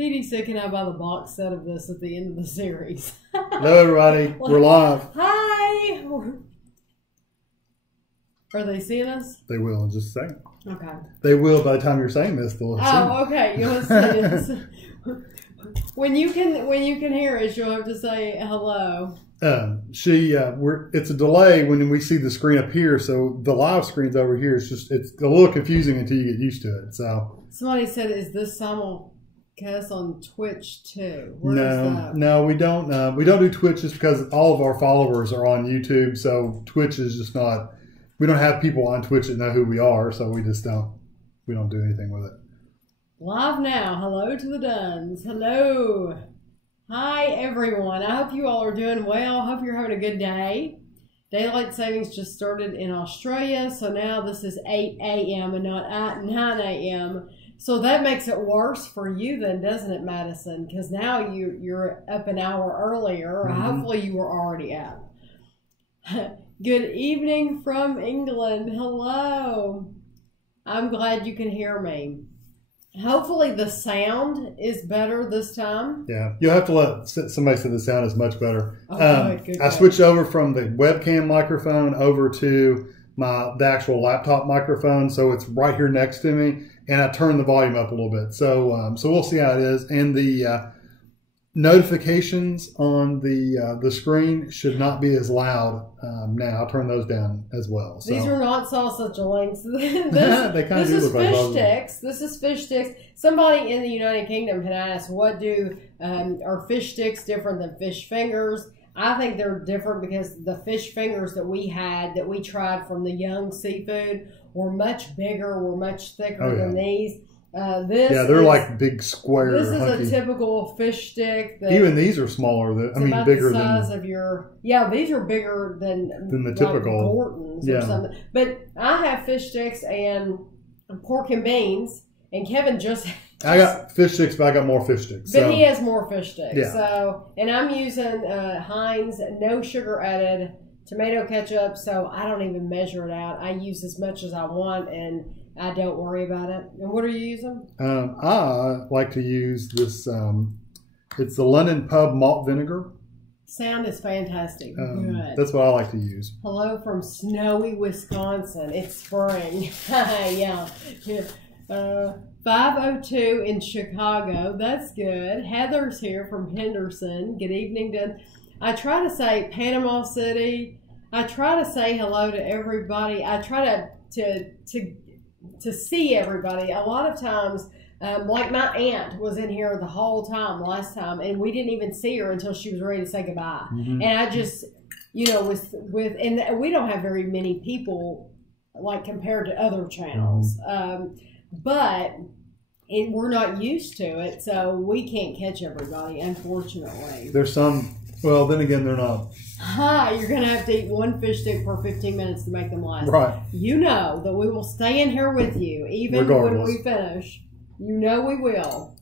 Petey said, can I buy the box set of this at the end of the series? Hello, everybody. We're live. Hi. Are they seeing us? They will in just a second. Okay. They will by the time you're saying this. They'll Oh, okay. You'll have to say this. When you can hear us, you'll have to say hello. It's a delay when we see the screen up here, so the live screen's over here. It's a little confusing until you get used to it. So somebody said, "Is this simulcast on Twitch too?" No, we don't. We don't do Twitch just because all of our followers are on YouTube. So Twitch is just not. We don't have people on Twitch that know who we are, so we just don't. We don't do anything with it. Live now. Hello to the Dunns. Hello. Hi, everyone. I hope you all are doing well. Hope you're having a good day. Daylight savings just started in Australia, so now this is 8 a.m. and not at 9 a.m. So that makes it worse for you then, doesn't it, Madison? Because now you're up an hour earlier. Mm-hmm. Hopefully you were already up. Good evening from England. Hello. I'm glad you can hear me. Hopefully the sound is better this time. Yeah, you'll have to let somebody say the sound is much better. Oh, good. I switched over from the webcam microphone over to the actual laptop microphone, so it's right here next to me, and I turned the volume up a little bit. So we'll see how it is. And the notifications on the screen should not be as loud now. I'll turn those down as well. So. These are not sausage links. This is fish sticks. This is fish sticks. Somebody in the United Kingdom had asked, are fish sticks different than fish fingers? I think they're different because the fish fingers that we tried from the young seafood were much bigger, were much thicker than these. They're like big square. This is a typical fish stick. Even these are smaller. Bigger the size of your. Yeah, these are bigger than the typical Gorton's or something. But I have fish sticks and pork and beans, and Kevin just. I got fish sticks, but I got more fish sticks. But he has more fish sticks. Yeah. So, and I'm using Heinz, no sugar added tomato ketchup. So I don't even measure it out. I use as much as I want and. I don't worry about it. And what are you using? I like to use this. It's the London Pub Malt Vinegar. Sound is fantastic. Good. That's what I like to use. Hello from snowy Wisconsin. It's spring. Yeah. 5:02 in Chicago. That's good. Heather's here from Henderson. Good evening, Dunn. I try to say Panama City. I try to say hello to everybody. I try to see everybody. A lot of times, like my aunt was in here the whole time last time, and we didn't even see her until she was ready to say goodbye. Mm-hmm. And I just, and we don't have very many people like compared to other channels, but we're not used to it, so we can't catch everybody, unfortunately. There's some. Well, then again, they're not. You're going to have to eat one fish stick per 15 minutes to make them last. Right. You know that we will stay in here with you, even when we finish. You know we will.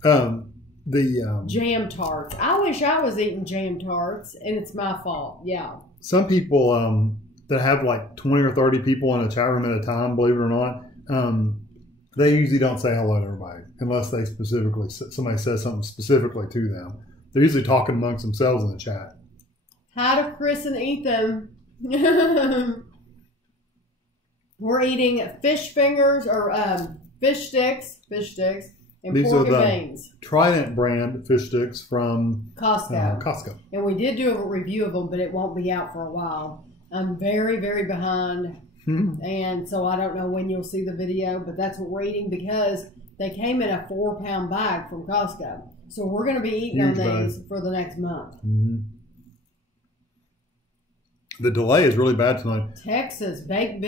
Jam tarts. I wish I was eating jam tarts, and it's my fault. Yeah. Some people that have like 20 or 30 people in a chat room at a time, believe it or not, they usually don't say hello to everybody unless somebody says something specifically to them. They're usually talking amongst themselves in the chat. Hi to Chris and Ethan. We're eating fish fingers or fish sticks, and these pork are and beans. Trident brand fish sticks from Costco. And we did do a review of them, but it won't be out for a while. I'm very, very behind, and so I don't know when you'll see the video, but that's what we're eating because they came in a 4-pound bag from Costco. So we're going to be eating on these for the next month. Mm-hmm. The delay is really bad tonight. Texas, baked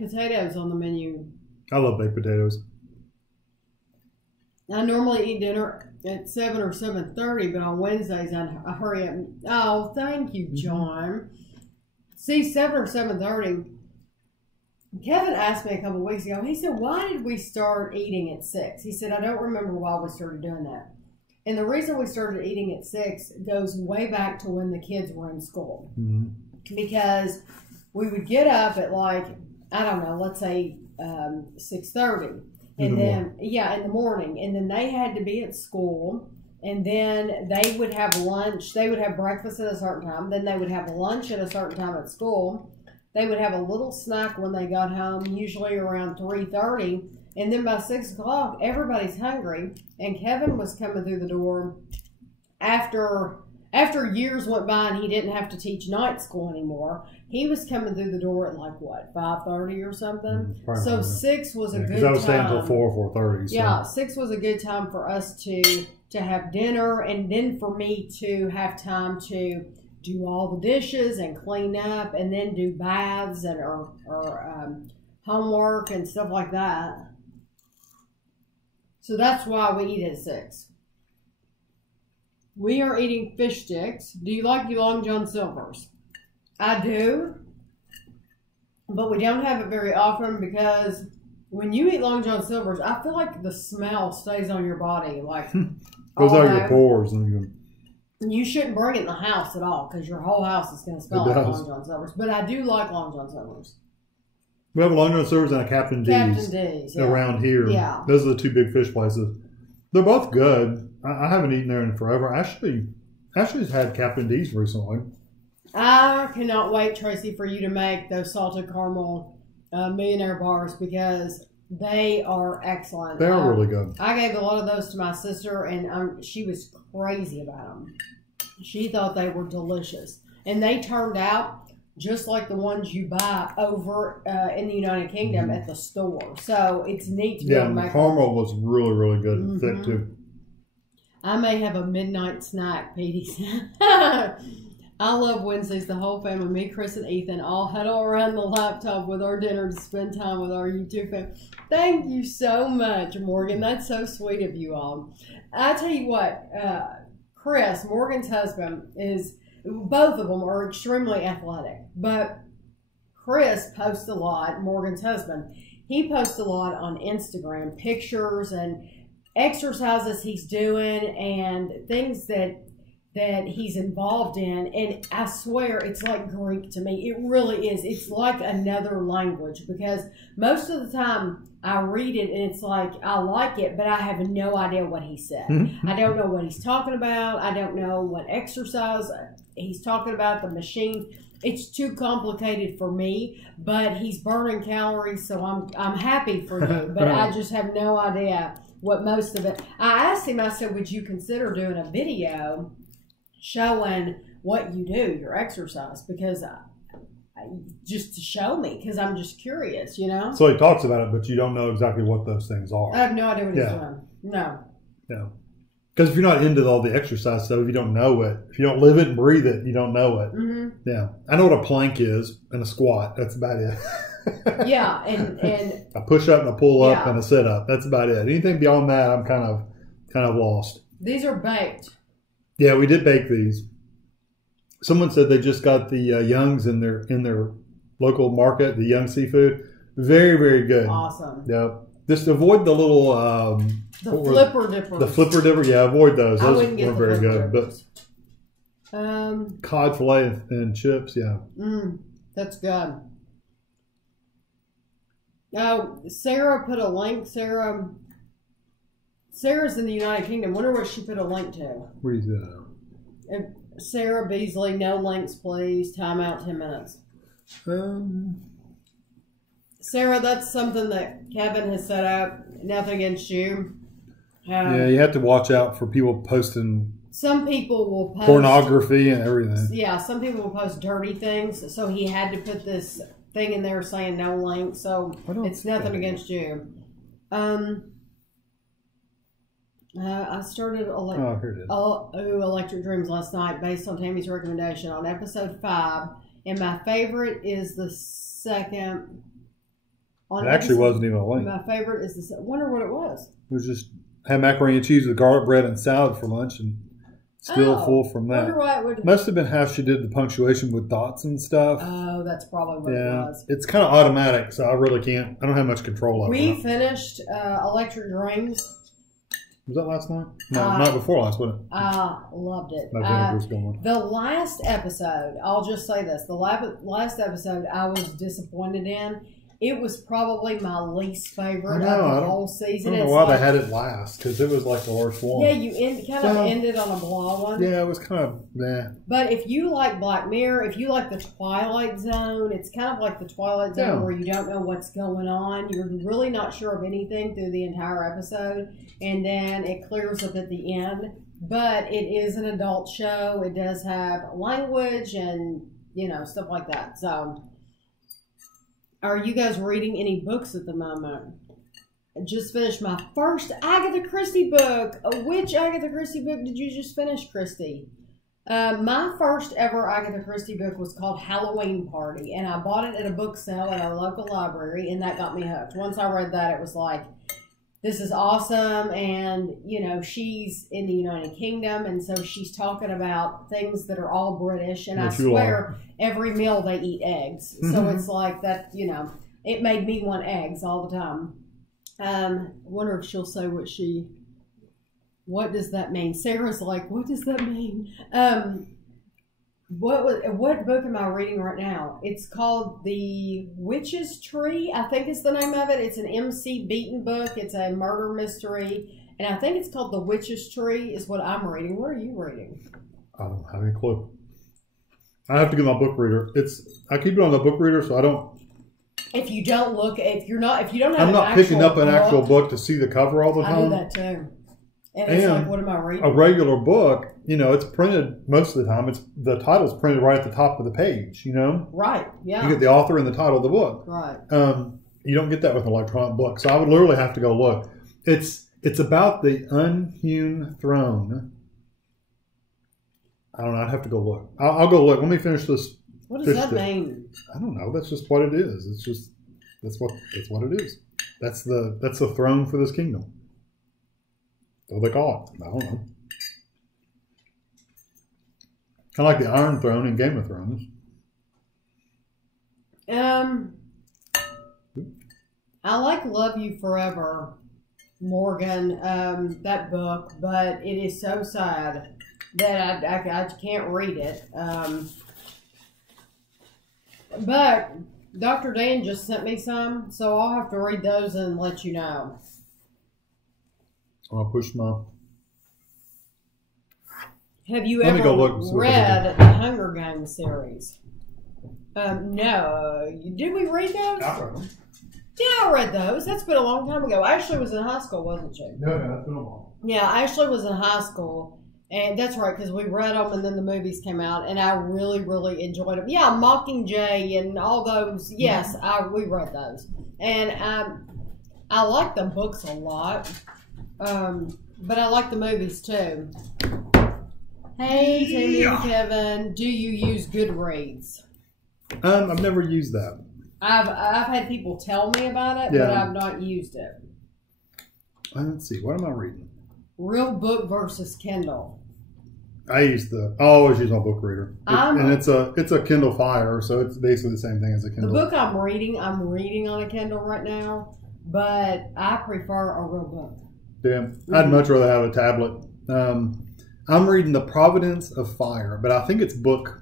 potatoes on the menu. I love baked potatoes. I normally eat dinner at 7 or 7:30, but on Wednesdays I hurry up. Oh, thank you, John. Mm-hmm. See, 7 or 7:30. Kevin asked me a couple of weeks ago, he said, why did we start eating at 6? He said, I don't remember why we started doing that. And the reason we started eating at 6 goes way back to when the kids were in school. Mm-hmm. Because we would get up at let's say 6:30. And then, in the morning. And then they had to be at school. And then they would have lunch. They would have breakfast at a certain time. Then they would have lunch at a certain time at school. They would have a little snack when they got home, usually around 3:30. And then by 6 o'clock, everybody's hungry. And Kevin was coming through the door after years went by and he didn't have to teach night school anymore. He was coming through the door at like, what, 5:30 or something? So 6 was a good time. Because I was staying until 4:30. So. Yeah, 6 was a good time for us to have dinner, and then for me to have time to do all the dishes and clean up, and then do baths and or homework and stuff like that. So that's why we eat at 6. We are eating fish sticks. Do you like your Long John Silver's? I do, but we don't have it very often because when you eat Long John Silver's, I feel like the smell stays on your body, like goes out your pores, and you shouldn't bring it in the house at all because your whole house is going to smell like Long John Silver's. But I do like Long John Silver's. We have a Long John Silver's and a Captain D's around here. Yeah, those are the two big fish places. They're both good. I haven't eaten there in forever. Ashley's had Captain D's recently. I cannot wait, Tracy, for you to make those salted caramel millionaire bars because they are excellent. They are really good. I gave a lot of those to my sister, and she was crazy about them. She thought they were delicious. And they turned out just like the ones you buy over in the United Kingdom at the store. So it's neat to be able to make the caramel was really, really good and thick, too. I may have a midnight snack, Petey. I love Wednesdays. The whole family, me, Chris, and Ethan, all huddle around the laptop with our dinner to spend time with our YouTube family. Thank you so much, Morgan. That's so sweet of you all. I tell you what, Chris, Morgan's husband, both of them are extremely athletic. But Chris posts a lot, Morgan's husband. He posts a lot on Instagram, pictures and exercises he's doing and things that he's involved in, and I swear it's like Greek to me. It really is. It's like another language because most of the time I read it and it's like I like it, but I have no idea what he said. I don't know what he's talking about. I don't know what exercise he's talking about, the machine. It's too complicated for me, but he's burning calories, so I'm happy for you, but I just have no idea what most of it. I asked him, I said, would you consider doing a video showing what you do, your exercise, because just to show me, because I'm just curious, you know? So he talks about it, but you don't know exactly what those things are. I have no idea what he's doing. No. Yeah. Because if you're not into all the exercise stuff, if you don't know it, if you don't live it and breathe it, you don't know it. Yeah. I know what a plank is and a squat. That's about it. Yeah. And a push up and a pull up and a sit up. That's about it. Anything beyond that, I'm kind of lost. These are baked. Yeah, we did bake these. Someone said they just got the youngs in their local market, the young seafood. Very, very good. Awesome. Yeah. Just avoid the little flipper dippers. The flipper dipper, yeah, avoid those. Those weren't very good. Dippers. But cod fillet and chips, yeah. That's good. Oh, Sarah put a link. Sarah's in the United Kingdom. Wonder what she put a link to. Where is that? Sarah Beasley, no links, please. Time out 10 minutes. Sarah, that's something that Kevin has set up. Nothing against you. Yeah, you have to watch out for people posting. Some people will post pornography and everything. Yeah, some people will post dirty things. So he had to put this thing in there saying no links. So it's nothing against you. I started Electric Dreams last night based on Tami's recommendation on episode 5, and my favorite is the second. It actually wasn't even a link. My favorite is the. Wonder what it was. It was just had macaroni and cheese with garlic bread and salad for lunch, and still full from that. Wonder why it would. Must have been how she did the punctuation with dots and stuff. Oh, that's probably what it was. It's kind of automatic, so I really can't. I don't have much control over it. We finished Electric Dreams. Was that last night? No, not before last, was it? I loved it. Going. The last episode, I'll just say this. The last episode I was disappointed in. It was probably my least favorite I of the whole season. I don't know why they had it last, because it was like the worst one. Yeah, you kind of ended on a blah one. Yeah, it was kind of But if you like Black Mirror, if you like the Twilight Zone, it's kind of like the Twilight Zone where you don't know what's going on. You're really not sure of anything through the entire episode, and then it clears up at the end. But it is an adult show. It does have language and, stuff like that. So, are you guys reading any books at the moment? I just finished my first Agatha Christie book. Which Agatha Christie book did you just finish, Christy? My first ever Agatha Christie book was called Halloween Party, and I bought it at a book sale at our local library, and that got me hooked. Once I read that, it was like, this is awesome, and, she's in the United Kingdom, and so she's talking about things that are all British, and I swear every meal they eat eggs. So it's like that, it made me want eggs all the time. I wonder if she'll say what does that mean? Sarah's like, what does that mean? What book am I reading right now? It's called The Witch's Tree, I think is the name of it. It's an MC Beaton book. It's a murder mystery. And I think it's called The Witch's Tree is what I'm reading. What are you reading? I don't have any clue. I have to get my book reader. I keep it on the book reader, so I don't. If you don't look, if you don't have I'm not picking up an actual book to see the cover all the time. I do that too. And it's like, what am I reading? A regular book, it's printed most of the time. The title's printed right at the top of the page, Right, yeah. You get the author and the title of the book. Right. You don't get that with an electronic book. So I would literally have to go look. It's about the unhewn throne. I don't know. I'd have to go look. I'll go look. Let me finish this. What does that mean? I don't know. That's just what it is. It's just, that's what it is. That's the throne for this kingdom. What do they call it? I don't know. Kind of like the Iron Throne in Game of Thrones. I like Love You Forever, Morgan, that book, but it is so sad that I can't read it. But Dr. Dan just sent me some, so I'll have to read those and let you know. I'll push my... Have you ever read the Hunger Games series? No. Did we read those? I read them. Yeah, I read those. That's been a long time ago. Ashley was in high school, wasn't she? No, that's been a while. Yeah, Ashley was in high school. And that's right, because we read them and then the movies came out, and I really, really enjoyed them. Yeah, Mockingjay and all those. Yes, we read those. And I like the books a lot. But I like the movies too. Hey, Tami and Kevin, do you use Goodreads? I've never used that. I've had people tell me about it, but I've not used it. Let's see, what am I reading? Real book versus Kindle. I always use my book reader, and it's a Kindle Fire, so it's basically the same thing as a Kindle. The book I'm reading on a Kindle right now, but I prefer a real book. Yeah, I'd much rather have a tablet. I'm reading The Providence of Fire, but I think it's book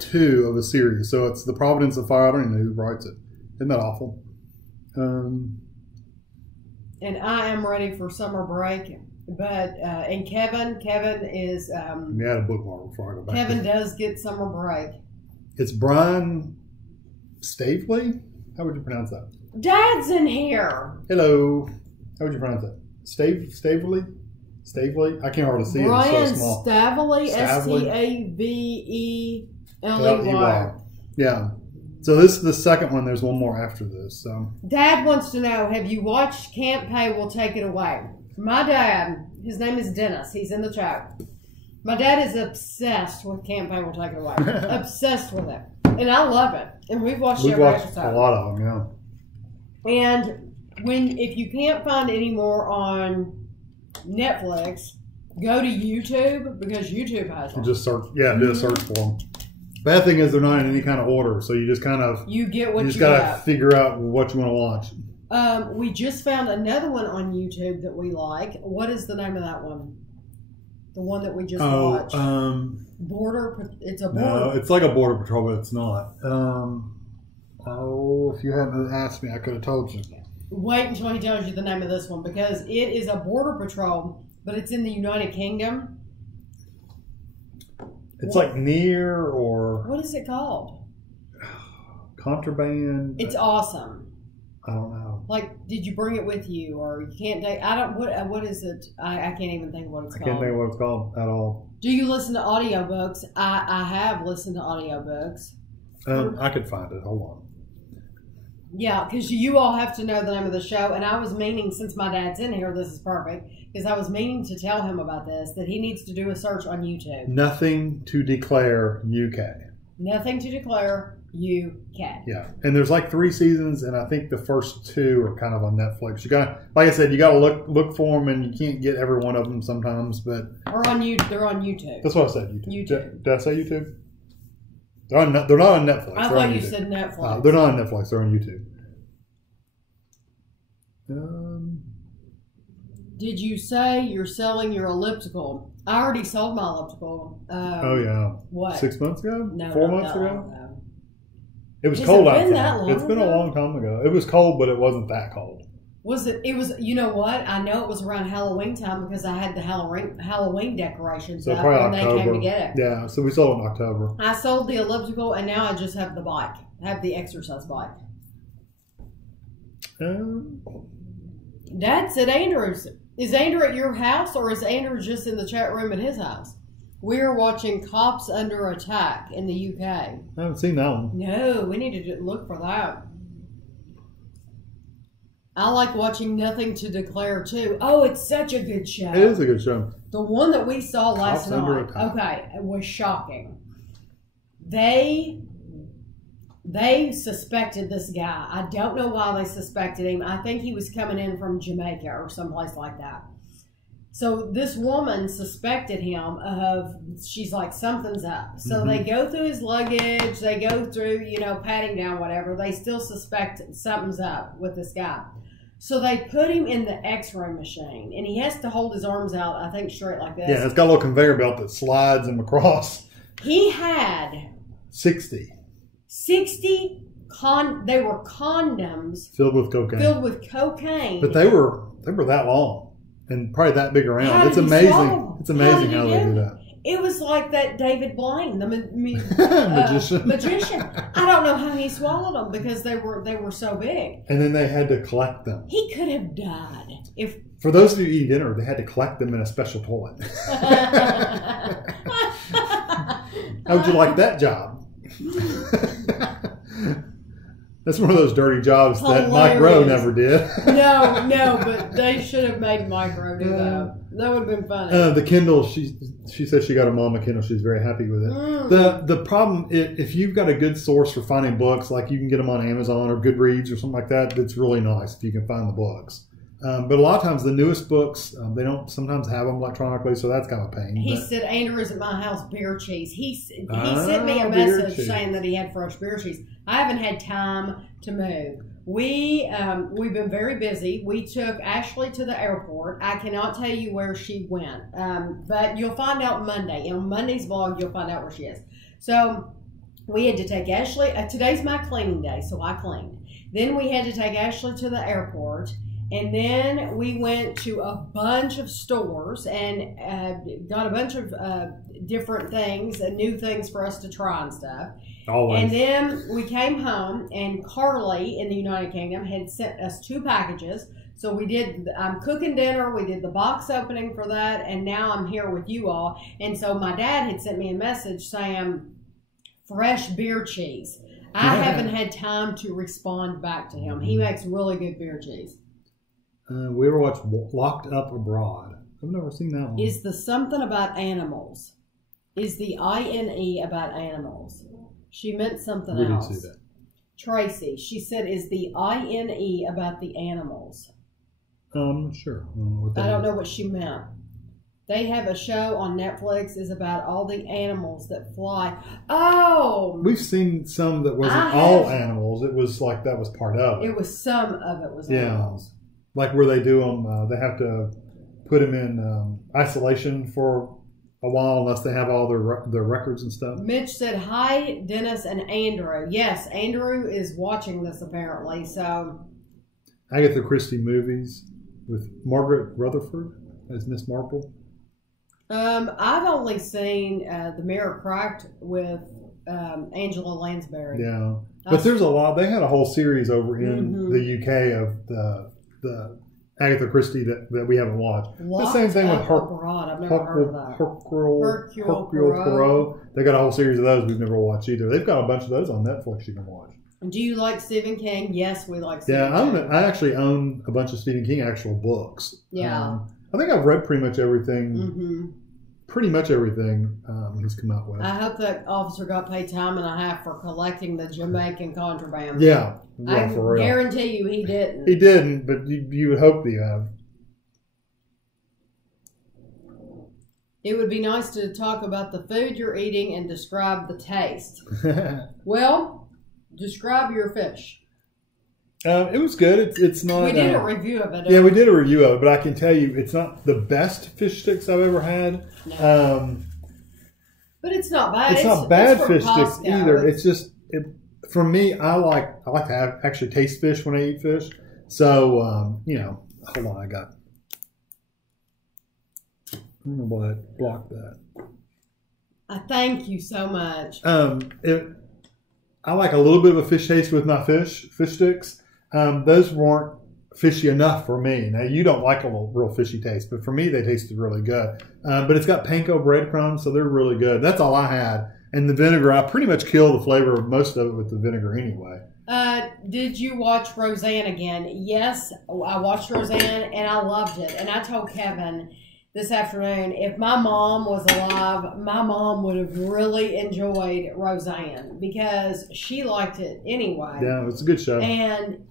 2 of a series. So it's The Providence of Fire. I don't even know who writes it. Isn't that awful? And I am ready for summer break. But and Kevin is. We had a bookmark before I go back. Kevin does get summer break. It's Brian Stavely. How would you pronounce that? Dad's in here. Hello. How would you pronounce that? Stavely? I can't hardly see Brian it. It's so small. Stavely. Stavely. Yeah. So this is the second one. There's one more after this. So Dad wants to know, have you watched Can't Pay Will Take It Away? My dad, his name is Dennis. He's in the chat. My dad is obsessed with Can't Pay Will Take It Away. Obsessed with it. And I love it. And we've watched every episode. A lot of them, yeah. And if you can't find any more on Netflix, go to YouTube, because YouTube has them. Just search, do a search for them. Bad thing is they're not in any kind of order, so you just kind of gotta figure out what you want to watch. We just found another one on YouTube that we like. What is the name of that one? The one that we just watched. No, it's like a Border Patrol, but it's not. Oh, if you hadn't asked me, I could have told you. Wait until he tells you the name of this one, because it is a border patrol, but it's in the United Kingdom. It's like near or... What is it called? Contraband. It's awesome. I don't know. Like, did you bring it with you, or you can't take? I don't. What is it? I can't even think of what it's called. I can't think of what it's called at all. Do you listen to audiobooks? I have listened to audiobooks. I could find it. Hold on. Yeah, because you all have to know the name of the show, and I was meaning, since my dad's in here, this is perfect, because I was meaning to tell him about this, that he needs to do a search on YouTube. Nothing to Declare UK. Nothing to Declare UK. Yeah, and there's like 3 seasons, and I think the first 2 are kind of on Netflix. You got, like I said, you got to look for them, and you can't get every one of them sometimes. But or on YouTube, they're on YouTube. That's what I said. YouTube. YouTube. Did I say YouTube? They're not on Netflix. I thought you said Netflix. They're not on Netflix. They're on YouTube. Did you say you're selling your elliptical? I already sold my elliptical. Oh yeah. What? 6 months ago? No, 4 not months that ago? long ago. It was Has cold it been outside. that long It's been a ago? long time ago. It was cold, but it wasn't that cold. Was it? It was. You know what? I know it was around Halloween time because I had the Halloween decorations So up probably when October. they came to get it. Yeah, so we sold it in October. I sold the elliptical, and now I just have the bike. I have the exercise bike. Dad said Andrew's. Is Andrew at your house, or is Andrew just in the chat room at his house? We're watching Cops Under Attack in the UK. I haven't seen that one. No, we need to look for that. I like watching Nothing to Declare too. Oh, it's such a good show. It is a good show. The one that we saw last Cops Under night. Attack. Okay, it was shocking. They suspected this guy. I don't know why they suspected him. I think he was coming in from Jamaica or someplace like that. So this woman suspected him of, she's like, something's up. So they go through his luggage, they go through, patting down, whatever. They still suspect something's up with this guy. So they put him in the x-ray machine, and he has to hold his arms out, I think, straight like this. Yeah, it's got a little conveyor belt that slides him across. He had 60. 60 they were condoms Filled with cocaine. But they were that long and probably that big around. It's amazing. It's amazing how they do that. It was like that David Blaine, the magician. I don't know how he swallowed them because they were so big. And then they had to collect them. He could have died if. For those of you eating dinner, they had to collect them in a special toilet. How would you like that job? That's one of those dirty jobs that Mike Rowe never did. No, but they should have made Mike Rowe do that. That would have been funny. The Kindle, she said she got a Mama Kindle. She's very happy with it. The problem, if you've got a good source for finding books, like you can get them on Amazon or Goodreads or something like that, that's really nice if you can find the books. But a lot of times the newest books, they don't sometimes have them electronically, so that's kind of a pain. He said, Andrew's at my house, beer cheese. He sent me a message saying that he had fresh beer cheese. I haven't had time to move. We've been very busy. We took Ashley to the airport. I cannot tell you where she went, but you'll find out Monday. On Monday's vlog, you'll find out where she is. So we had to take Ashley. Today's my cleaning day, so I cleaned. Then we had to take Ashley to the airport. And then we went to a bunch of stores and got a bunch of different things, new things for us to try and stuff. Always. And then we came home, and Carly in the United Kingdom had sent us 2 packages. So we did, I'm cooking dinner, we did the box opening for that, and now I'm here with you all. And so my dad had sent me a message saying, fresh beer cheese. I haven't had time to respond back to him. He makes really good beer cheese. We ever watched Locked Up Abroad? I've never seen that one. Is the something about animals? Is the INE about animals? She meant something else. We didn't see that. Tracy, she said, is the INE about the animals? Sure. I don't know what she meant. They have a show on Netflix is about all the animals that fly. Oh! We've seen some that wasn't all animals. It was like that was part of it. It was some of it was animals. Like where they do them, they have to put them in isolation for a while unless they have all their records and stuff. Mitch said, hi, Dennis and Andrew. Yes, Andrew is watching this apparently. So, Agatha Christie movies with Margaret Rutherford as Miss Marple. I've only seen The Mirror Cracked with Angela Lansbury. Yeah, but there's a lot. They had a whole series over in the UK of the Agatha Christie that we haven't watched. The same thing with I've never heard of that. Hercule Poirot. They got a whole series of those we've never watched either. They've got a bunch of those on Netflix you can watch. Do you like Stephen King? Yes, we like Stephen King. Yeah, I actually own a bunch of Stephen King actual books. Yeah. I think I've read pretty much everything. Pretty much everything he's come out with. I hope that officer got paid time and a half for collecting the Jamaican contraband. Yeah, I for real. guarantee you he didn't. He didn't, but you would hope that you have. It would be nice to talk about the food you're eating and describe the taste. Well, describe your fish. It was good. It's not. We did a review of it. Yeah, we did a review of it, but I can tell you it's not the best fish sticks I've ever had. No. But it's not bad. It's not bad fish Costco. sticks either. It's just for me. I like to actually taste fish when I eat fish. So hold on, I don't know why I blocked that. I thank you so much. I like a little bit of a fish taste with my fish sticks. Those weren't fishy enough for me. Now, you don't like a real fishy taste, but for me, they tasted really good. But it's got panko breadcrumbs, so they're really good. That's all I had. And the vinegar, I pretty much kill the flavor of most of it with the vinegar anyway. Did you watch Roseanne again? Yes, I watched Roseanne, and I loved it. And I told Kevin this afternoon, if my mom was alive, my mom would have really enjoyed Roseanne because she liked it anyway. Yeah, it's a good show. And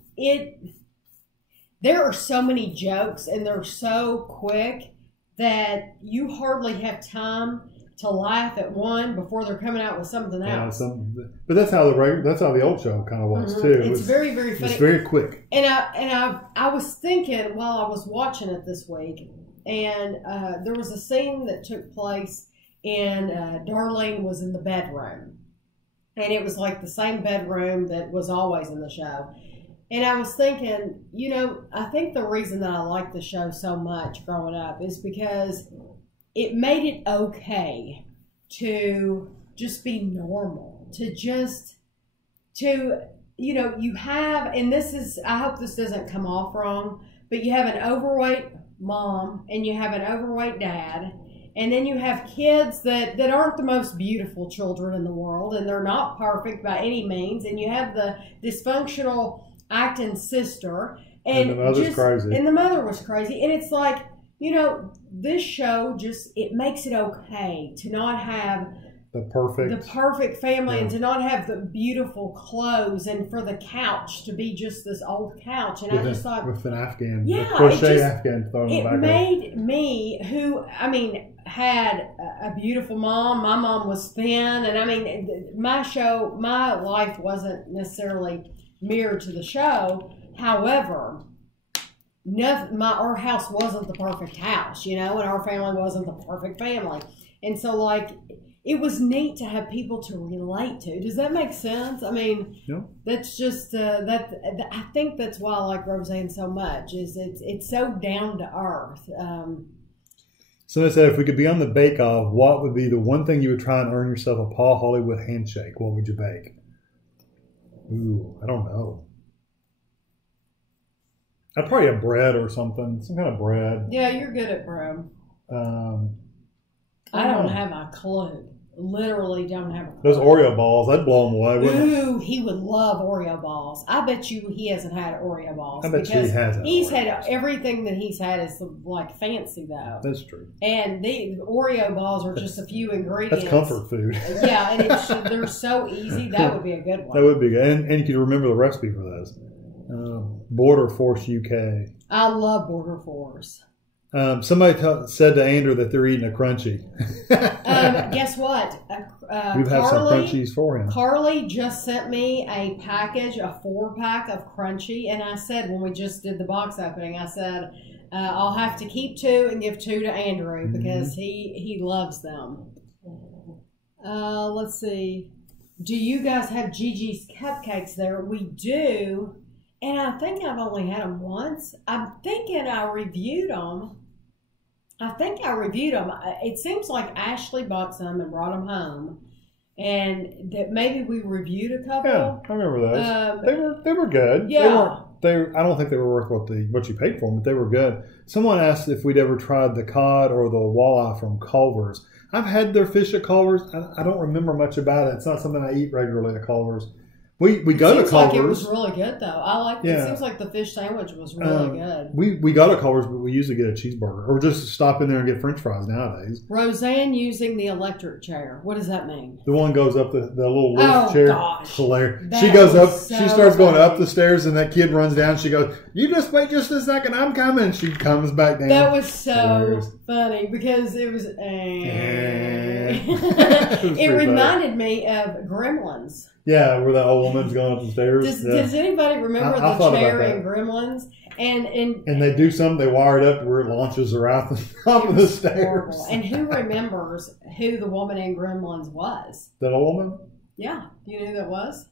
there are so many jokes and they're so quick that you hardly have time to laugh at one before they're coming out with something else. But that's how the old show kind of was too. It's very, very funny. It's very quick. And I was thinking while I was watching it this week, and there was a scene that took place and Darlene was in the bedroom, and it was like the same bedroom that was always in the show. And I was thinking, I think the reason that I liked the show so much growing up is because it made it okay to just be normal, you have, and this is, I hope this doesn't come off wrong, but you have an overweight mom and you have an overweight dad, and then you have kids that aren't the most beautiful children in the world, and they're not perfect by any means, and you have the dysfunctional acting sister, and the mother was crazy, and it's like, this show it makes it okay to not have the perfect family, and to not have the beautiful clothes, and for the couch to be just this old couch. And I just thought, with an Afghan, crochet Afghan thrown in the back. It made me, who had a beautiful mom. My mom was thin, and my life wasn't necessarily mirrored to the show. However, our house wasn't the perfect house, and our family wasn't the perfect family. And so, it was neat to have people to relate to. Does that make sense? Yeah. That's just, I think that's why I like Roseanne so much, is it's so down to earth. So they said, if we could be on the bake-off, what would be the one thing you would try and earn yourself a Paul Hollywood handshake? What would you bake? Ooh, I don't know. I'd probably have bread or something. Some kind of bread. Yeah, you're good at bread. I don't have a clue. Literally don't have a clue. Those Oreo balls, I'd blow them away, wouldn't Ooh, he would love Oreo balls. I bet you he hasn't had Oreo balls. I bet you he hasn't. He's had everything that he's had is fancy though. That's true. And the Oreo balls are just a few ingredients. That's comfort food. Yeah, and they're so easy. That would be a good one. That would be good. And you could remember the recipe for those. Border Force UK. I love Border Force. Somebody said to Andrew that they're eating a Crunchie. Guess what? We've had some Crunchies for him. Carly just sent me a package, a 4-pack of Crunchie, and I said when we just did the box opening, I said, I'll have to keep 2 and give 2 to Andrew because he loves them. Let's see. Do you guys have Gigi's cupcakes there? We do. And I think I've only had them once. I'm thinking I reviewed them. It seems like Ashley bought some and brought them home. And that maybe we reviewed a couple. Yeah, I remember those. They were good. Yeah. I don't think they were worth what you paid for them, but they were good. Someone asked if we'd ever tried the cod or the walleye from Culver's. I've had their fish at Culver's. I don't remember much about it. It's not something I eat regularly at Culver's. We go to Culver's. Like it was really good though. I like it. It seems like the fish sandwich was really good. We go to Culver's, but we usually get a cheeseburger or just stop in there and get French fries nowadays. Roseanne using the electric chair. What does that mean? The one goes up the little lift chair. Gosh. Hilarious. That She goes up. so She starts going funny. up the stairs, and that kid runs down. She goes, "You just wait just a second. I'm coming." She comes back down. That was so Hilarious. funny because it was. It It reminded me of Gremlins. Yeah, where that old woman's going up the stairs. Does anybody remember I the thought about chair that. in Gremlins? And they do something. They wire it up where it launches her out the top of the stairs. horrible. And who remembers who the woman in Gremlins was? That old woman? Yeah, do you know who that was?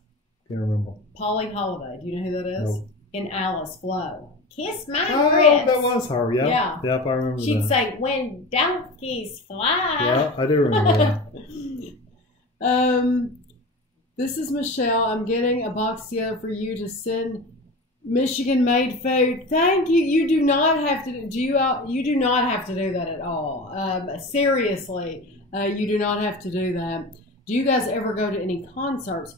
Can't remember. Polly Holiday. Do you know who that is? No. In Alice Flo. Kiss my Oh, grits. that was her. Yep. Yeah. Yep, I remember She'd that. say, "When donkeys fly." Yeah, I do remember that. This is Michelle. I'm getting a box together for you to send Michigan-made food. Thank you. You do not have to do. You do not have to do that at all. Seriously, you do not have to do that. Do you guys ever go to any concerts?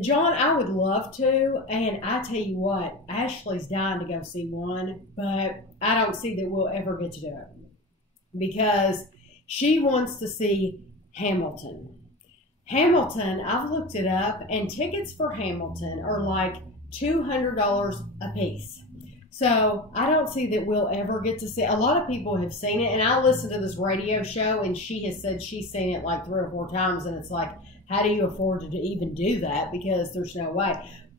John, I would love to, and I tell you what, Ashley's dying to go see one, but I don't see that we'll ever get to do it because she wants to see Hamilton. Hamilton, I've looked it up, and tickets for Hamilton are like $200 a piece. So I don't see that we'll ever get to see. A lot of people have seen it, and I listened to this radio show, and she has said she's seen it like 3 or 4 times, and it's like, how do you afford to even do that? Because there's no way.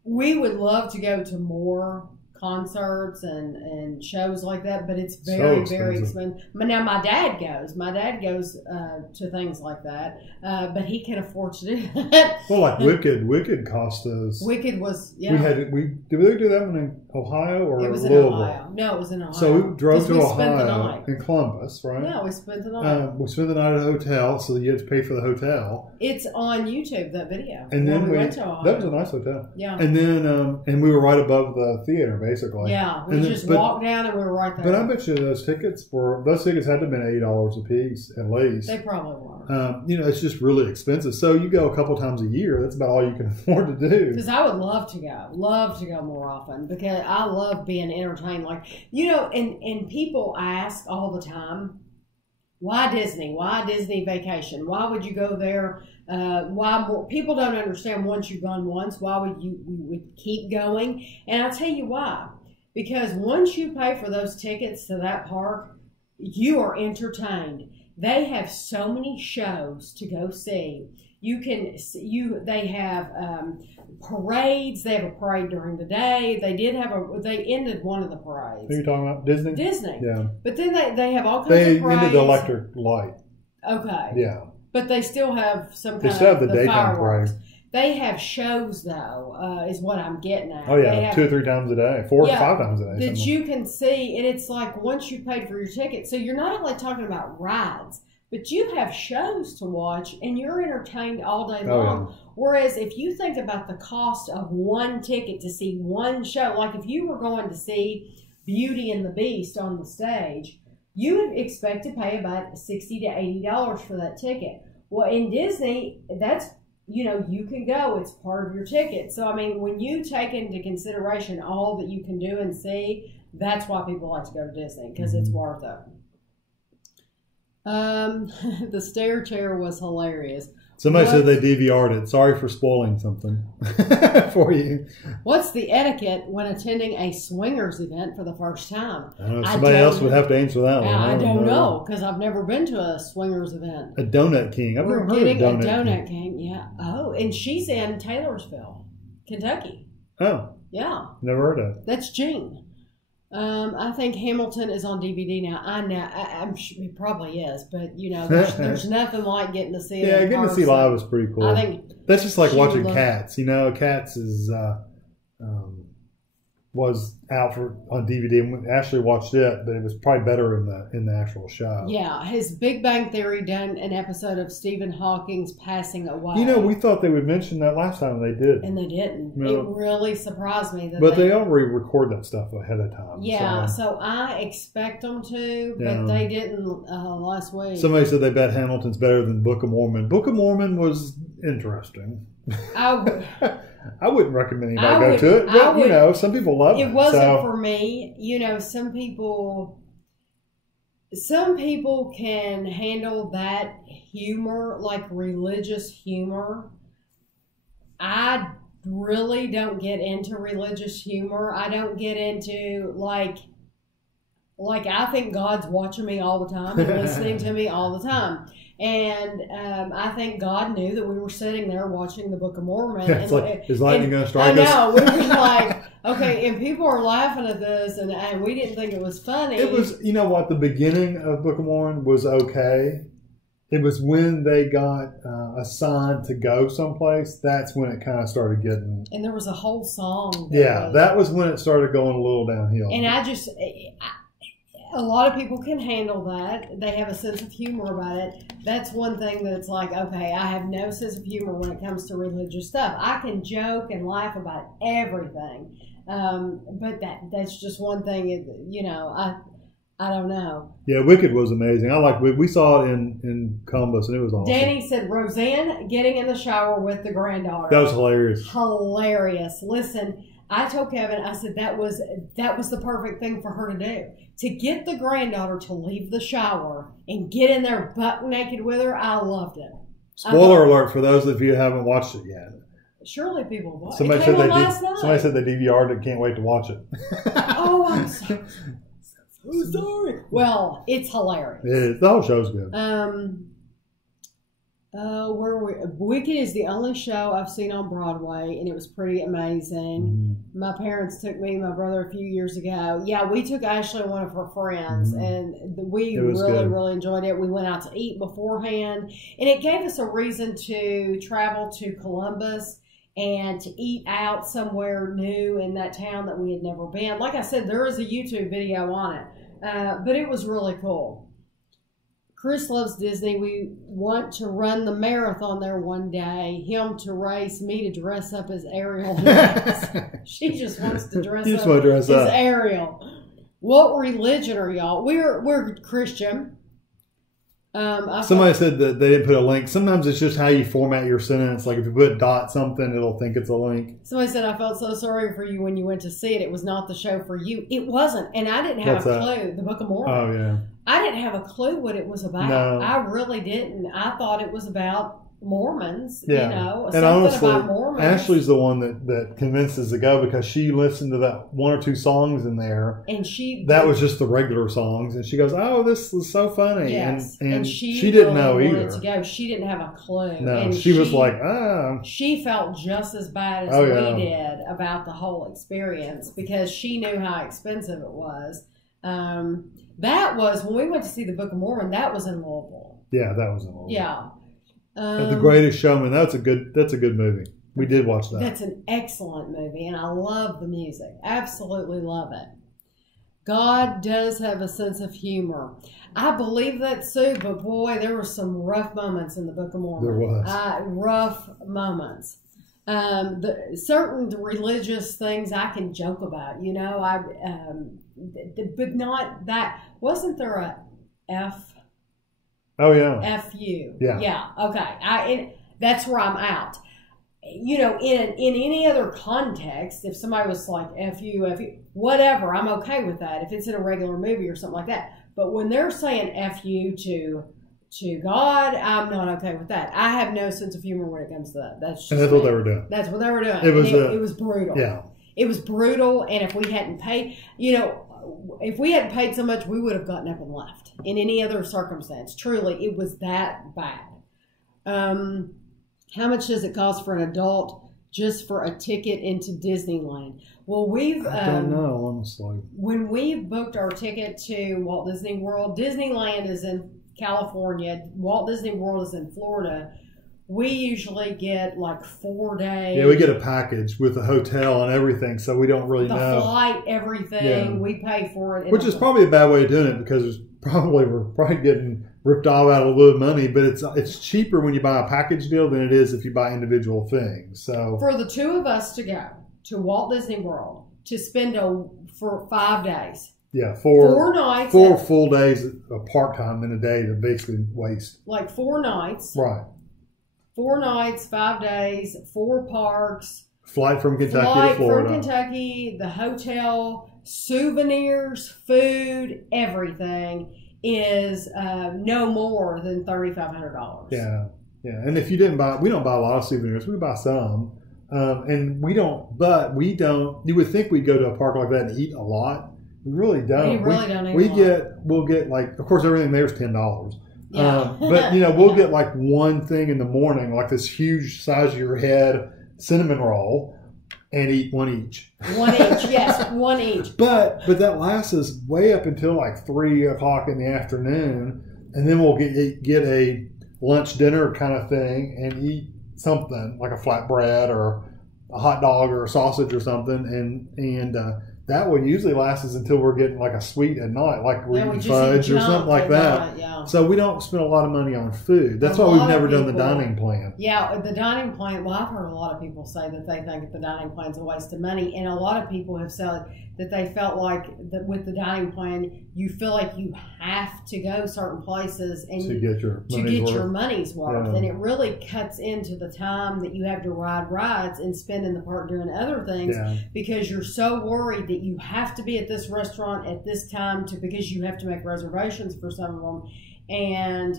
We would love to go to more concerts and shows like that, but it's very, very expensive. Now, my dad goes. My dad goes to things like that, but he can afford to do that. Well, like Wicked cost us. Wicked was, yeah. Did we do that one in Ohio or it was in Louisville? Ohio. No, it was in Ohio. So we drove to spent the Ohio night. in Columbus, right? Yeah, we spent the night. We spent the night at a hotel, so you had to pay for the hotel. It's on YouTube, that video. And then we went to Ohio. That was a nice hotel. Yeah. And then and we were right above the theater, basically. Yeah, we just walked down and we were right there. But I bet you those tickets had to have been $80 a piece at least. They probably were. It's just really expensive. So you go a couple times a year. That's about all you can afford to do. Because I would love to go more often because I love being entertained. Like, and people ask all the time, why Disney? Why Disney Vacation? Why would you go there? Why more? People don't understand once you've gone once, why would you would keep going? And I'll tell you why. Because once you pay for those tickets to that park, you are entertained. They have so many shows to go see. They have parades. They have a parade during the day. They ended one of the parades. Who are you talking about? Disney? Disney. Yeah. But then they have all kinds They of parades. ended the electric light. Okay. Yeah. But they still have some kind They still have the the daytime fireworks. parade. They have shows, though, is what I'm getting at. Oh, yeah. They have, 2 or 3 times a day. 4 or 5 times a day. That you can see, and it's like once you paid for your ticket. So you're not only talking about rides, but you have shows to watch, and you're entertained all day long. Yeah. Whereas if you think about the cost of one ticket to see one show, like if you were going to see Beauty and the Beast on the stage, you would expect to pay about $60 to $80 for that ticket. Well, in Disney, that's, you can go. It's part of your ticket. So, I mean, when you take into consideration all that you can do and see, that's why people like to go to Disney, because it's worth it. The stair chair was hilarious. Somebody said they DVR'd it. Sorry for spoiling something for you. What's the etiquette when attending a swingers event for the first time? I don't know. Somebody else would have to answer that one. I don't know, because I've never been to a swingers event. A Donut King. I've never heard of Donut King. Yeah. Oh, and she's in Taylorsville, Kentucky. Oh. Yeah. Never heard of it. That's Jean. I think Hamilton is on DVD now. I know, I'm sure it probably is, but there's nothing like getting to see it. Yeah, in getting to person. see live is pretty cool. I think that's just like watching Cats. Cats is was out on DVD, and Ashley watched it, but it was probably better in the actual show. Yeah, his Big Bang Theory done an episode of Stephen Hawking's passing away. We thought they would mention that last time, they did, and they didn't. No. It really surprised me but they already record that stuff ahead of time. Yeah, so I expect them to, but they didn't last week. Somebody said they bet Hamilton's better than Book of Mormon. Book of Mormon was interesting. I wouldn't recommend anybody go to it, but some people love it. It wasn't for me. Some people can handle that humor, like religious humor. I really don't get into religious humor. I don't get into like I think God's watching me all the time and listening to me all the time. And I think God knew that we were sitting there watching the Book of Mormon. It's like, is lightning going to strike us? I know. We were like, okay, and people are laughing at this, and we didn't think it was funny. It was, the beginning of Book of Mormon was okay. It was when they got assigned to go someplace, that's when it kind of started getting... And there was a whole song. That was when it started going a little downhill. And a lot of people can handle that. They have a sense of humor about it. That's one thing that's like, okay, I have no sense of humor when it comes to religious stuff. I can joke and laugh about everything. But that's just one thing, I don't know. Yeah, Wicked was amazing. We saw it in Columbus, and it was awesome. Danny said, Roseanne getting in the shower with the granddaughter. That was hilarious. Hilarious. Listen, I told Kevin, I said that was the perfect thing for her to do. To get the granddaughter to leave the shower and get in there butt naked with her, I loved it. Spoiler alert for those of you who haven't watched it yet. Surely people watched it. Somebody said they DVR'd it, can't wait to watch it. Oh, I'm sorry. I'm sorry. Well, it's hilarious. It is. The whole show's good. Where were we? Wicked is the only show I've seen on Broadway, and it was pretty amazing. Mm-hmm. My parents took me and my brother a few years ago. Yeah, we took Ashley and one of her friends, and we really enjoyed it. We went out to eat beforehand, and it gave us a reason to travel to Columbus and to eat out somewhere new in that town that we had never been. Like I said, there is a YouTube video on it, but it was really cool. Chris loves Disney. We want to run the marathon there one day. Him to race, me to dress up as Ariel. She just wants to dress up as Ariel. What religion are y'all? We're Christian. Somebody said that they didn't put a link. Sometimes it's just how you format your sentence. Like if you put dot something, it'll think it's a link. Somebody said, I felt so sorry for you when you went to see it. It was not the show for you. It wasn't. And I didn't have a clue. The Book of Mormon. Oh, yeah. I didn't have a clue what it was about. No. I really didn't. I thought it was about Mormons, and something honestly, about Mormons. Ashley's the one that convinces to go because she listened to that one or two songs in there, and that was just the regular songs, and she goes, "Oh, this is so funny," yes. and she didn't know either. To go. She didn't have a clue. No, and she was like, "Ah." She felt just as bad as we did about the whole experience because she knew how expensive it was. That was when we went to see the Book of Mormon. That was in Louisville. Yeah, that was in Louisville. Yeah. The Greatest Showman. That's a good movie. We did watch that. That's an excellent movie, and I love the music. Absolutely love it. God does have a sense of humor. I believe that too, but boy, there were some rough moments in the Book of Mormon. There was. Rough moments. Certain religious things I can joke about, but not that. Wasn't there a F? Oh, yeah. F-U. Yeah. Yeah. Okay. That's where I'm out. In any other context, if somebody was like F-U, whatever, I'm okay with that if it's in a regular movie or something like that. But when they're saying F-U to God, I'm not okay with that. I have no sense of humor when it comes to that. That's what they were doing. That's what they were doing. It was brutal. Yeah. It was brutal, and if we hadn't paid, if we hadn't paid so much, we would have gotten up and left in any other circumstance. Truly, it was that bad. How much does it cost for an adult just for a ticket into Disneyland. Well, I don't know, honestly. When we booked our ticket to Walt Disney World, Disneyland is in California, Walt Disney World is in Florida. We usually get like 4 days. Yeah, we get a package with a hotel and everything, so we don't really know. The flight, everything, yeah. We pay for it. Which is probably a bad way of doing it because we're probably getting ripped off out of a little money, but it's cheaper when you buy a package deal than it is if you buy individual things. So for the two of us to go to Walt Disney World to spend for 5 days. Yeah, 4 nights. 4 full days of park time in a day to basically waste. Like 4 nights. Right. 4 nights, 5 days, 4 parks. Flight from Kentucky to Florida. From Kentucky, the hotel, souvenirs, food, everything is no more than $3,500. Yeah, yeah. And if you didn't buy, we don't buy a lot of souvenirs. We buy some, and we don't. But we don't. You would think we'd go to a park like that and eat a lot. We really don't. We really don't eat a lot. We'll get like, of course, everything there is $10. Yeah. But we'll get like one thing in the morning, like this huge size of your head cinnamon roll, and eat one each. One each, yes, one each. But that lasts us way up until like 3 o'clock in the afternoon, and then we'll get a lunch dinner kind of thing and eat something like a flatbread or a hot dog or a sausage or something, and that one usually lasts us until we're getting like a sweet at night, like we're eating fudge or something like that. Yeah. So we don't spend a lot of money on food. That's why we've never done the dining plan. Yeah, the dining plan. Well, I've heard a lot of people say that they think the dining plan's a waste of money, and a lot of people have said that they felt like that with the dining plan, you feel like you have to go certain places and to get your money's worth. Yeah. And it really cuts into the time that you have to ride rides and spend in the park doing other things because you're so worried that you have to be at this restaurant at this time because you have to make reservations for some of them. And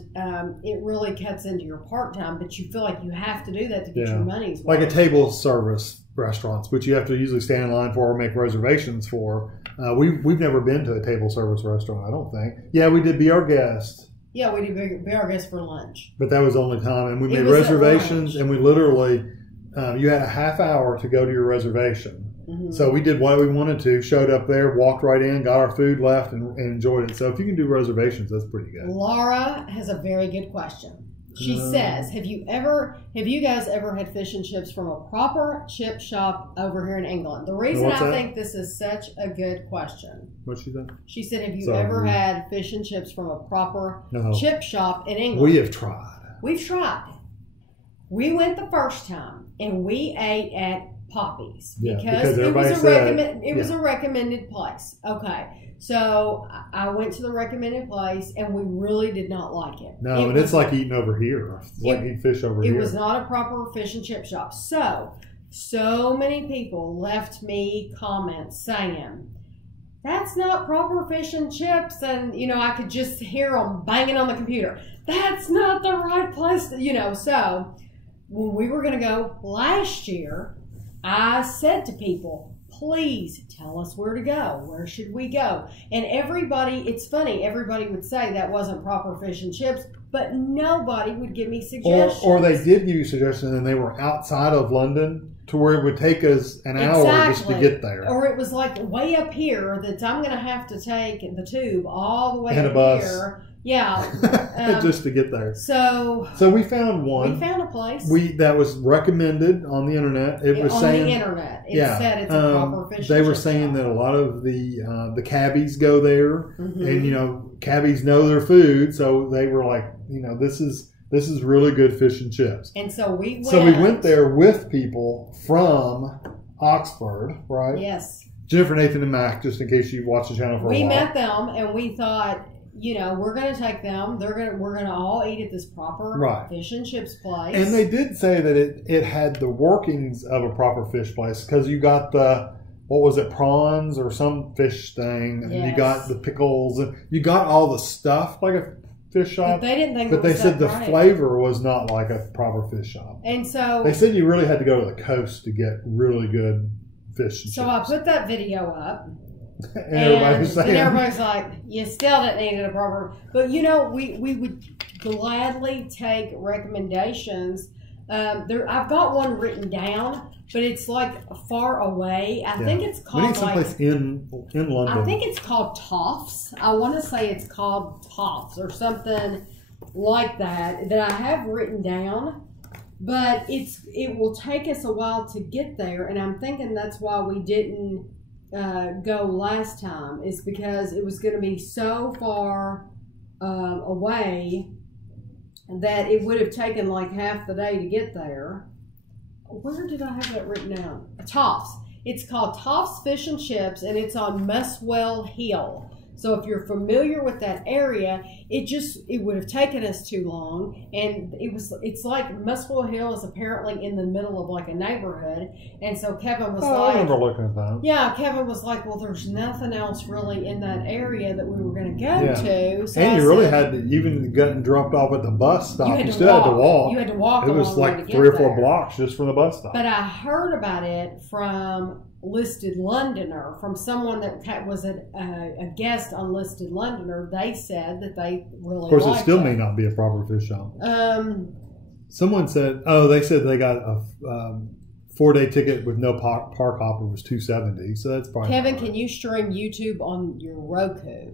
it really cuts into your park time, but you feel like you have to do that to get your money's worth. Like a table service restaurants, which you have to usually stand in line for or make reservations for. We've never been to a table service restaurant, I don't think. Yeah, we did Be Our Guest. Yeah, we did Be Our Guest for lunch. But that was the only time. And we made reservations, and we literally, you had a half hour to go to your reservation. Mm-hmm. So we did what we wanted to, showed up there, walked right in, got our food, left, and enjoyed it. So if you can do reservations, that's pretty good. Laura has a very good question. She says, have you guys ever had fish and chips from a proper chip shop over here in England? The reason I think this is such a good question. What's she said? She said, have you ever had fish and chips from a proper chip shop in England? We have tried. We've tried. We went the first time and we ate at Poppy's because it was a recommended place. Okay. So I went to the recommended place, and we really did not like it. No, and it's like eating over here. It's like eating fish over here. It was not a proper fish and chip shop. So many people left me comments saying, that's not proper fish and chips. And, I could just hear them banging on the computer. That's not the right place to, So when we were going to go last year, I said to people, please tell us where to go. Where should we go? And it's funny, everybody would say that wasn't proper fish and chips, but nobody would give me suggestions. Or they did give you suggestions and they were outside of London to where it would take us an hour just to get there. Or it was like way up here that I'm going to have to take the tube all the way and up a bus. Here. Yeah. Just to get there. So we found one. We found a place. That was recommended on the internet. It said it's a proper fish. They were saying that a lot of the cabbies go there, and cabbies know their food, so they were like, this is really good fish and chips. And so we went there with people from Oxford, right? Yes. Jennifer, Nathan, and Mac, just in case you watch the channel for a while. We met them, and we thought, we're going to take them. We're going to all eat at this proper fish and chips place. And they did say that it had the workings of a proper fish place because you got prawns or some fish thing, and you got the pickles, and you got all the stuff like a fish shop. But they didn't think. But they said the flavor was not like a proper fish shop. And so they said you really had to go to the coast to get really good fish and chips. So I put that video up. And everybody's like, you still didn't eat it a proper. But we would gladly take recommendations. I've got one written down, but it's like far away. I think it's called we need someplace in London. I think it's called Toffs. I want to say it's called Toffs or something like that I have written down. But it will take us a while to get there, and I'm thinking that's why we didn't go last time, is because it was going to be so far away that it would have taken like half the day to get there. Where did I have that written down? Toffs. It's called Toffs Fish and Chips, and it's on Muswell Hill. So if you're familiar with that area, it would have taken us too long. And it's like Muswell Hill is apparently in the middle of like a neighborhood. And so Kevin was I remember looking at that. Yeah, Kevin was like, well, there's nothing else really in that area that we were going to go to. So and you really had to, even getting dropped off at the bus stop, you still had to walk. You had to walk. It was like 3 or 4 blocks just from the bus stop. But I heard about it from Listed Londoner, from someone that was a guest on Listed Londoner. They said that they really. Of course, it still it. may not be a proper fish shop. Someone said, they said they got a 4-day ticket with no park hopper was $270. So that's probably. Kevin, can you stream YouTube on your Roku?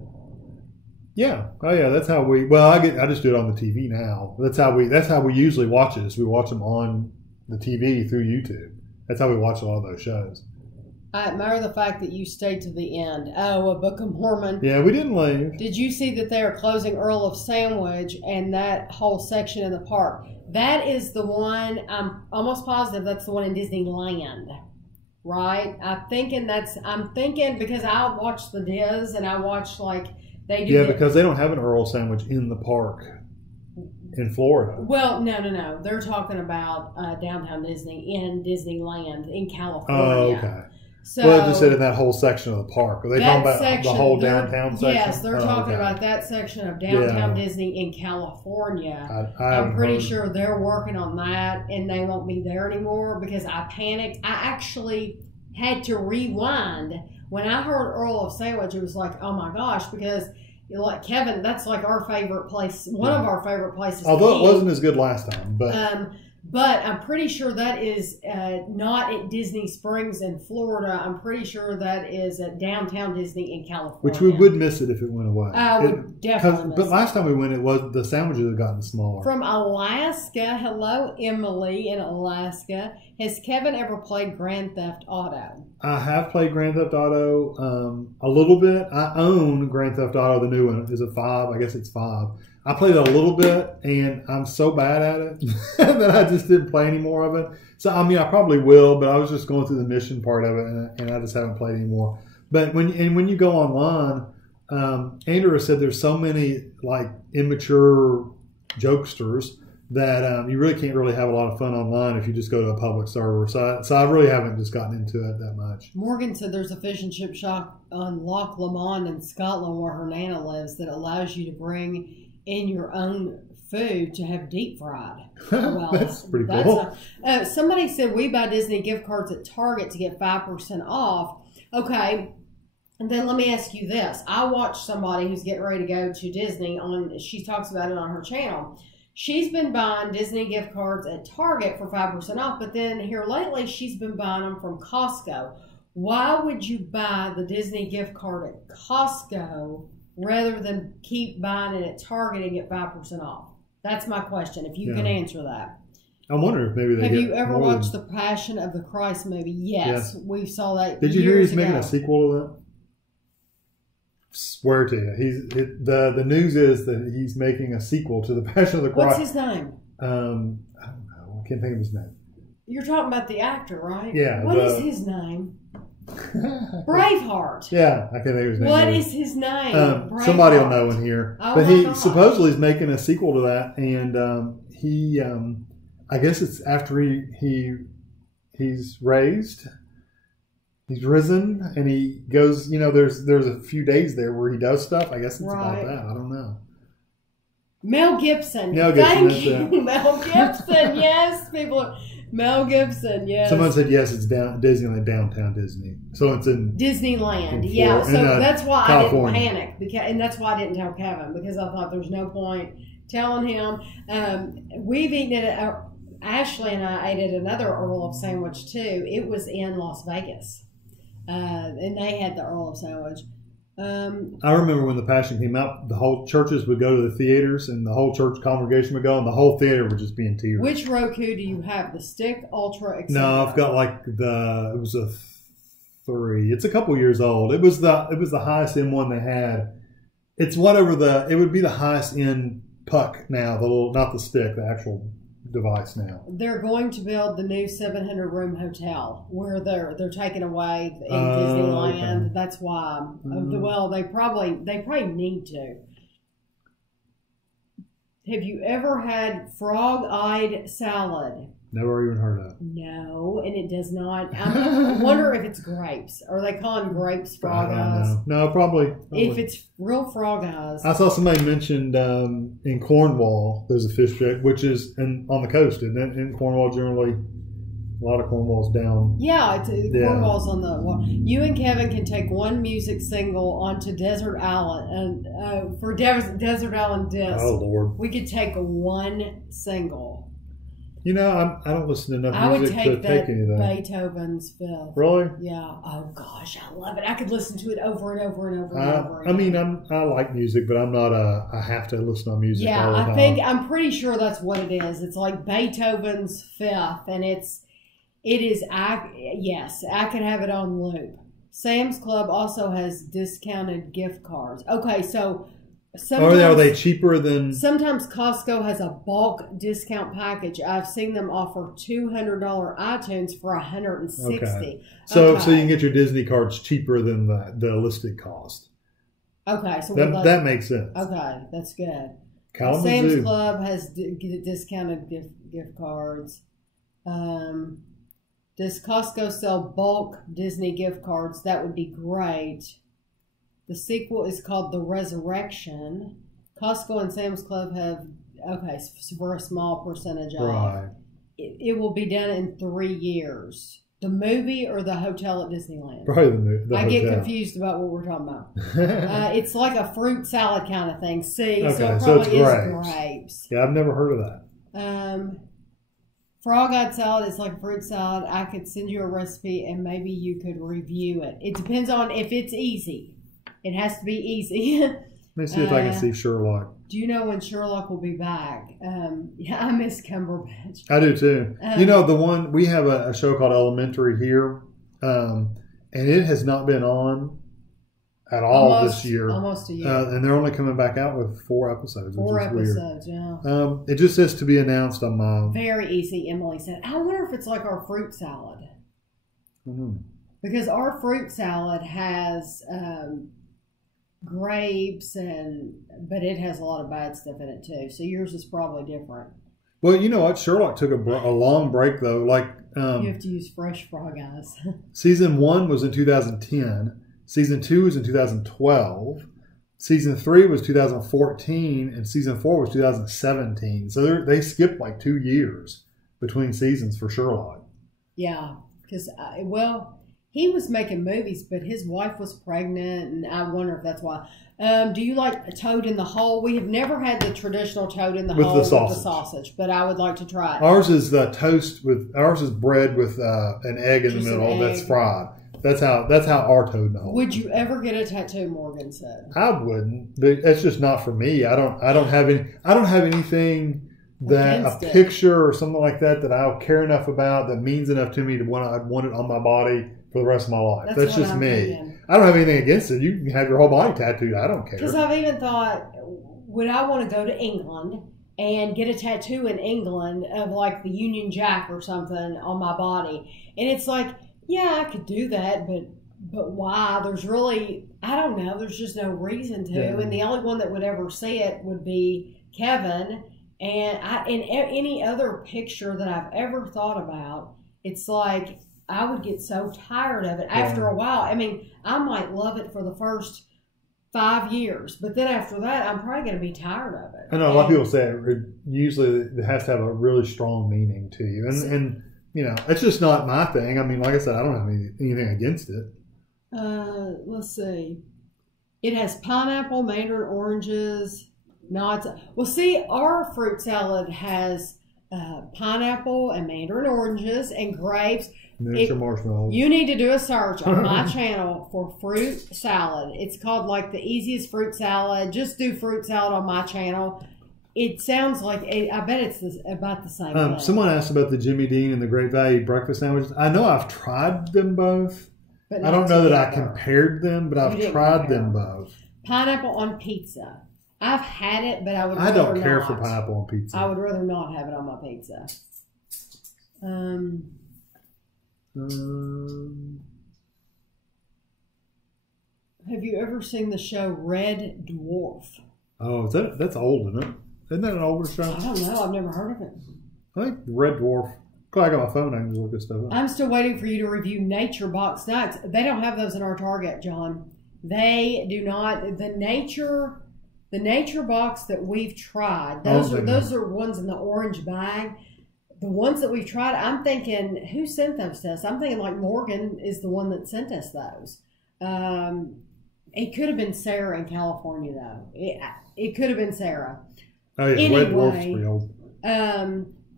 Yeah. Oh yeah. That's how we. Well, I just do it on the TV now. That's how we usually watch it. Is we watch them on the TV through YouTube. That's how we watch a lot of those shows. I admire the fact that you stayed to the end. Oh, a Book of Mormon. Yeah, we didn't leave. Did you see that they are closing Earl of Sandwich and that whole section in the park? That is the one, I'm almost positive that's the one in Disneyland, right? I'm thinking because I watched the Diz and I watched like they do. Yeah, because they don't have an Earl Sandwich in the park in Florida. Well, no. They're talking about downtown Disney in Disneyland in California. Oh, okay. So, well, I just said in that whole section of the park. Are they talking about the whole downtown section? Yes, they're talking about that section of downtown Disney in California. I'm pretty sure they're working on that, and they won't be there anymore because I panicked. I actually had to rewind. When I heard Earl of Sandwich, it was like, oh my gosh, because like Kevin, that's like our favorite place, one of our favorite places. Although it wasn't as good last time, but I'm pretty sure that is not at Disney Springs in Florida. I'm pretty sure that is at downtown Disney in California. Which we would miss it if it went away. I would definitely miss it. But last time we went, the sandwiches had gotten smaller. From Alaska, hello Emily in Alaska. Has Kevin ever played Grand Theft Auto? I have played Grand Theft Auto a little bit. I own Grand Theft Auto, the new one. Is it 5? I guess it's 5. I played it a little bit, and I'm so bad at it that I just didn't play any more of it. So, I mean, I probably will, but I was just going through the mission part of it, and I just haven't played anymore. But when you go online, Andrew said there's so many, like, immature jokesters that you really can't really have a lot of fun online if you just go to a public server. So I really haven't just gotten into it that much. Morgan said there's a fish and chip shop on Loch Lomond in Scotland where her Nana lives that allows you to bring in your own food to have deep fried. Well, that's pretty cool. Somebody said we buy Disney gift cards at Target to get 5% off. Okay. And then let me ask you this. I watched somebody who's getting ready to go to Disney she talks about it on her channel. She's been buying Disney gift cards at Target for 5% off, but then here lately she's been buying them from Costco. Why would you buy the Disney gift card at Costco rather than keep buying it at Target and get 5% off? That's my question, if you can answer that. I'm wondering if maybe they Have you ever watched The Passion of the Christ movie? Yes. We saw that. Did you hear he's making a sequel to that? Swear to you. The news is that he's making a sequel to The Passion of the Christ. What's his name? I don't know. I can't think of his name. You're talking about the actor, right? Yeah. What is his name? Braveheart. Yeah, I can't think of his name. What is his name? Somebody will know in here. But he supposedly is making a sequel to that, and he I guess it's after he's raised. He's risen, and he goes, there's a few days there where he does stuff. I guess it's about that. I don't know. Mel Gibson. Thank you. Mel Gibson. Yes, people. Mel Gibson, yes. Someone said yes, it's Disneyland, downtown Disney. So it's in Disneyland. So that's why California. I didn't panic, and that's why I didn't tell Kevin, because I thought there's no point telling him. We've eaten it. Ashley and I ate at another Earl of Sandwich too. It was in Las Vegas, and they had the Earl of Sandwich. I remember when the Passion came out, the whole churches would go to the theaters, and the whole church congregation would go, and the whole theater would just be in tears. Which Roku do you have? The Stick, Ultra, etc.? No, I've got like it was a 3. It's a couple years old. It was the highest end one they had. It's whatever it would be the highest end puck now. The little, not the stick, the actual device now. They're going to build the new 700-room hotel where they're taking away in Disneyland. Okay. That's why. Well, they probably need to. Have you ever had frog-eyed salad? Never even heard of it. No, and it does not. I wonder if it's grapes. Are they calling grapes frog eyes? No, probably. If it's real frog eyes. I saw somebody mentioned in Cornwall, there's a fish check, which is on the coast, isn't it? In Cornwall, generally, a lot of Cornwall's down. Yeah, Cornwall's on the water. You and Kevin can take one music single onto Desert Island, and for Desert Island Disc. Oh, Lord. We could take one single. You know, I don't listen to enough music to take anything. Beethoven's Fifth. Really? Yeah. Oh gosh, I love it. I could listen to it over and over and over and over again. I mean, I like music, but I'm not I have to listen to music. Yeah, all the time. I'm pretty sure that's what it is. It's like Beethoven's Fifth, and it is. Yes, I could have it on loop. Sam's Club also has discounted gift cards. Okay, so. Are they cheaper than? Sometimes Costco has a bulk discount package. I've seen them offer $200 iTunes for $160. Okay. So you can get your Disney cards cheaper than the listed cost. Okay, so that makes sense. Okay, that's good. Kalamazoo. Sam's Club has discounted gift cards. Does Costco sell bulk Disney gift cards? That would be great. The sequel is called The Resurrection. Costco and Sam's Club have, for a small percentage off. Right. It will be done in 3 years. The movie or the hotel at Disneyland? Probably the hotel. I get confused about what we're talking about. It's like a fruit salad kind of thing. See, okay, so it probably is grapes. Yeah, I've never heard of that. Frog-eyed salad is like fruit salad. I could send you a recipe and maybe you could review it. It depends on if it's easy. It has to be easy. Let me see if I can see Sherlock. Do you know when Sherlock will be back? Yeah, I miss Cumberbatch. I do too. You know, the one, we have a show called Elementary here, and it has not been on at all this year. Almost a year. And they're only coming back out with 4 episodes. 4 episodes, weird. Yeah. It just says to be announced on my... Very easy, Emily said. I wonder if it's like our fruit salad. Mm-hmm. Because our fruit salad has... grapes but it has a lot of bad stuff in it too. So yours is probably different. Well, you know what? Sherlock took a long break though. Like you have to use fresh frog eyes. Season 1 was in 2010. Season 2 was in 2012. Season 3 was 2014, and season 4 was 2017. So they skipped like 2 years between seasons for Sherlock. Yeah, because he was making movies, but his wife was pregnant, and I wonder if that's why. Do you like a toad in the hole? We have never had the traditional toad in the hole with the sausage, but I would like to try it. Ours is ours is bread with an egg in the middle that's fried. That's how our toad in the hole. Would you ever get a tattoo? Morgan said. I wouldn't, but it's just not for me. I don't have anything that a picture or something like that I care enough about that means enough to me to I'd want it on my body for the rest of my life. That's just me. Thinking. I don't have anything against it. You can have your whole body tattooed. I don't care. Because I've even thought, would I want to go to England and get a tattoo in England of like the Union Jack or something on my body? And it's like, yeah, I could do that, but why? There's really, I don't know. There's just no reason to. Yeah. And the only one that would ever see it would be Kevin. And in any other picture that I've ever thought about, it's like I would get so tired of it after a while. I mean, I might love it for the first 5 years, but then after that, I'm probably going to be tired of it. I know a lot of people say it usually it has to have a really strong meaning to you, and you know, it's just not my thing. I mean, like I said, I don't have anything against it. Let's see. It has pineapple, mandarin oranges, nuts. Well, see, our fruit salad has pineapple and mandarin oranges and grapes. Miniature marshmallows. You need to do a search on my channel for fruit salad. It's called like the easiest fruit salad. Just do fruit salad on my channel. It sounds like, I bet it's about the same thing. Someone asked about the Jimmy Dean and the Great Value breakfast sandwiches. I know I've tried them both. But I don't know that I compared them, but I've tried them both. Pineapple on pizza. I've had it, but I would rather not. I don't care for pineapple on pizza. I would rather not have it on my pizza. Have you ever seen the show Red Dwarf? Oh, that's old, isn't it? Isn't that an older show? I don't know. I've never heard of it. I think Red Dwarf. I got my phone. I can just look this stuff up. I'm still waiting for you to review Nature Box nuts. They don't have those in our Target, John. They do not. The Nature Box that we've tried, those are ones in the orange bag. The ones that we've tried, I'm thinking, who sent those to us? I'm thinking like Morgan is the one that sent us those. It could have been Sarah in California, though. It could have been Sarah. Oh, yeah, anyway, Red Dwarf's pretty old.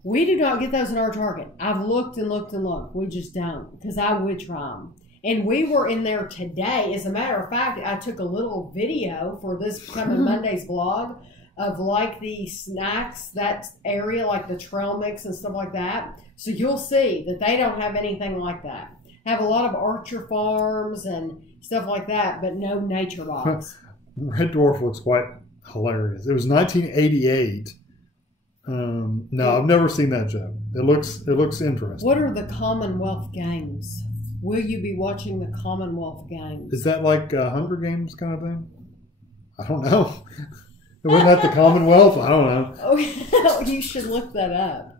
We do not get those in our Target. I've looked and looked and looked. We just don't, because I would try them. And we were in there today. As a matter of fact, I took a little video for this coming Monday's vlog of like the snacks, that area, like the trail mix and stuff like that. So you'll see that they don't have anything like that. Have a lot of Archer Farms and stuff like that, but no Nature Box. Red Dwarf looks quite hilarious. It was 1988. No, I've never seen that show. It looks interesting. What are the Commonwealth Games? Will you be watching the Commonwealth Games? Is that like Hunger Games kind of thing? I don't know. Wasn't that the Commonwealth? I don't know. Oh, you should look that up.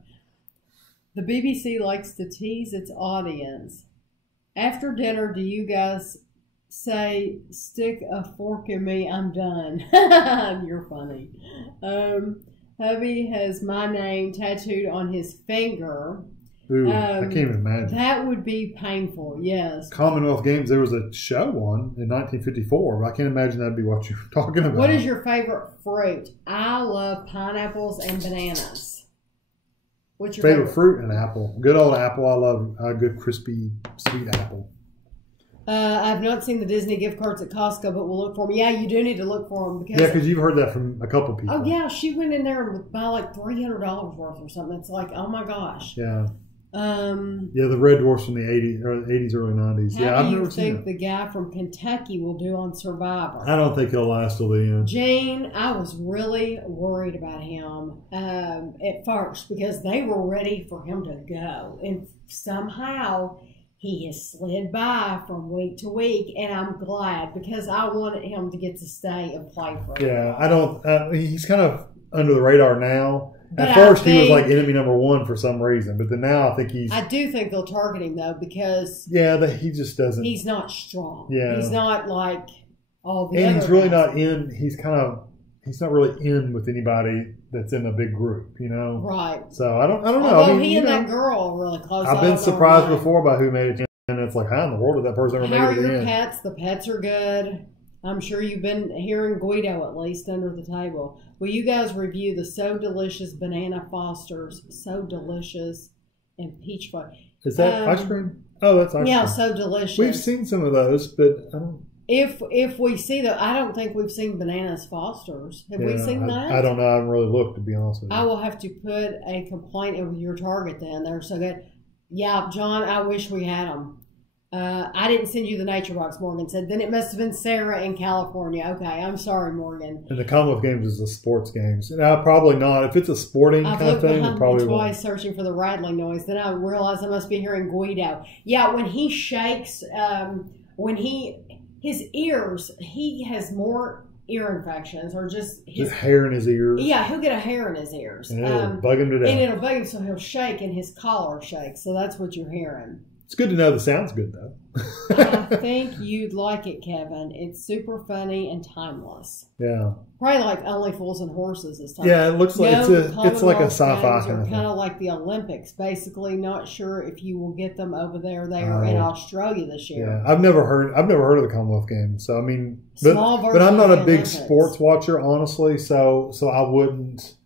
The BBC likes to tease its audience. After dinner, do you guys say, stick a fork in me, I'm done? You're funny. Hubby has my name tattooed on his finger. Ooh, I can't even imagine. That would be painful, yes. Commonwealth Games, there was a show on in 1954, but I can't imagine that'd be what you're talking about. What is your favorite fruit? I love pineapples and bananas. What's your favorite fruit? An apple. Good old apple. I love a good crispy sweet apple. I've not seen the Disney gift cards at Costco, but we'll look for them. Yeah, you do need to look for them. Because you've heard that from a couple people. Oh, yeah. She went in there and bought like $300 worth or something. It's like, oh, my gosh. Yeah. Yeah, the Red Dwarfs from the 80s, early 90s. How do you think the guy from Kentucky will do on Survivor? I don't think he'll last till the end. Jane, I was really worried about him at first because they were ready for him to go. And somehow he has slid by from week to week, and I'm glad because I wanted him to get to stay and play for him. Yeah, I don't. He's kind of under the radar now. At first, he was like enemy number one for some reason, but then now I think he's. I do think they'll target him though because. Yeah, he just doesn't. He's not strong. Yeah, he's not like all the. And other he's really guys. not in. He's not really in with anybody that's in a big group, you know. Right. So I don't know. Although he and that girl are really close. I've been surprised before by who made it, and it's like, how in the world did that person ever make it to the end? Pets? The pets are good. I'm sure you've been hearing Guido at least under the table. Will you guys review the So Delicious Banana Fosters? So Delicious and Peach Fudge. Is that ice cream? Oh, that's ice cream. Yeah, So Delicious. We've seen some of those, but I don't. If we see that, I don't think we've seen Bananas Fosters. Have we seen that? I don't know. I haven't really looked, to be honest with you. I will have to put a complaint in with your Target then. They're so good. Yeah, John, I wish we had them. I didn't send you the Nature Box, Morgan said. Then it must have been Sarah in California. Okay, I'm sorry, Morgan. And the Commonwealth Games is the sports games. Probably not. If it's a sporting kind of thing, it probably won't. Twice searching for the rattling noise. Then I realized I must be hearing Guido. Yeah, when he shakes, his ears, he has more ear infections or just hair in his ears. Yeah, he'll get a hair in his ears. And it'll bug him to death. And it'll bug him so he'll shake and his collar shakes. So that's what you're hearing. It's good to know the sound's good, though. I think you'd like it, Kevin. It's super funny and timeless. Yeah. Probably like Only Fools and Horses this time. Yeah, it looks like it's like a sci-fi kind of thing. Kind of like the Olympics, basically. Not sure if you will get them over there. They are in Australia this year. Yeah, I've never heard of the Commonwealth Games. So I mean, but I'm not a big sports watcher, honestly. So I wouldn't.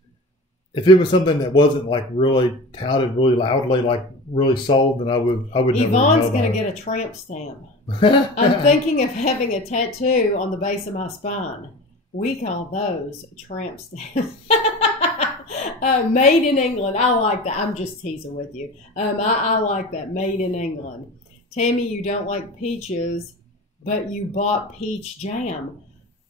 if it was something that wasn't like really touted really loudly, like really sold, then I would never Yvonne's know going to about get a tramp stamp. I'm thinking of having a tattoo on the base of my spine. We call those tramp stamps. Made in England. I like that. I'm just teasing with you. I like that. Made in England. Tami, you don't like peaches, but you bought peach jam.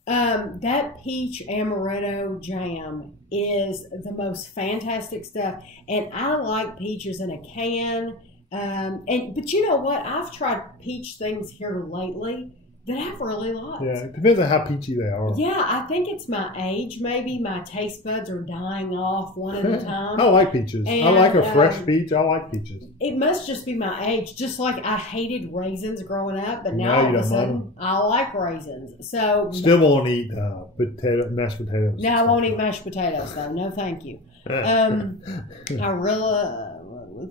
That peach amaretto jam is the most fantastic stuff, and I like peaches in a can. But you know what? I've tried peach things here lately that I've really liked. Yeah, it depends on how peachy they are. Yeah, I think it's my age. Maybe my taste buds are dying off one at a time. I like peaches. And, I like a fresh peach. I like peaches. It must just be my age. Just like I hated raisins growing up, but now all of a sudden I like raisins. So still won't eat mashed potatoes. No, I won't eat mashed potatoes though. No, thank you. I really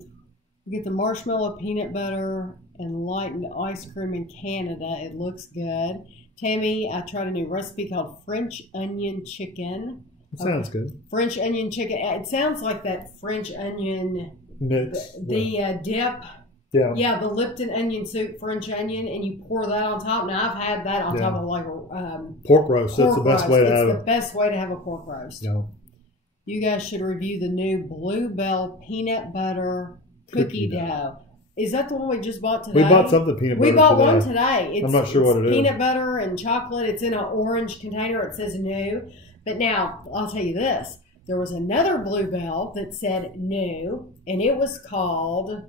get the marshmallow peanut butter and lightened ice cream in Canada. It looks good. Tami, I tried a new recipe called French onion chicken. Sounds good. French onion chicken. It sounds like that French onion mix. The dip. Yeah. Yeah, the Lipton onion soup, French onion, and you pour that on top. Now, I've had that on top of like a pork roast. That's the best way to have it. It's the best way to have a pork roast. Yeah. You guys should review the new Bluebell peanut butter cookie dough. Is that the one we just bought today? We bought something peanut butter. We bought today. one today. I'm not sure what it is. Peanut butter and chocolate. It's in an orange container. It says new. But now, I'll tell you this. There was another Bluebell that said new, and it was called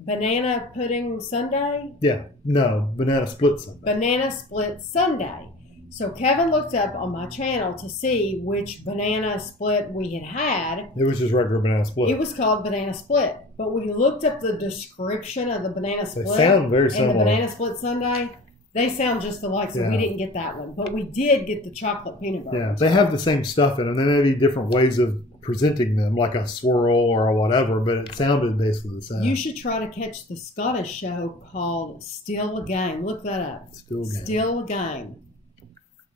Banana Pudding Sundae? Yeah. No, Banana Split Sundae. Banana Split Sundae. So Kevin looked up on my channel to see which banana split we had. It was just regular banana split. It was called banana split. But we looked up the description of the banana split. They sound very similar. And the banana split sundae, they sound just alike, so we didn't get that one. But we did get the chocolate peanut butter. Yeah, they have the same stuff in them. There may be different ways of presenting them, like a swirl or whatever, but it sounded basically the same. You should try to catch the Scottish show called Still a Game. Look that up. Still a Game.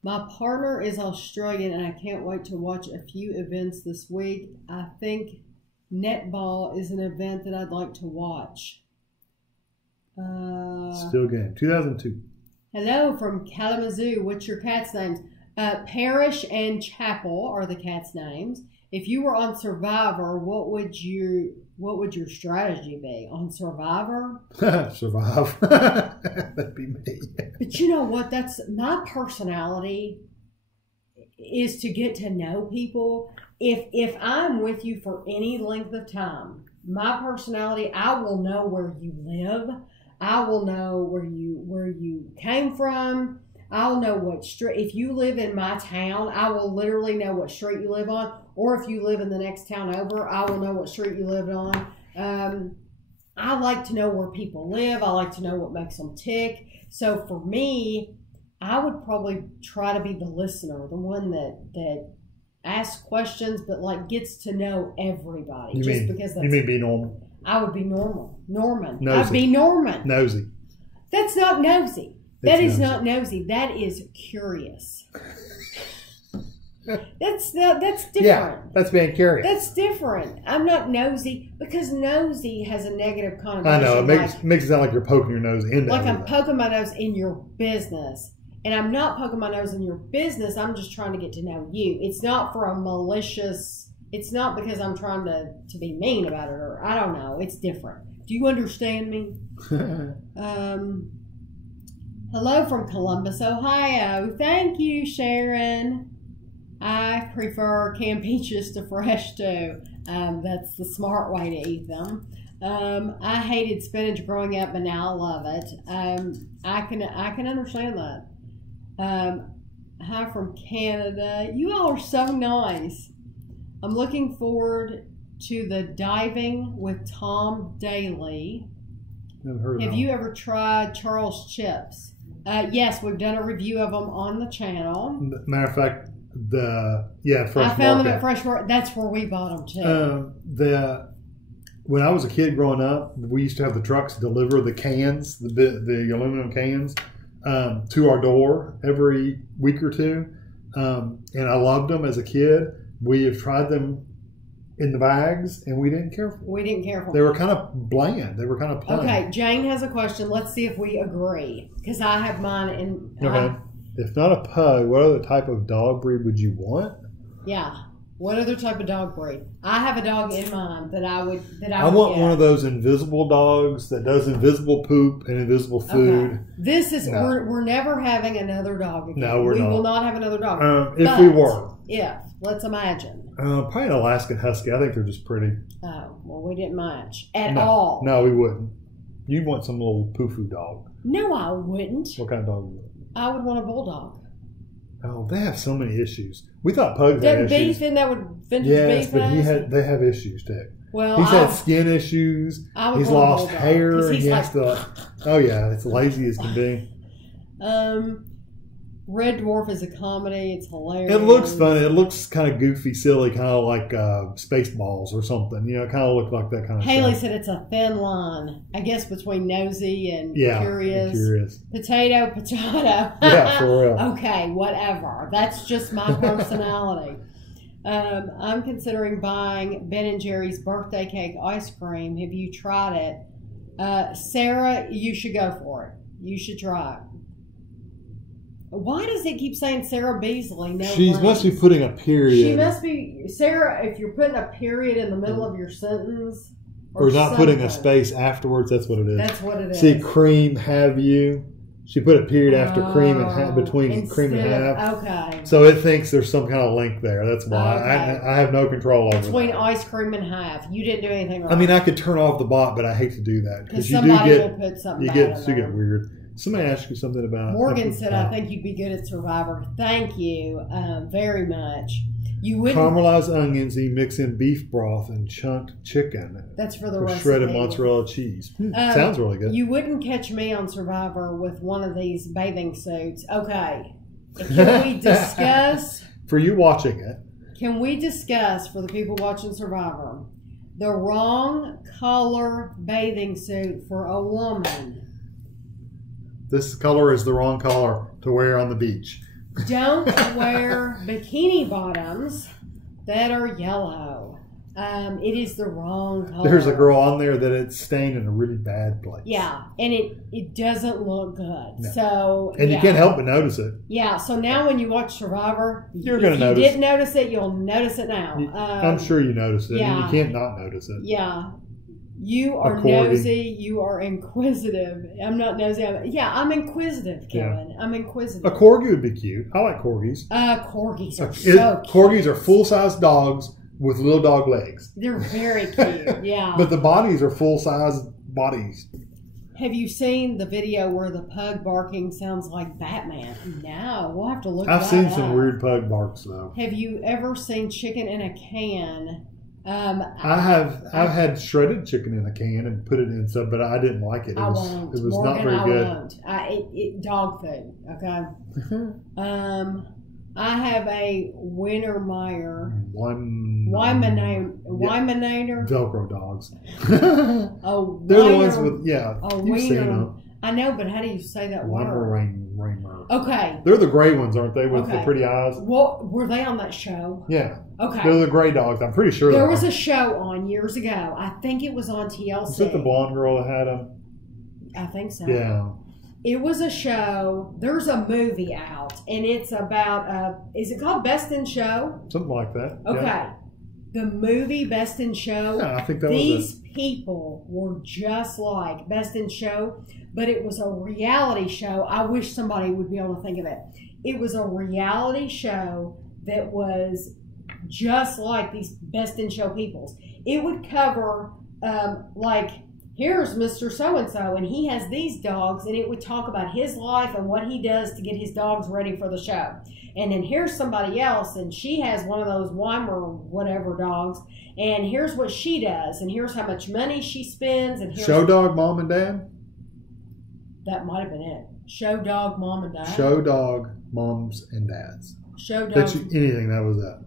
My partner is Australian, and I can't wait to watch a few events this week. I think netball is an event that I'd like to watch. Still game. 2002. Hello from Kalamazoo. What's your cat's names? Parrish and Chapel are the cat's names. If you were on Survivor, what would your strategy be on Survivor? Survive. That'd be me. But you know what? That's my personality is to get to know people. If I'm with you for any length of time, my personality, I will know where you live. I will know where you came from. I'll know what street. If you live in my town, I will literally know what street you live on. Or if you live in the next town over, I will know what street you lived on. I like to know where people live. I like to know what makes them tick. So for me, I would probably try to be the listener, the one that asks questions, but like gets to know everybody. You mean be normal? I would be normal. Norman. Nosy. I'd be Norman. Nosy. That's not nosy. That is not nosy. That is curious. That's different. Yeah, that's being curious. That's different. I'm not nosy because nosy has a negative connotation. I know. It makes it sound like you're poking your nose into like I'm poking my nose in your business. And I'm not poking my nose in your business. I'm just trying to get to know you. It's not for a malicious, it's not because I'm trying to be mean about it or I don't know. It's different. Do you understand me? Hello from Columbus, Ohio. Thank you, Sharon. I prefer canned peaches to fresh too. That's the smart way to eat them. I hated spinach growing up, but now I love it. I can understand that. Hi from Canada. You all are so nice. I'm looking forward to the diving with Tom Daly. Have you ever tried Charles chips? Yes, we've done a review of them on the channel. Matter of fact, Fresh I found them at Fresh Market. That's where we bought them too. When I was a kid growing up, we used to have the trucks deliver the cans, the aluminum cans, to our door every week or two, and I loved them as a kid. We have tried them in the bags, and we didn't care for them. We didn't care for them. They were kind of bland. They were kind of plain. Okay, Jane has a question. Let's see if we agree. Because I have mine in... Okay. If not a pug, what other type of dog breed would you want? Yeah. What other type of dog breed? I have a dog in mind that I would I want one of those invisible dogs that does invisible poop and invisible food. Okay. This is... No. We're never having another dog again. No, we're not. We will not have another dog. If we were. If. Let's imagine. Probably an Alaskan Husky. I think they're just pretty. Oh, well, we didn't match at all. No, we wouldn't. You'd want some little poo-foo dog. No, I wouldn't. What kind of dog would you want? I would want a bulldog. Oh, they have so many issues. We thought pugs had issues. Beef, and that would vintage yes, beef. But they have issues too. Well, he's had skin issues. He's lost hair. He has to. Oh yeah, it's lazy as can be. Red Dwarf is a comedy. It's hilarious. It looks funny. It looks kind of goofy, silly, kind of like Spaceballs or something. You know, it kind of looks like that kind of Haley stuff. said it's a thin line, I guess, between nosy and curious. Curious. Potato. Yeah, for real. Okay, whatever. That's just my personality. I'm considering buying Ben & Jerry's birthday cake ice cream. Have you tried it? Sarah, you should go for it. You should try it. Why does it keep saying Sarah Beasley? No, she must be putting a period. She must be Sarah. If you're putting a period in the middle of your sentence, or not putting a space afterwards, that's what it is. That's what it is. See, cream have you? She put a period after cream and between cream and half. Okay. So it thinks there's some kind of link there. That's why I have no control over between ice cream and half. You didn't do anything wrong. I mean, I could turn off the bot, but I hate to do that because somebody will put something. You get weird. Somebody asked you something about... Morgan said, I think you'd be good at Survivor. Thank you very much. You wouldn't... Caramelized onions, you mix in beef broth and chunked chicken. That's for the recipe. Shredded mozzarella cheese. Sounds really good. You wouldn't catch me on Survivor with one of these bathing suits. Okay. Can we discuss... For you watching it. Can we discuss, for the people watching Survivor, the wrong color bathing suit for a woman? This color is the wrong color to wear on the beach. Don't wear bikini bottoms that are yellow. It is the wrong color. There's a girl on there that it's stained in a really bad place. Yeah, and it doesn't look good. No. So you can't help but notice it. Yeah, so now when you watch Survivor, you're going to notice. If you didn't notice it, you'll notice it now. I'm sure you notice it. Yeah. You can't not notice it. Yeah. You are nosy. You are inquisitive. I'm not nosy. I'm inquisitive, Kevin. Yeah. I'm inquisitive. A corgi would be cute. I like corgis. Corgis are so cute. Corgis are full-size dogs with little dog legs. They're very cute, yeah. But the bodies are full-size bodies. Have you seen the video where the pug barking sounds like Batman? No, we'll have to look I've seen some weird pug barks, though. Have you ever seen chicken in a can? I've had shredded chicken in a can and put it in stuff, but I didn't like it. It was Morgan, not very good. Won't. Dog food, okay? I have a Wienermeier. Weimanator. Velcro dogs. Oh, they're the ones with, you've seen them. I know, but how do you say that word? Okay. They're the gray ones, aren't they, with the pretty eyes? Well, were they on that show? Yeah. Okay. They're the gray dogs. I'm pretty sure there was a show on years ago. I think it was on TLC. Is it the blonde girl that had them? I think so. Yeah. It was a show. There's a movie out, and it's about, is it called Best in Show? Something like that. Okay. Yeah. The movie Best in Show. Yeah, I think that these people were just like Best in Show, but it was a reality show. I wish somebody would be able to think of it. It was a reality show that was just like these Best in Show peoples. It would cover, here's Mr. So-and-so, and he has these dogs, and it would talk about his life and what he does to get his dogs ready for the show. And then here's somebody else, and she has one of those Weimar whatever dogs, and here's what she does, and here's how much money she spends. And here's Show Dog Mom and Dad? That might have been it. Show Dog Mom and Dad? Show Dog Moms and Dads. Show Dog. Anything that was that.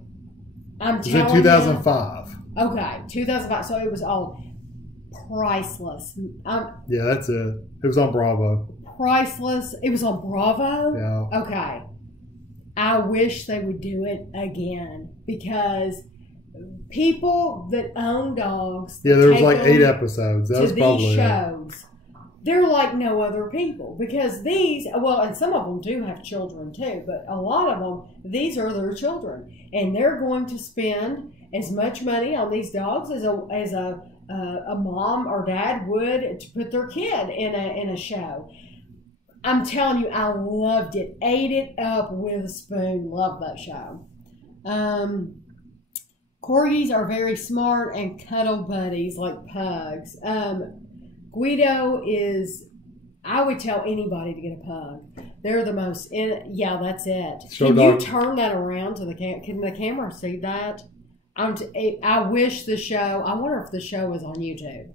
I'm telling you. It was in 2005. Okay, 2005. So it was all priceless. Yeah, that's it. It was on Bravo. Priceless. It was on Bravo? Yeah. Okay. I wish they would do it again, because people that own dogs, yeah, there was like 8 episodes. That was probably these shows. They're like no other people, because these, well, and some of them do have children too, but a lot of them, these are their children, and they're going to spend as much money on these dogs as a mom or dad would to put their kid in a show. I'm telling you, I loved it. Ate it up with a spoon. Love that show. Corgis are very smart and cuddle buddies like pugs. Guido is, I would tell anybody to get a pug. They're the most, yeah, that's it. Can you turn that around to the can the camera see that? I wish the show, I wonder if the show was on YouTube.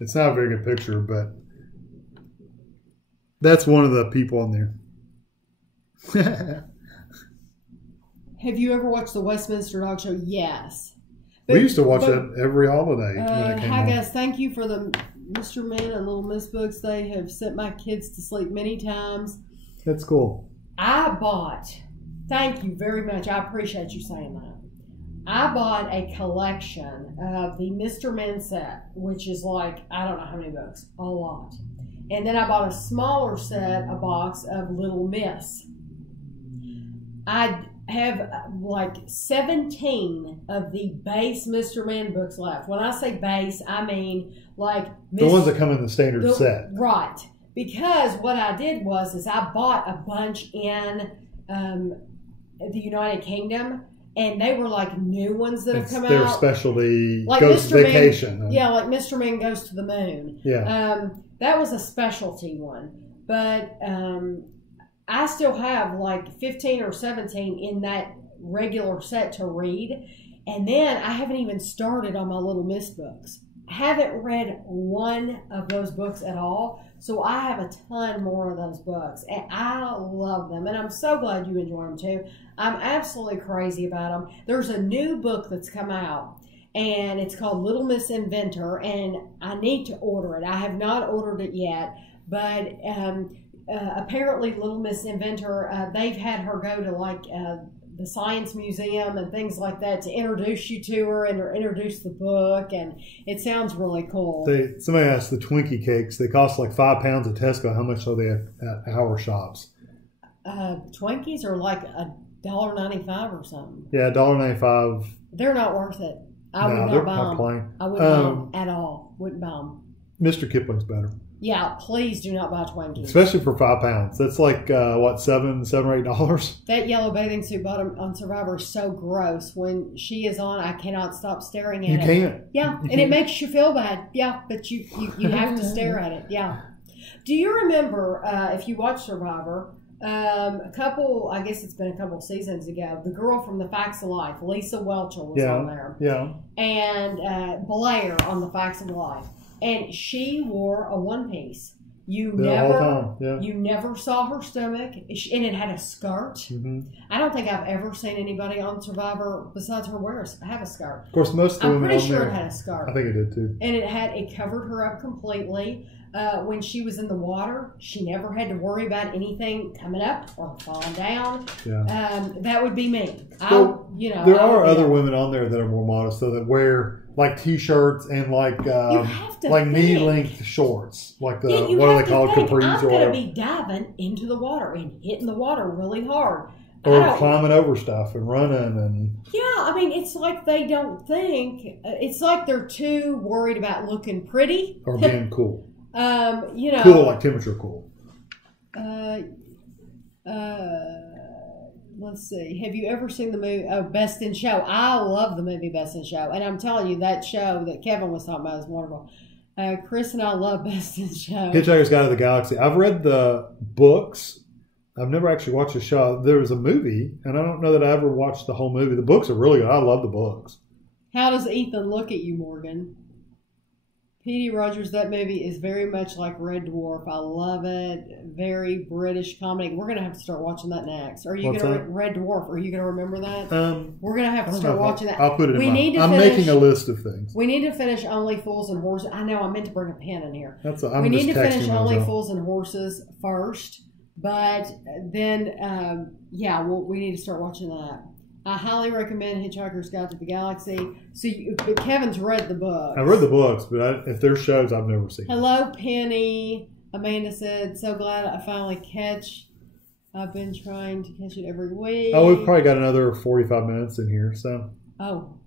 It's not a very good picture, but that's one of the people on there. Have you ever watched the Westminster Dog Show? Yes. We used to watch it every holiday when it came hi on. guys, thank you for the Mr. Man and Little Miss books. They have sent my kids to sleep many times. That's cool. Thank you very much. I appreciate you saying that. I bought a collection of the Mr. Men set, which is like, I don't know how many books, a lot. And then I bought a smaller set, a box of Little Miss. I have like 17 of the base Mr. Man books left. When I say base, I mean like the ones that come in the standard set. Right. Because what I did was I bought a bunch in the United Kingdom, and they were like new ones that have come out. Their specialty, like goes Mr. Vacation. Man, yeah, like Mr. Man Goes to the Moon. Yeah. That was a specialty one. But I still have like 15 or 17 in that regular set to read. And then I haven't even started on my Little Miss books. I haven't read one of those books at all. So I have a ton more of those books. And I love them. And I'm so glad you enjoy them too. I'm absolutely crazy about them. There's a new book that's come out, and it's called Little Miss Inventor. And I need to order it. I have not ordered it yet. But apparently Little Miss Inventor, they've had her go to like the Science Museum and things like that to introduce you to her and introduce the book, and it sounds really cool. Somebody asked the Twinkie cakes. They cost like £5 at Tesco. How much are they at our shops? Twinkies are like $1.95 or something. Yeah, $1.95. They're not worth it. I would not buy them. I wouldn't buy them at all. Wouldn't buy them. Mr. Kipling's better. Yeah, please do not buy Twinkies. Especially for £5. That's like, what, $7 or $8? That yellow bathing suit bottom on Survivor is so gross. When she is on, I cannot stop staring at it. You can't. Yeah, and it makes you feel bad. Yeah, but you have to stare at it. Yeah. Do you remember, if you watch Survivor, I guess it's been a couple seasons ago, the girl from The Facts of Life, Lisa Welcher, was on there. Yeah. And Blair on The Facts of Life. And she wore a one-piece. You never saw her stomach, and it had a skirt. Mm-hmm. I don't think I've ever seen anybody on Survivor besides her have a skirt. Of course, most of the women on there. I'm pretty sure it had a skirt. I think it did too. And it covered her up completely. When she was in the water, she never had to worry about anything coming up or falling down. Yeah. That would be me. There are other women on there that are more modest, though, that wear like T-shirts and like knee-length shorts, like what are they called, capris or whatever. I'm going to be diving into the water and hitting the water really hard. Or climbing over stuff and running and... Yeah, I mean, it's like they don't think... It's like they're too worried about looking pretty. Or being cool. Cool, like temperature cool. Let's see. Have you ever seen the movie Best in Show? I love the movie Best in Show. And I'm telling you, that show that Kevin was talking about is wonderful. Chris and I love Best in Show. Hitchhiker's Guide to the Galaxy. I've read the books. I've never actually watched the show. There was a movie, and I don't know that I ever watched the whole movie. The books are really good. I love the books. How does Ethan look at you, Morgan? P.D. Rogers, that movie is very much like Red Dwarf. I love it. Very British comedy. We're going to have to start watching that next. Are you going to Red Dwarf? Are you going to remember that? We're going to have to start watching that. I'll put it in I'm making a list of things. We need to finish Only Fools and Horses. I know I meant to bring a pen in here. We need to finish Only Fools and Horses first. But then, yeah, we need to start watching that. I highly recommend Hitchhiker's Guide to the Galaxy. So, but Kevin's read the book. I read the books, but if there's shows, I've never seen. Hello, Penny. Amanda said, so glad I finally catch. I've been trying to catch it every week. Oh, we've probably got another 45 minutes in here. So. Oh.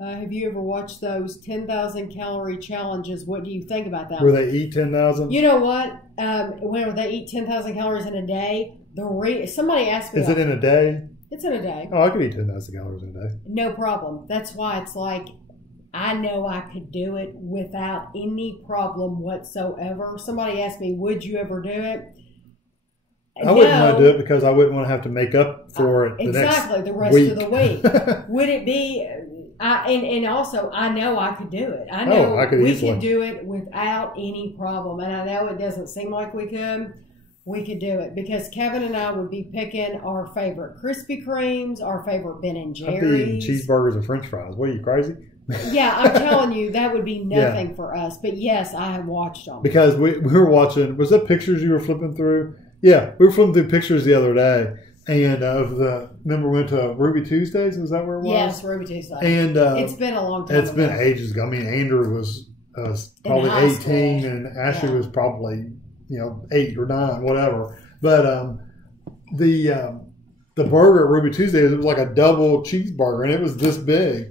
Have you ever watched those 10,000 calorie challenges? What do you think about that? Where they eat 10,000? You know what? Whenever they eat 10,000 calories in a day, somebody asked me. Is it in a day? It's in a day. Oh, I could eat 10,000 calories in a day. No problem. That's why it's like, I know I could do it without any problem whatsoever. Somebody asked me, would you ever do it? I wouldn't want to do it because I wouldn't want to have to make up for it the rest of the week. Would it be? And also, I know I could do it. I know we could do it without any problem. And I know it doesn't seem like we could. We could do it because Kevin and I would be picking our favorite Krispy Kremes, our favorite Ben and Jerry's. I'd be eating cheeseburgers and French fries. What are you, crazy? Yeah, I'm telling you, that would be nothing for us. But yes, I have watched them. Because we were watching, was that pictures you were flipping through? Yeah, we were flipping through pictures the other day. And remember we went to Ruby Tuesdays? Was that where it was? Yes, Ruby Tuesdays. And it's been a long time It's been ages ago. I mean, Andrew was probably 18 and Ashley was probably, 8 or 9, whatever. But the burger at Ruby Tuesdays, it was like a double cheeseburger, and it was this big.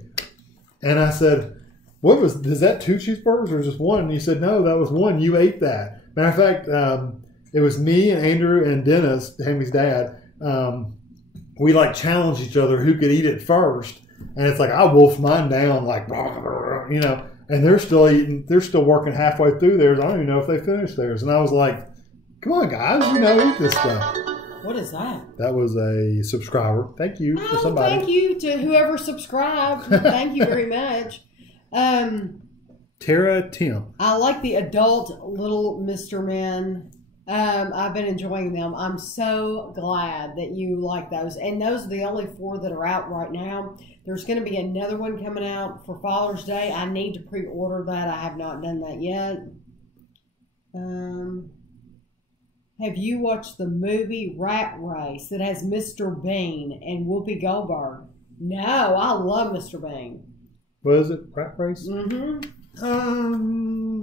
And I said, is that 2 cheeseburgers or just one? And he said, no, that was one. You ate that. Matter of fact, it was me and Andrew and Dennis, Tammy's dad. We challenged each other who could eat it first. And it's like, I wolfed mine down and they're still eating, they're still working halfway through theirs. I don't even know if they finished theirs. And I was like, come on, guys, eat this stuff. What is that? That was a subscriber. Thank you for somebody. Thank you to whoever subscribed. Thank you very much. Tara Tim. I like the adult Little Mr. Men. I've been enjoying them. I'm so glad that you like those. And those are the only 4 that are out right now. There's going to be another one coming out for Father's Day. I need to pre-order that. I have not done that yet. Have you watched the movie Rat Race that has Mr. Bean and Whoopi Goldberg? No, I love Mr. Bean. What is it? Rat Race? Mm-hmm.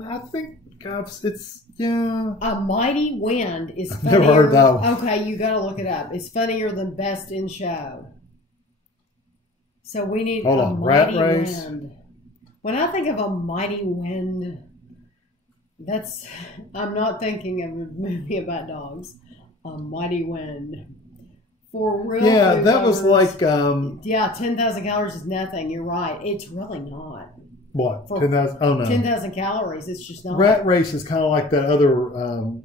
I think it's, yeah. A Mighty Wind is funnier. Never heard that one. Okay, you got to look it up. It's funnier than Best in Show. So we need a Mighty Wind. When I think of a Mighty Wind, I'm not thinking of a movie about dogs. A Mighty Wind. For real. Yeah, that was like. 10,000 calories is nothing. You're right. It's really not. What? 10,000? Oh, no. 10,000 calories. It's just not. Rat Race is kind of like that other,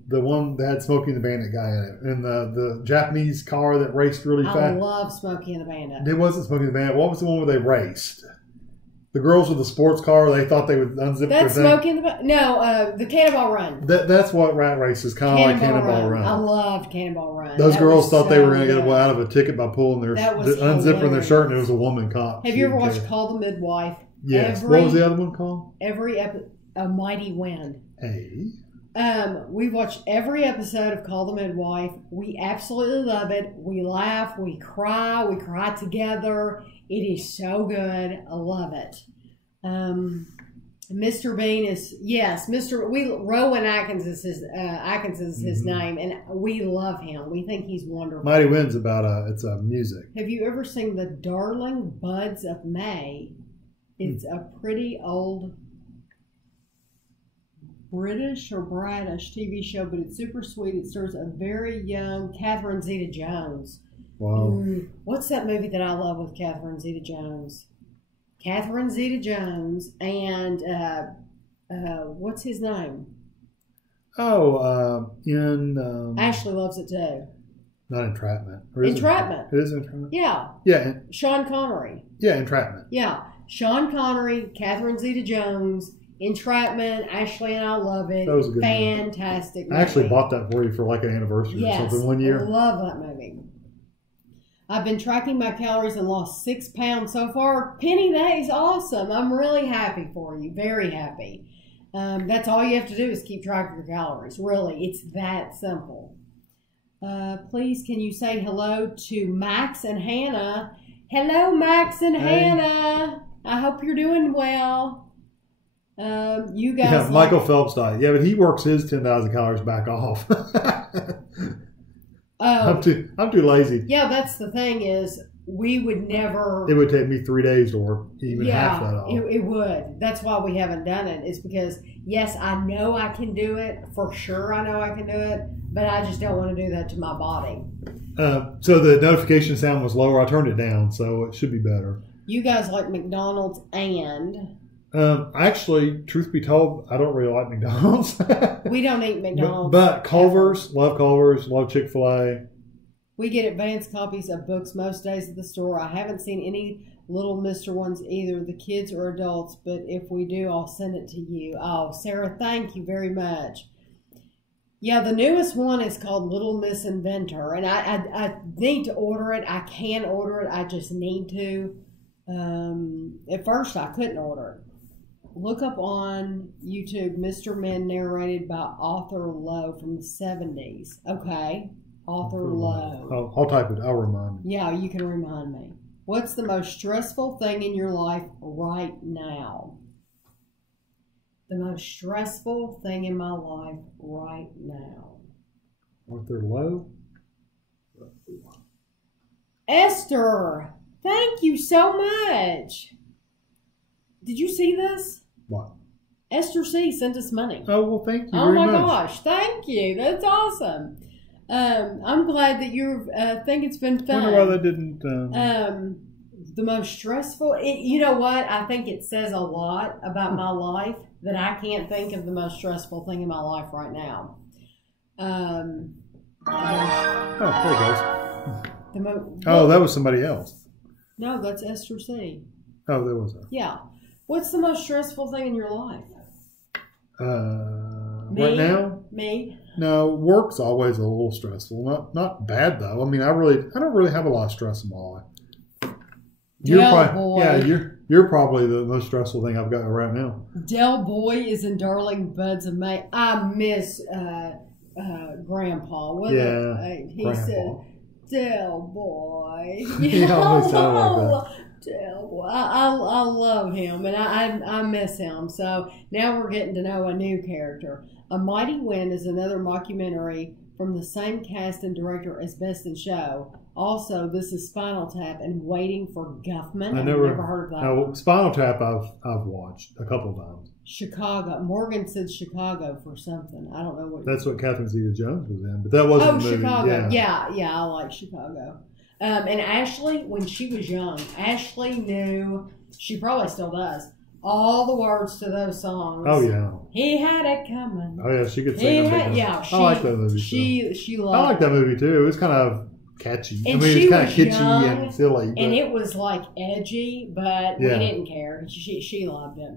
the one that had Smokey and the Bandit guy in it. And the Japanese car that raced really fast. I love Smokey and the Bandit. It wasn't Smokey and the Bandit. What was the one where they raced? The girls with the sports car, they thought they would unzip their thing. That's Smokey and the Bandit. No, the Cannonball Run. That's what Rat Race is, kind of like Cannonball Run. I loved Cannonball Run. Those girls thought they were going to get out of a ticket by pulling unzipping their shirt, and it was a woman cop. Have you ever watched Call the Midwife? Yes. What was the other one called? A Mighty Wind. Hey. We watched every episode of Call the Midwife. We absolutely love it. We laugh, we cry together. It is so good. I love it. Mr. Bean is Rowan Atkins is his name, and we love him. We think he's wonderful. Mighty Wind's about it's music. Have you ever seen The Darling Buds of May? It's a pretty old British or British TV show, but it's super sweet. It stars a very young Catherine Zeta-Jones. Wow. What's that movie that I love with Catherine Zeta-Jones? Catherine Zeta-Jones and what's his name? Oh, Ashley loves it too. Not Entrapment. Entrapment. It is Entrapment? Yeah. Yeah. Sean Connery. Yeah, Entrapment. Yeah. Sean Connery, Catherine Zeta-Jones, Entrapment. Ashley and I love it. That was a good fantastic movie. I actually bought that for you for like an anniversary or something one year. I love that movie. I've been tracking my calories and lost 6 pounds so far. Penny, that is awesome. I'm really happy for you. Very happy. That's all you have to do is keep track of your calories. Really, it's that simple. Please, can you say hello to Max and Hannah? Hello, Max and Hannah. I hope you're doing well. You guys. Yeah, Michael Phelps died. Yeah, but he works his 10,000 calories back off. I'm too lazy. Yeah, that's the thing is we would never. It would take me 3 days to work even half that off. It would. That's why we haven't done it. Is because yes, I know I can do it for sure. I know I can do it, but I just don't want to do that to my body. So the notification sound was lower. I turned it down, so it should be better. You guys like McDonald's and. Actually, truth be told, I don't really like McDonald's. We don't eat McDonald's. But Culver's, love Chick-fil-A. We get advanced copies of books most days at the store. I haven't seen any Little Mister ones either, the kids or adults, but if we do, I'll send it to you. Oh, Sarah, thank you very much. Yeah, the newest one is called Little Miss Inventor, and I need to order it. I can order it. I just need to. At first, I couldn't order it. Look up on YouTube, Mr. Men, narrated by Author Lowe from the 70s. Okay, Author Lowe. I'll type it. I'll remind you. Yeah, you can remind me. What's the most stressful thing in your life right now? The most stressful thing in my life right now. Author Lowe? Esther, thank you so much. Did you see this? What? Esther C. sent us money. Oh, well, thank you Oh, very my much. gosh. Thank you. That's awesome. I'm glad that you think it's been fun. I wonder why that didn't... The most stressful... you know what? I think it says a lot about my life that I can't think of the most stressful thing in my life right now. Oh, there it goes. Oh, that was somebody else. No, that's Esther C. Oh, there was her. Yeah. What's the most stressful thing in your life? Right now? Me? No, work's always a little stressful. Not bad though. I mean, I don't really have a lot of stress in my life. You're probably the most stressful thing I've got right now. Del Boy is in Darling Buds of May. I miss Grandpa. He Grandpa. said, Del Boy. He always sounded like that. Del Boy. I love him, and I miss him. So now we're getting to know a new character. A Mighty Wind is another mockumentary from the same cast and director as Best in Show. Also, this is Spinal Tap and Waiting for Guffman. I've never heard of that. No, Spinal Tap I've watched a couple of times. Chicago. Morgan said Chicago for something. I don't know what. That's what Catherine Zeta-Jones was in, but that wasn't the movie. Chicago. Yeah, I like Chicago. And Ashley, when she was young, Ashley knew, she probably still does, all the words to those songs. Oh, yeah. He had it coming. Oh, yeah, she could sing them. Yeah, I like that movie. She loved I like that movie, too. It was kind of catchy. And it's kind of kitschy and silly. And it was like edgy, but we didn't care. She loved it.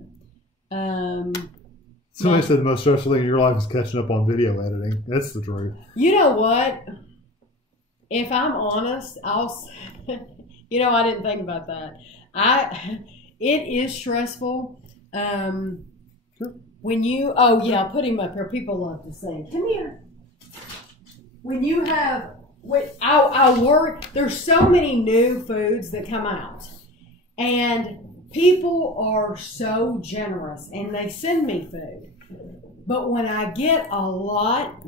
Somebody said the most stressful thing in your life is catching up on video editing. That's the truth. You know what? If I'm honest, I didn't think about that. It is stressful. Sure. When you, put him up here. People love to sing. Come here. When you have, I worry, there's so many new foods that come out. And people are so generous and they send me food. But when I get a lot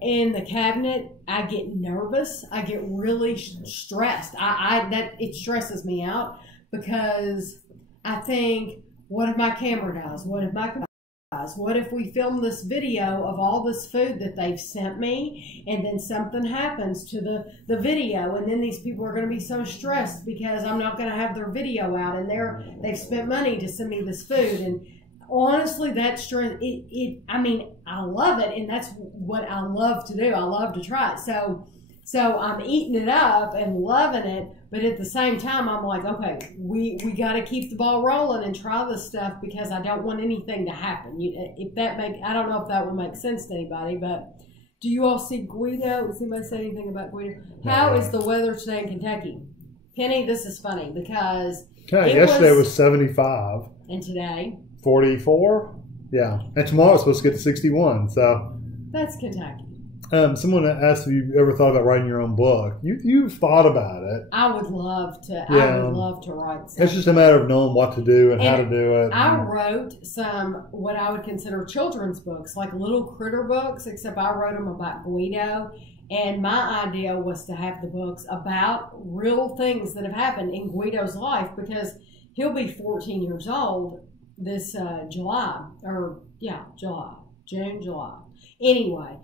in the cabinet, I get nervous. I get really stressed. It stresses me out because I think, what if my camera dies? What if my computer dies? What if we film this video of all this food that they've sent me and then something happens to the video, and then these people are going to be so stressed because I'm not going to have their video out and they've spent money to send me this food. And honestly, that stress, I love it, and that's what I love to do. I love to try it. So I'm eating it up and loving it, but at the same time, I'm like, okay, we got to keep the ball rolling and try this stuff because I don't want anything to happen. I don't know if that will make sense to anybody, but do you all see Guido? Does anybody say anything about Guido? How is the weather today in Kentucky? Penny, this is funny because yesterday was 75. And today? 44. Yeah. And tomorrow it's supposed to get to 61. So that's Kentucky. Someone asked if you ever thought about writing your own book. You've thought about it. I would love to. Yeah. I would love to write something. It's just a matter of knowing what to do and how to do it. I wrote some what I would consider children's books, like little critter books, except I wrote them about Guido. And my idea was to have the books about real things that have happened in Guido's life, because he'll be 14 years old this July. June, July. Anyway,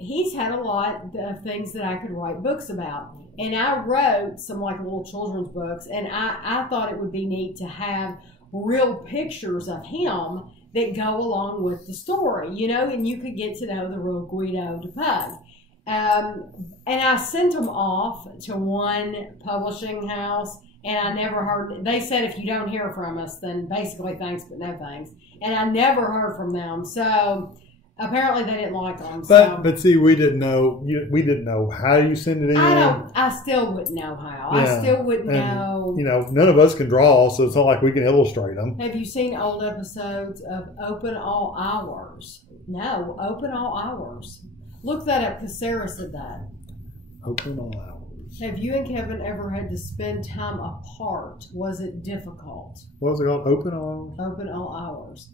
he's had a lot of things that I could write books about. And I wrote some like little children's books, and I thought it would be neat to have real pictures of him that go along with the story, you know, and you could get to know the real Guido the Pug. And I sent them off to one publishing house, and I never heard. They said, if you don't hear from us, then basically thanks but no thanks. And I never heard from them. So apparently they didn't like them. But see, we didn't know. We didn't know how you send it in. I still wouldn't know how. Yeah. I still wouldn't know. You know, none of us can draw, so it's not like we can illustrate them. Have you seen old episodes of Open All Hours? No, Open All Hours. Look that up, because Sarah said that. Open All Hours. Have you and Kevin ever had to spend time apart? Was it difficult? What was it called? Open All Hours? Open All Hours.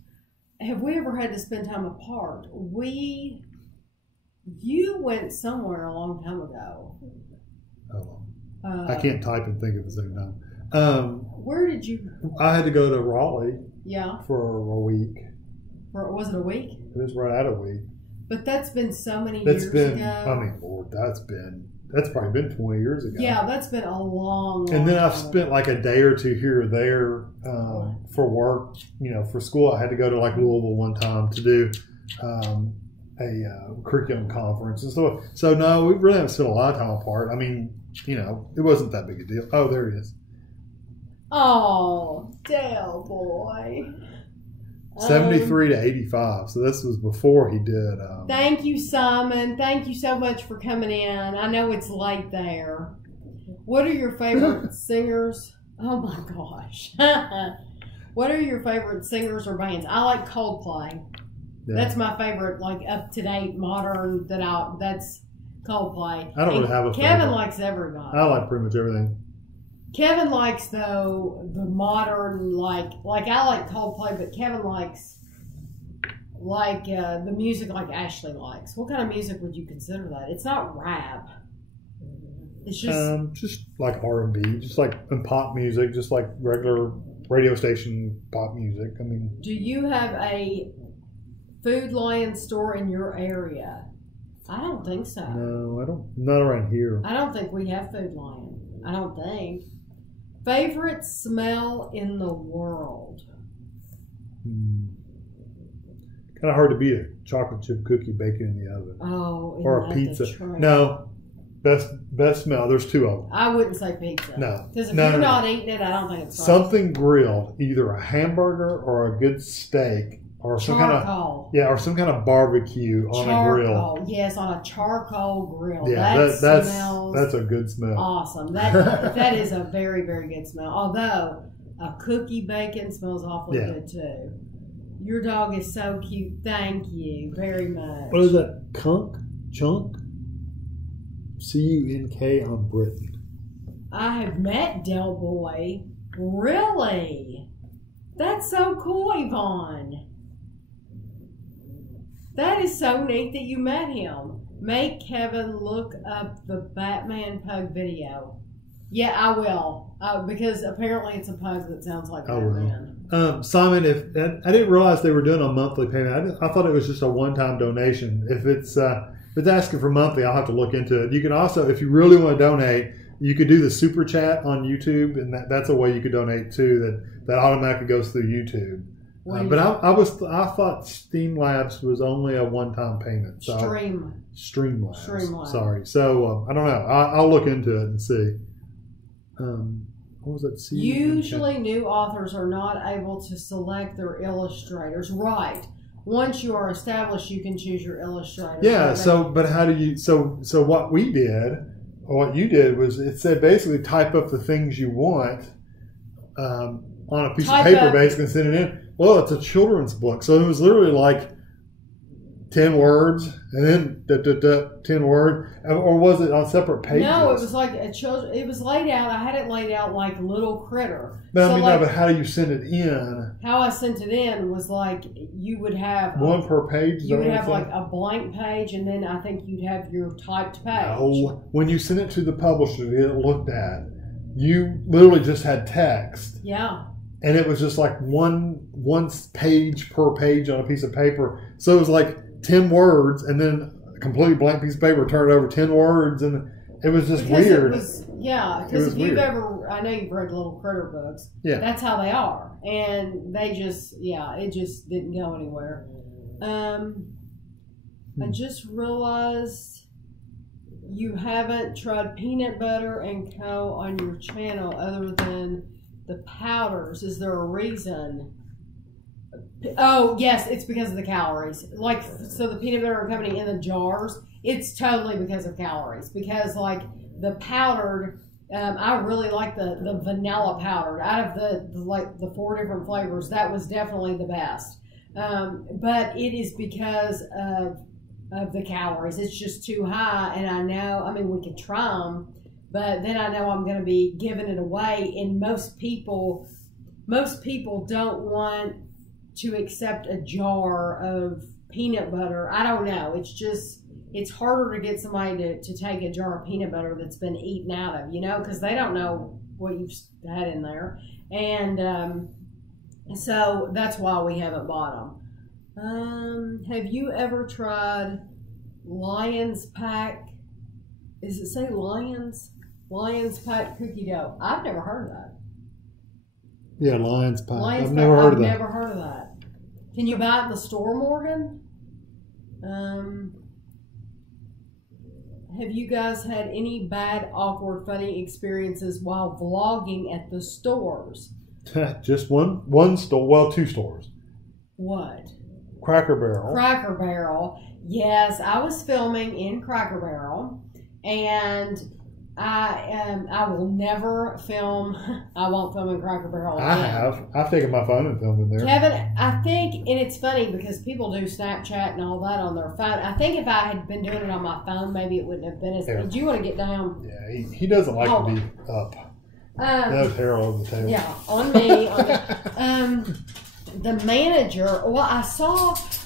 Have we ever had to spend time apart? You went somewhere a long time ago. Oh, I can't type and think at the same time. Where did you? I had to go to Raleigh. Yeah. For a week. Was it a week? It was right out a week. But that's been so many years ago. I mean, Lord, that's probably been 20 years ago. Yeah, that's been a long And then I've time spent like a day or two here or there for work. You know, for school, I had to go to like Louisville one time to do a curriculum conference and stuff. So no, we really haven't spent a lot of time apart. I mean, you know, it wasn't that big a deal. Oh, there he is. Oh, Dale boy. 73 to 85. So this was before he did. Thank you, Simon. Thank you so much for coming in. I know it's late there. What are your favorite singers? Oh my gosh. What are your favorite singers or bands? I like Coldplay. Yeah. That's my favorite, like up to date, modern. That's Coldplay. I don't really have a favorite. Kevin likes everybody. I like pretty much everything. Kevin likes, though, the modern, like I like Coldplay, but Kevin likes, the music like Ashley likes. What kind of music would you consider that? It's not rap. It's just like R&B, just like and pop music, just like regular radio station pop music. I mean, do you have a Food Lion store in your area? I don't think so. No, I don't. Not around here. I don't think we have Food Lion. I don't think. Favorite smell in the world? Kind of hard to beat a chocolate chip cookie baking in the oven. Oh, or a pizza. No, best smell. There's two of them. I wouldn't say pizza. No, because if you're not eating it, I don't think it's something grilled, either a hamburger or a good steak. Or some charcoal. Or some kind of barbecue on a grill. Yes, on a charcoal grill. Yeah, smells that's a good smell. Awesome. That is a very, very good smell. Although a cookie bacon smells awfully good too. Your dog is so cute. Thank you very much. What is that? Chunk? C-U-N-K on Britain. I have met Del Boy. Really? That's so cool, Yvonne. That is so neat that you met him. Make Kevin look up the Batman Pug video. Yeah, I will. Because apparently it's a pug that sounds like Batman. Simon, I didn't realize they were doing a monthly payment. I thought it was just a one-time donation. If it's asking for monthly, I'll have to look into it. You can also, if you really want to donate, you could do the super chat on YouTube, and that's a way you could donate too. That automatically goes through YouTube. But I thought Streamlabs was only a one-time payment. So Streamlabs. Sorry. So I don't know. I'll look into it and see. What was that? Usually, new authors are not able to select their illustrators. Right. Once you are established, you can choose your illustrator. Yeah. But how do you? So what we did, or what you did, was it said basically type up the things you want on a piece of paper, basically, and send it in. Well, it's a children's book, so it was literally like 10 words and then 10 word, or was it on separate pages? No, it was like a children. It was laid out. I had it laid out like Little Critter. But so I mean, like, no, but how do you send it in? How I sent it in was like you would have one per page. You would have like a blank page, and then I think you'd have your typed page. No, when you sent it to the publisher to get it looked at, you literally just had text. Yeah. And it was just like one page per page on a piece of paper. So it was like 10 words and then a completely blank piece of paper, turn it over 10 words, and it was just weird. Because if you've ever, I know you've read Little Critter books. Yeah. That's how they are. And they just, it just didn't go anywhere. I just realized you haven't tried peanut butter and co on your channel other than the powders. Is there a reason? Oh, yes, it's because of the calories. Like, so the peanut butter and company in the jars, it's totally because of calories. Because, like, the powdered, I really like the vanilla powdered. Out of the 4 different flavors, that was definitely the best. But it is because of the calories. It's just too high, and I know, I mean, we could try them, but then I know I'm going to be giving it away, and most people don't want to accept a jar of peanut butter. I don't know. It's harder to get somebody to take a jar of peanut butter that's been eaten out of, because they don't know what you've had in there. And so that's why we haven't bought them. Have you ever tried Lion's Pack? Does it say Lions? Lion's Pack cookie dough. I've never heard of that. Yeah, Lion's Pack. I've never heard of that. I've never heard of that. Can you buy it in the store, Morgan? Have you guys had any bad, awkward, funny experiences while vlogging at the stores? Just one store. Well, 2 stores. What? Cracker Barrel. Cracker Barrel. Yes, I was filming in Cracker Barrel, and I will never film. I won't film in Cracker Barrel again. I've taken my phone and filmed in there. Kevin, I think, and it's funny because people do Snapchat and all that on their phone. I think if I had been doing it on my phone, maybe it wouldn't have been as. Did you want to get down? Yeah, he doesn't like to be up. No hair on the table. Yeah, on me. The manager. Well, I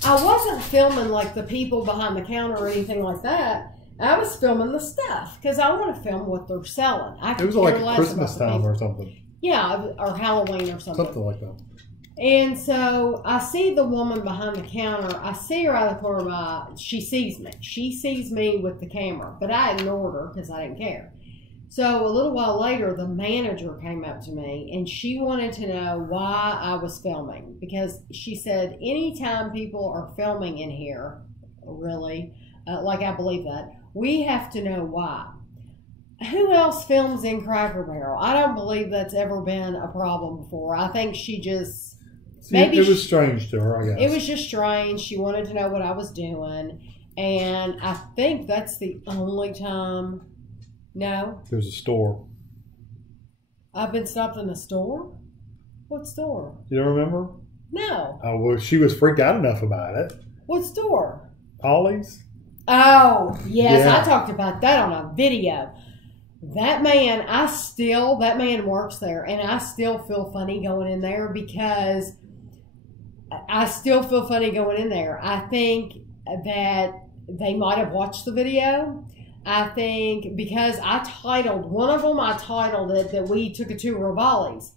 wasn't filming like the people behind the counter or anything like that. I was filming the stuff because I want to film what they're selling. It was like Christmas time or something. Yeah, or Halloween or something. Something like that. And so I see the woman behind the counter. I see her out of the corner of my eye. She sees me. She sees me with the camera, but I ignored her because I didn't care. So a little while later, the manager came up to me, and she wanted to know why I was filming. Because she said, anytime people are filming in here, really, like I believe that, we have to know why. Who else films in Cracker Barrel? I don't believe that's ever been a problem before. I think she just... Maybe it was strange to her, I guess. It was just strange. She wanted to know what I was doing. And I think that's the only time... No. There's a store. I've been stopped in a store? What store? You don't remember? No. Oh, well, she was freaked out enough about it. What store? Ollie's. Oh, yes. Yeah. I talked about that on a video. That man works there, and I still feel funny going in there because I still feel funny going in there. I think that they might have watched the video. I think because one of them I titled it that we took a tour of Ollie's.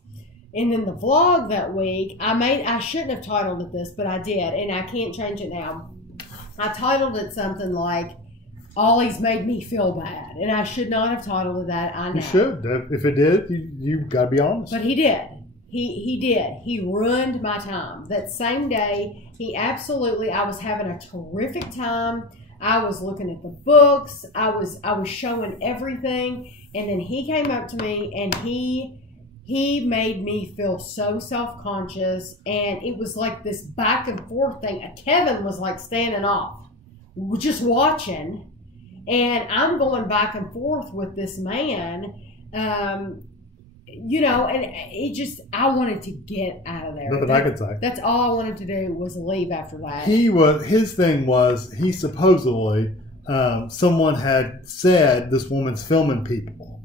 And then the vlog that week, I shouldn't have titled it this, but I did, and I can't change it now. I titled it something like, Ollie's made me feel bad. And I should not have titled it that, I know. You should. If it did, you've got to be honest. But he did. He did. He ruined my time. That same day, I was having a terrific time. I was looking at the books. I was showing everything. And then he came up to me and he made me feel so self-conscious. And it was like this back and forth thing. Kevin was like standing off, just watching. And I'm going back and forth with this man. you know, and it just, I wanted to get out of there. Nothing I could say. That's all I wanted to do was leave after that. His thing was, he supposedly, someone had said this woman's filming people.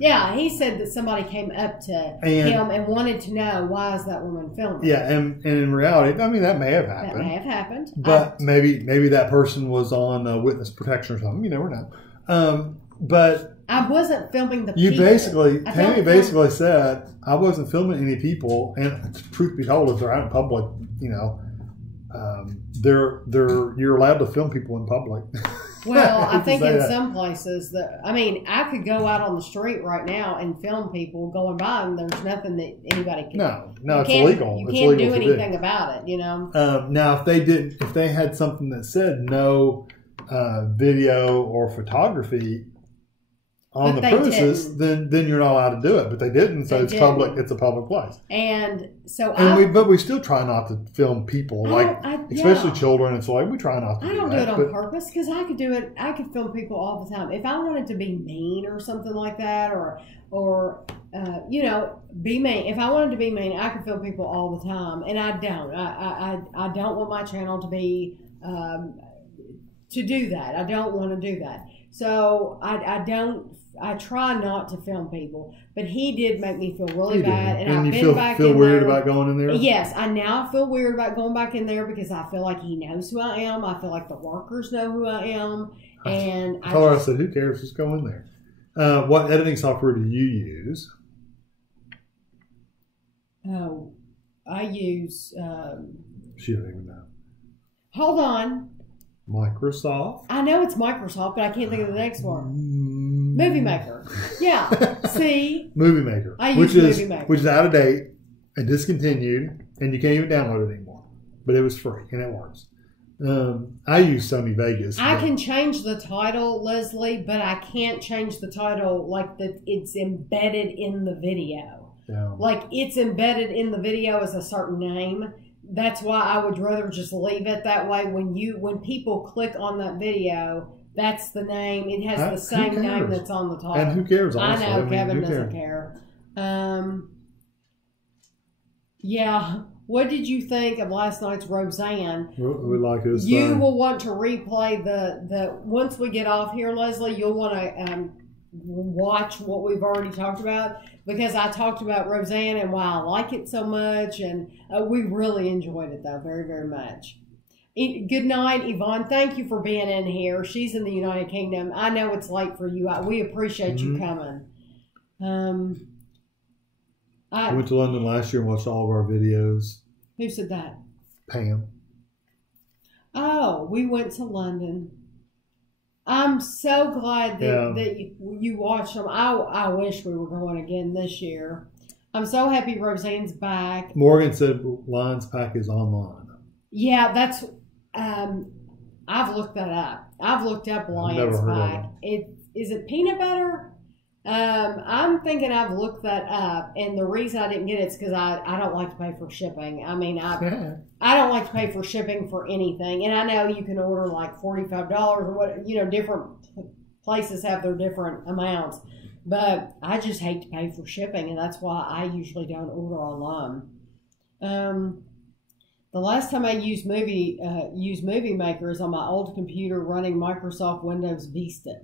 Yeah, he said that somebody came up to him and wanted to know, why is that woman filming? Yeah, and in reality, I mean, that may have happened. That may have happened. But maybe that person was on witness protection or something. You never know. But I wasn't filming the people. Tami basically said, I wasn't filming any people. And truth be told, if they're out in public, you know, you're allowed to film people in public. Well, I think in some places I could go out on the street right now and film people going by, and there's nothing that anybody can. No, it's illegal. You can't do anything about it, you know. Now, if they had something that said no video or photography on the premises, then you're not allowed to do it. But they didn't, so it's public. It's a public place. And so, but we still try not to film people, especially children. It's like we try not to. I don't do it on purpose because I could do it. I could film people all the time if I wanted to be mean or something like that, or you know, be mean. If I wanted to be mean, I could film people all the time, and I don't. I don't want my channel to be to do that. I don't want to do that. So I try not to film people, but he did make me feel really bad, and I've been back in there. You feel weird about going in there? Yes, I now feel weird about going back in there because I feel like he knows who I am. I feel like the workers know who I am, and I said, "Who cares? Just go in there." What editing software do you use? Oh, I use. She doesn't even know. Hold on. Microsoft. I know it's Microsoft, but I can't think of the next one. Movie Maker. Yeah. See? Movie Maker. I use Movie Maker. Which is out of date and discontinued, and you can't even download it anymore. But it was free, and it works. I use Sony Vegas. I can change the title, Leslie, but I can't change the title like that. It's embedded in the video. Yeah. Like it's embedded in the video as a certain name. That's why I would rather just leave it that way. When people click on that video, that's the name. It has the same name that's on the title. And who cares? Honestly? I know Kevin doesn't care. Yeah. What did you think of last night's Roseanne? We like his. You will want to replay the once we get off here, Leslie. You'll want to watch what we've already talked about, because I talked about Roseanne and why I like it so much, and we really enjoyed it though, very, very much. Good night, Yvonne. Thank you for being in here. She's in the United Kingdom. I know it's late for you. We appreciate you coming. I went to London last year and watched all of our videos. Who said that? Pam. Oh, we went to London. I'm so glad that you watched them. I wish we were going again this year. I'm so happy Roseanne's back. Morgan said Lions Pack is online. Yeah, that's. I've looked that up. I've looked up Lions Pack. Is it peanut butter? I'm thinking I've looked that up, and the reason I didn't get it is because I don't like to pay for shipping. I mean, I don't like to pay for shipping for anything, and I know you can order like $45 or what, different places have their different amounts, but I just hate to pay for shipping, and that's why I usually don't order online. The last time I used Movie Maker is on my old computer running Microsoft Windows Vista.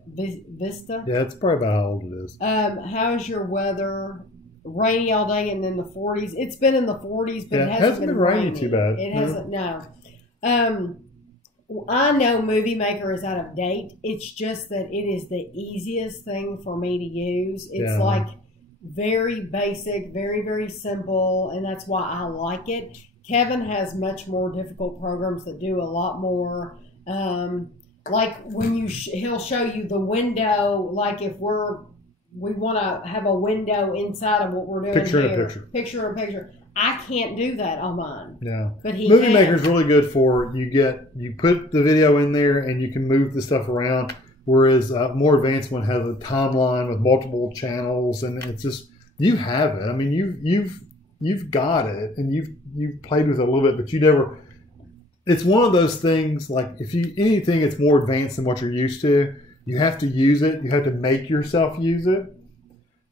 Yeah, it's probably about how old it is. How's your weather? Rainy all day and in the 40s. It's been in the 40s, but it hasn't been rainy too bad. It hasn't, no. I know Movie Maker is out of date. It's just that it is the easiest thing for me to use. It's like very basic, very, very simple, and that's why I like it. Kevin has much more difficult programs that do a lot more. Like when he'll show you the window. Like if we want to have a window inside of what we're doing picture here. In a picture. Picture in a picture. I can't do that on mine. Yeah, but Movie Maker is really good for you put the video in there and you can move the stuff around. Whereas more advanced one has a timeline with multiple channels, and it's just you have it. I mean, you've got it, and you've played with it a little bit, but you never. It's one of those things like anything that's more advanced than what you're used to, you have to use it. You have to make yourself use it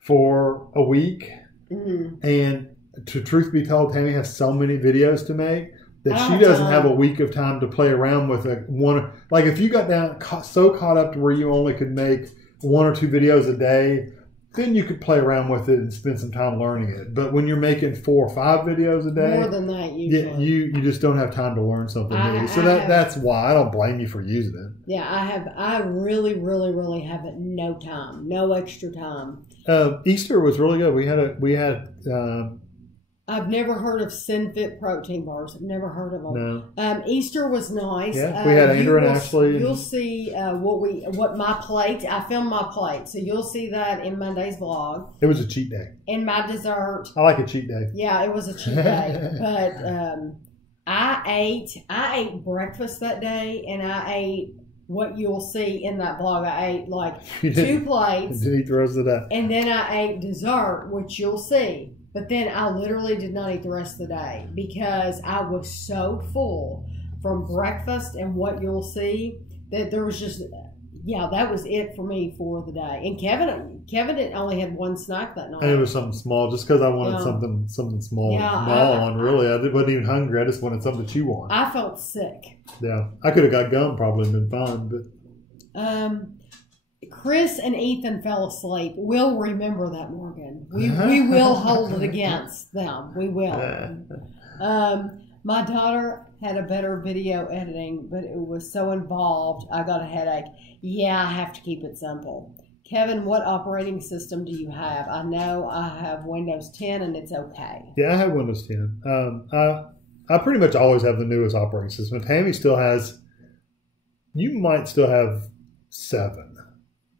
for a week, And to truth be told, Tami has so many videos to make that she doesn't have a week of time to play around with one. Like if you got down so caught up to where you only could make 1 or 2 videos a day, then you could play around with it and spend some time learning it. But when you're making 4 or 5 videos a day, more than that usually, you just don't have time to learn something new. So that's why I don't blame you for using it. Yeah, I really, really, really have no time, no extra time. Easter was really good. We had. I've never heard of SinFit protein bars. I've never heard of them. No. Easter was nice. Yeah, we had Andrew and Ashley. You'll see what my plate. I filmed my plate, so you'll see that in Monday's vlog. It was a cheat day. And my dessert. I like a cheat day. Yeah, it was a cheat day, but I ate breakfast that day, and I ate what you'll see in that vlog. I ate like 2 plates. Didn't eat the rest of that. And then I ate dessert, which you'll see. But then I literally did not eat the rest of the day because I was so full from breakfast and what you'll see that there was just, that was it for me for the day. And Kevin only had 1 snack that night. And it was something small just because I wanted something small. Really. I wasn't even hungry. I just wanted something to chew on. I felt sick. Yeah. I could have got gum probably and been fine. But Chris and Ethan fell asleep. We'll remember that, Morgan. We will hold it against them. We will. My daughter had a better video editing, but it was so involved, I got a headache. Yeah, I have to keep it simple. Kevin, what operating system do you have? I know I have Windows 10 and it's okay. Yeah, I have Windows 10. I pretty much always have the newest operating system. Tami still has, you might still have 7.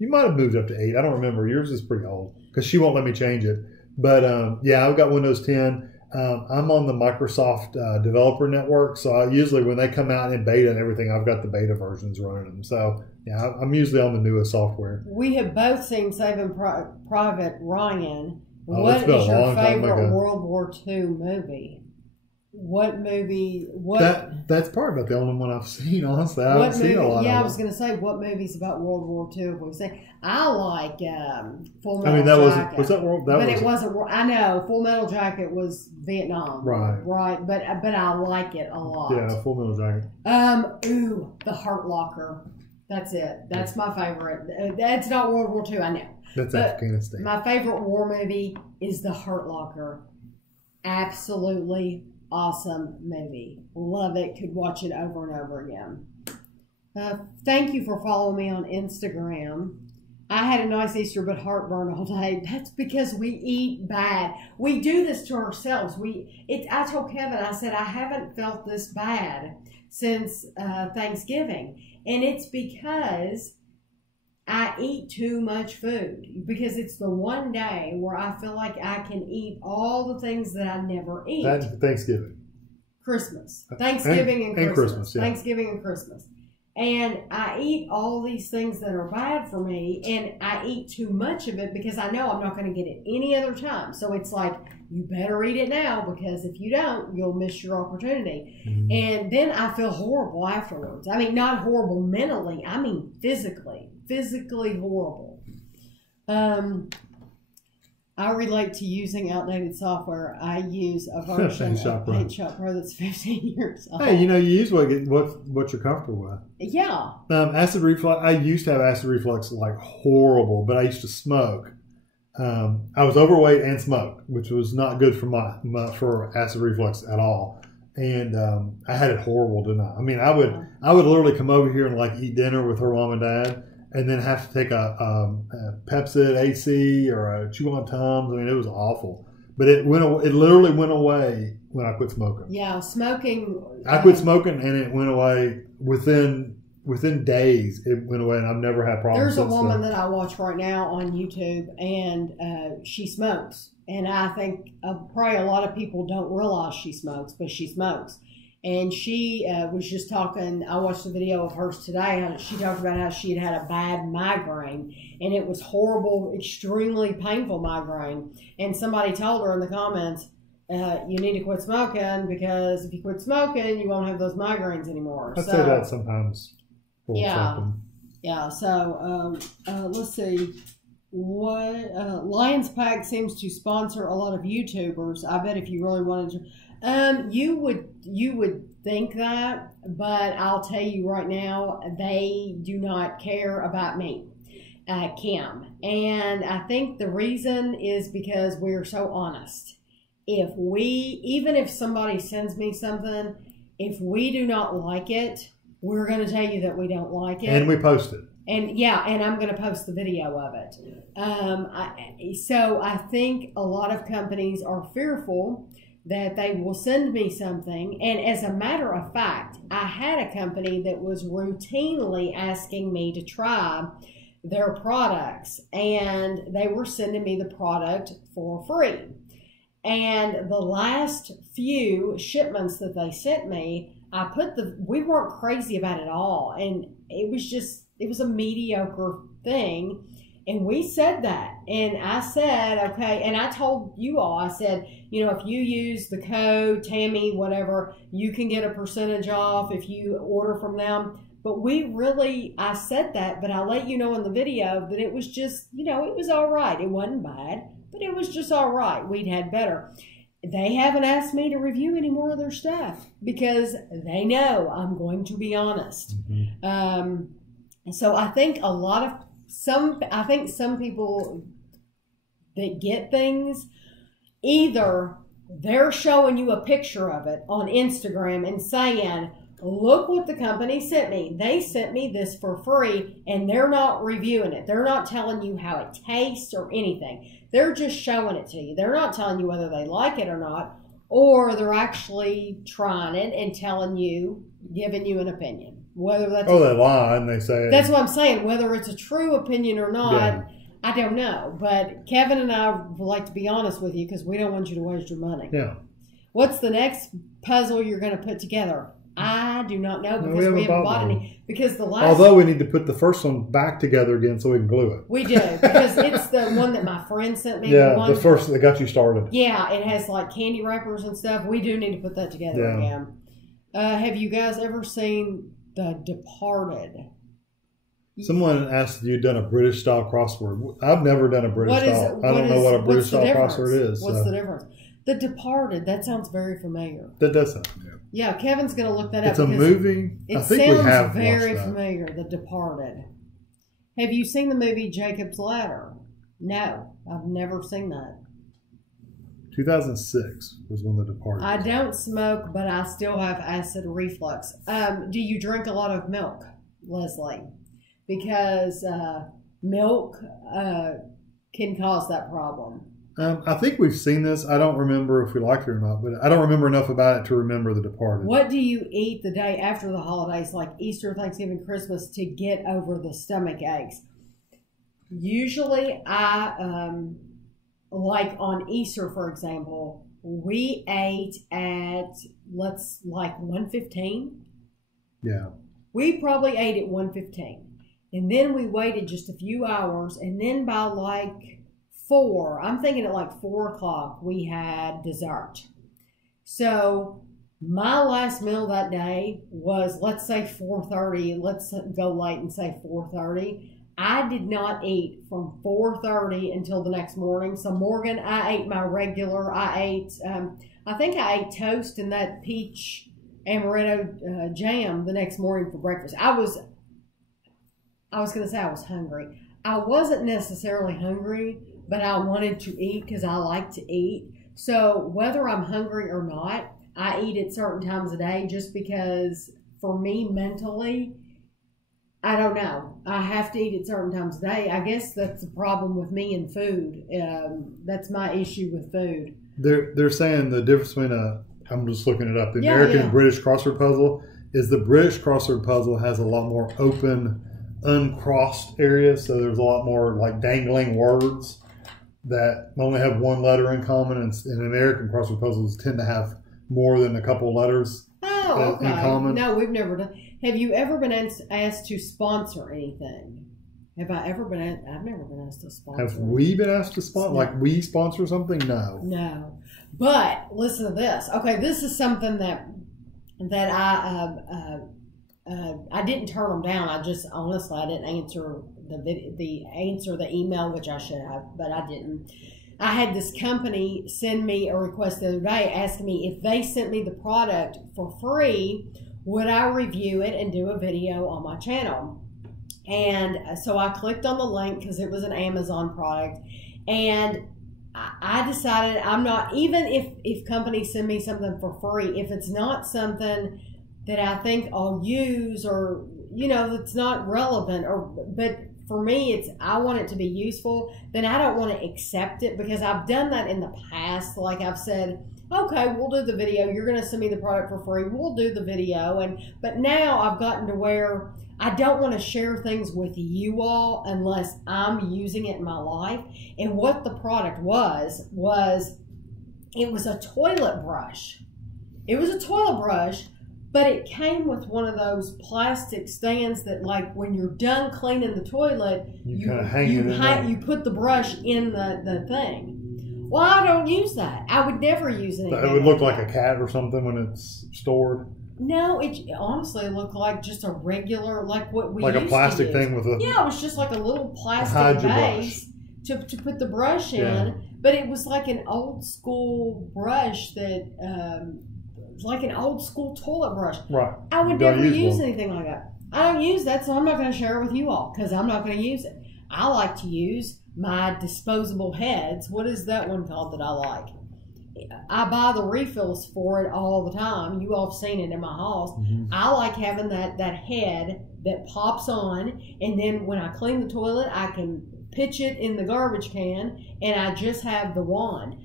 You might have moved up to 8. I don't remember. Yours is pretty old because she won't let me change it. But I've got Windows 10. I'm on the Microsoft Developer Network. So usually when they come out in beta and everything, I've got the beta versions running them. So yeah, I'm usually on the newest software. We have both seen Saving Private Ryan. What is your favorite World War II movie? What movie? That's probably about the only one I've seen. Honestly, I haven't seen a lot. Yeah, I was going to say, what movies about World War II have we seen? I like Full Metal Jacket. Was that World? But it wasn't. I know Full Metal Jacket was Vietnam, right. But I like it a lot. Yeah, Full Metal Jacket. The Hurt Locker. That's it. That's my favorite. That's not World War II. I know. That's Afghanistan. My favorite war movie is The Hurt Locker. Absolutely awesome movie. Love it. Could watch it over and over again. Thank you for following me on Instagram. I had a nice Easter, but heartburn all day. That's because we eat bad. We do this to ourselves. I told Kevin, I said, I haven't felt this bad since Thanksgiving. And it's because I eat too much food. Because it's the one day where I feel like I can eat all the things that I never eat. That's Thanksgiving. Christmas. Thanksgiving and Christmas. Yeah. Thanksgiving and Christmas. And I eat all these things that are bad for me, and I eat too much of it because I know I'm not going to get it any other time. So it's like, you better eat it now because if you don't, you'll miss your opportunity. Mm-hmm. And then I feel horrible afterwards. I mean, not horrible mentally. I mean, physically horrible. I relate to using outdated software. I use a version of Paint Shop Pro that's 15 years old. Hey, you use what you're comfortable with. Yeah. Acid reflux. I used to have acid reflux like horrible, but I used to smoke. I was overweight and smoked, which was not good for acid reflux at all. And I had it horrible, didn't I? I mean, I would literally come over here and like eat dinner with her mom and dad, and then have to take a Pepcid AC or a chew on Tums. I mean, it was awful. But it literally went away when I quit smoking. Yeah, smoking. I quit smoking, and it went away within days. It went away, and I've never had problems. There's a woman that I watch right now on YouTube, and she smokes. And I think probably a lot of people don't realize she smokes, but she smokes. And she was just talking, I watched a video of hers today, and she talked about how she had a bad migraine, and it was horrible, extremely painful migraine. And somebody told her in the comments, you need to quit smoking, because if you quit smoking, you won't have those migraines anymore. I'd say that sometimes. Yeah. So let's see. What Lions Pack seems to sponsor a lot of YouTubers. I bet if you really wanted to, you would think that, but I'll tell you right now, they do not care about me, Kim. And I think the reason is because we're so honest. Even if somebody sends me something, if we do not like it, we're going to tell you that we don't like it. And we post it. And yeah, and I'm going to post the video of it. So I think a lot of companies are fearful that they will send me something. And as a matter of fact, I had a company that was routinely asking me to try their products, and they were sending me the product for free. And the last few shipments that they sent me, we weren't crazy about it all. And it was a mediocre thing. And we said that. And I said, okay, and I told you all, I said, if you use the code Tami, whatever, you can get a percentage off if you order from them. But I said that, but I let you know in the video that it was just, it was all right. It wasn't bad, but it was just all right. We'd had better. They haven't asked me to review any more of their stuff because they know I'm going to be honest. Mm-hmm. So I think some people that get things, either they're showing you a picture of it on Instagram and saying, look what the company sent me. They sent me this for free, and they're not reviewing it. They're not telling you how it tastes or anything. They're just showing it to you. They're not telling you whether they like it or not, or they're actually trying it and giving you an opinion. Whether that's they lie and they say that's what I'm saying. Whether it's a true opinion or not, yeah. I don't know. But Kevin and I would like to be honest with you because we don't want you to waste your money. Yeah. What's the next puzzle you're going to put together? I do not know because we haven't bought any. Because although we need to put the first one back together again so we can glue it. We do because it's the one that my friend sent me. Yeah, the first that got you started. Yeah, it has like candy wrappers and stuff. We do need to put that together again. Have you guys ever seen The Departed? Someone asked if you'd done a British style crossword. I've never done a British style. I don't know what a British style crossword is. What's the difference? The Departed. That sounds very familiar. That does sound familiar. Yeah, Kevin's going to look that up. It's a movie. I think we have very familiar. The Departed. Have you seen the movie Jacob's Ladder? No, I've never seen that. 2006 was when The Departed. I don't smoke, but I still have acid reflux. Do you drink a lot of milk, Leslie? Because milk can cause that problem. I think we've seen this. I don't remember if we liked it or not, but I don't remember enough about it to remember The Departed. What do you eat the day after the holidays, like Easter, Thanksgiving, Christmas, to get over the stomach aches? Usually, like on Easter, for example, we ate at 1:15. Yeah. We probably ate at 1:15, and then we waited just a few hours, and then by like 4, I'm thinking at like 4 o'clock, we had dessert. So my last meal that day was, let's say 4:30. Let's go late and say 4:30. I did not eat from 4:30 until the next morning. So Morgan, I ate my regular. I think I ate toast and that peach amaretto jam the next morning for breakfast. I was going to say I was hungry. I wasn't necessarily hungry, but I wanted to eat because I like to eat. So whether I'm hungry or not, I eat at certain times of day just because for me mentally, I don't know. I have to eat at certain times of day. I guess that's the problem with me and food. That's my issue with food. They're saying the difference between I'm just looking it up, the American and British crossword puzzle is the British crossword puzzle has a lot more open, uncrossed areas. So there's a lot more like dangling words that only have one letter in common, and American crossword puzzles tend to have more than a couple letters in common. No, we've never done. Have you ever been asked to sponsor anything? Have I ever been asked? I've never been asked to sponsor. Have we been asked to sponsor? Like we sponsor something? No. No. But listen to this. Okay, this is something that I didn't turn them down. I just honestly I didn't answer the answer the email, which I should have, but I didn't. I had this company send me a request the other day asking me if they sent me the product for free, would I review it and do a video on my channel? And so I clicked on the link because it was an Amazon product, and I decided I'm not, even if companies send me something for free, if it's not something that I think I'll use, or, you know, that's not relevant, but for me, I want it to be useful, then I don't want to accept it, because I've done that in the past. Like I've said, okay, we'll do the video. You're going to send me the product for free. We'll do the video. But now I've gotten to where I don't want to share things with you all unless I'm using it in my life. And what the product was it was a toilet brush. It was a toilet brush, but it came with one of those plastic stands that, like, when you're done cleaning the toilet, you put the brush in the thing. Well, I don't use that. I would never use it. It would look like a cat or something when it's stored. No, it honestly looked like just a regular, like what we like used a plastic to use. thing with a it was just like a little plastic base to put the brush in, but it was like an old school brush that like an old school toilet brush. Right. I would never use anything like that. I don't use that, so I'm not going to share it with you all because I'm not going to use it. I like to use my disposable heads. What is that one called that I like? I buy the refills for it all the time. You all have seen it in my house. Mm-hmm. I like having that head that pops on, and then when I clean the toilet, I can pitch it in the garbage can, and I just have the wand.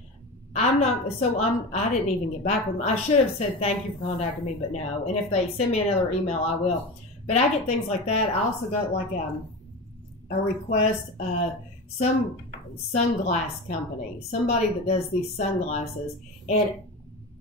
I didn't even get back with them. I should have said thank you for contacting me, but no. And if they send me another email, I will. But I get things like that. I also got like a request, some sunglass company, somebody that does these sunglasses, and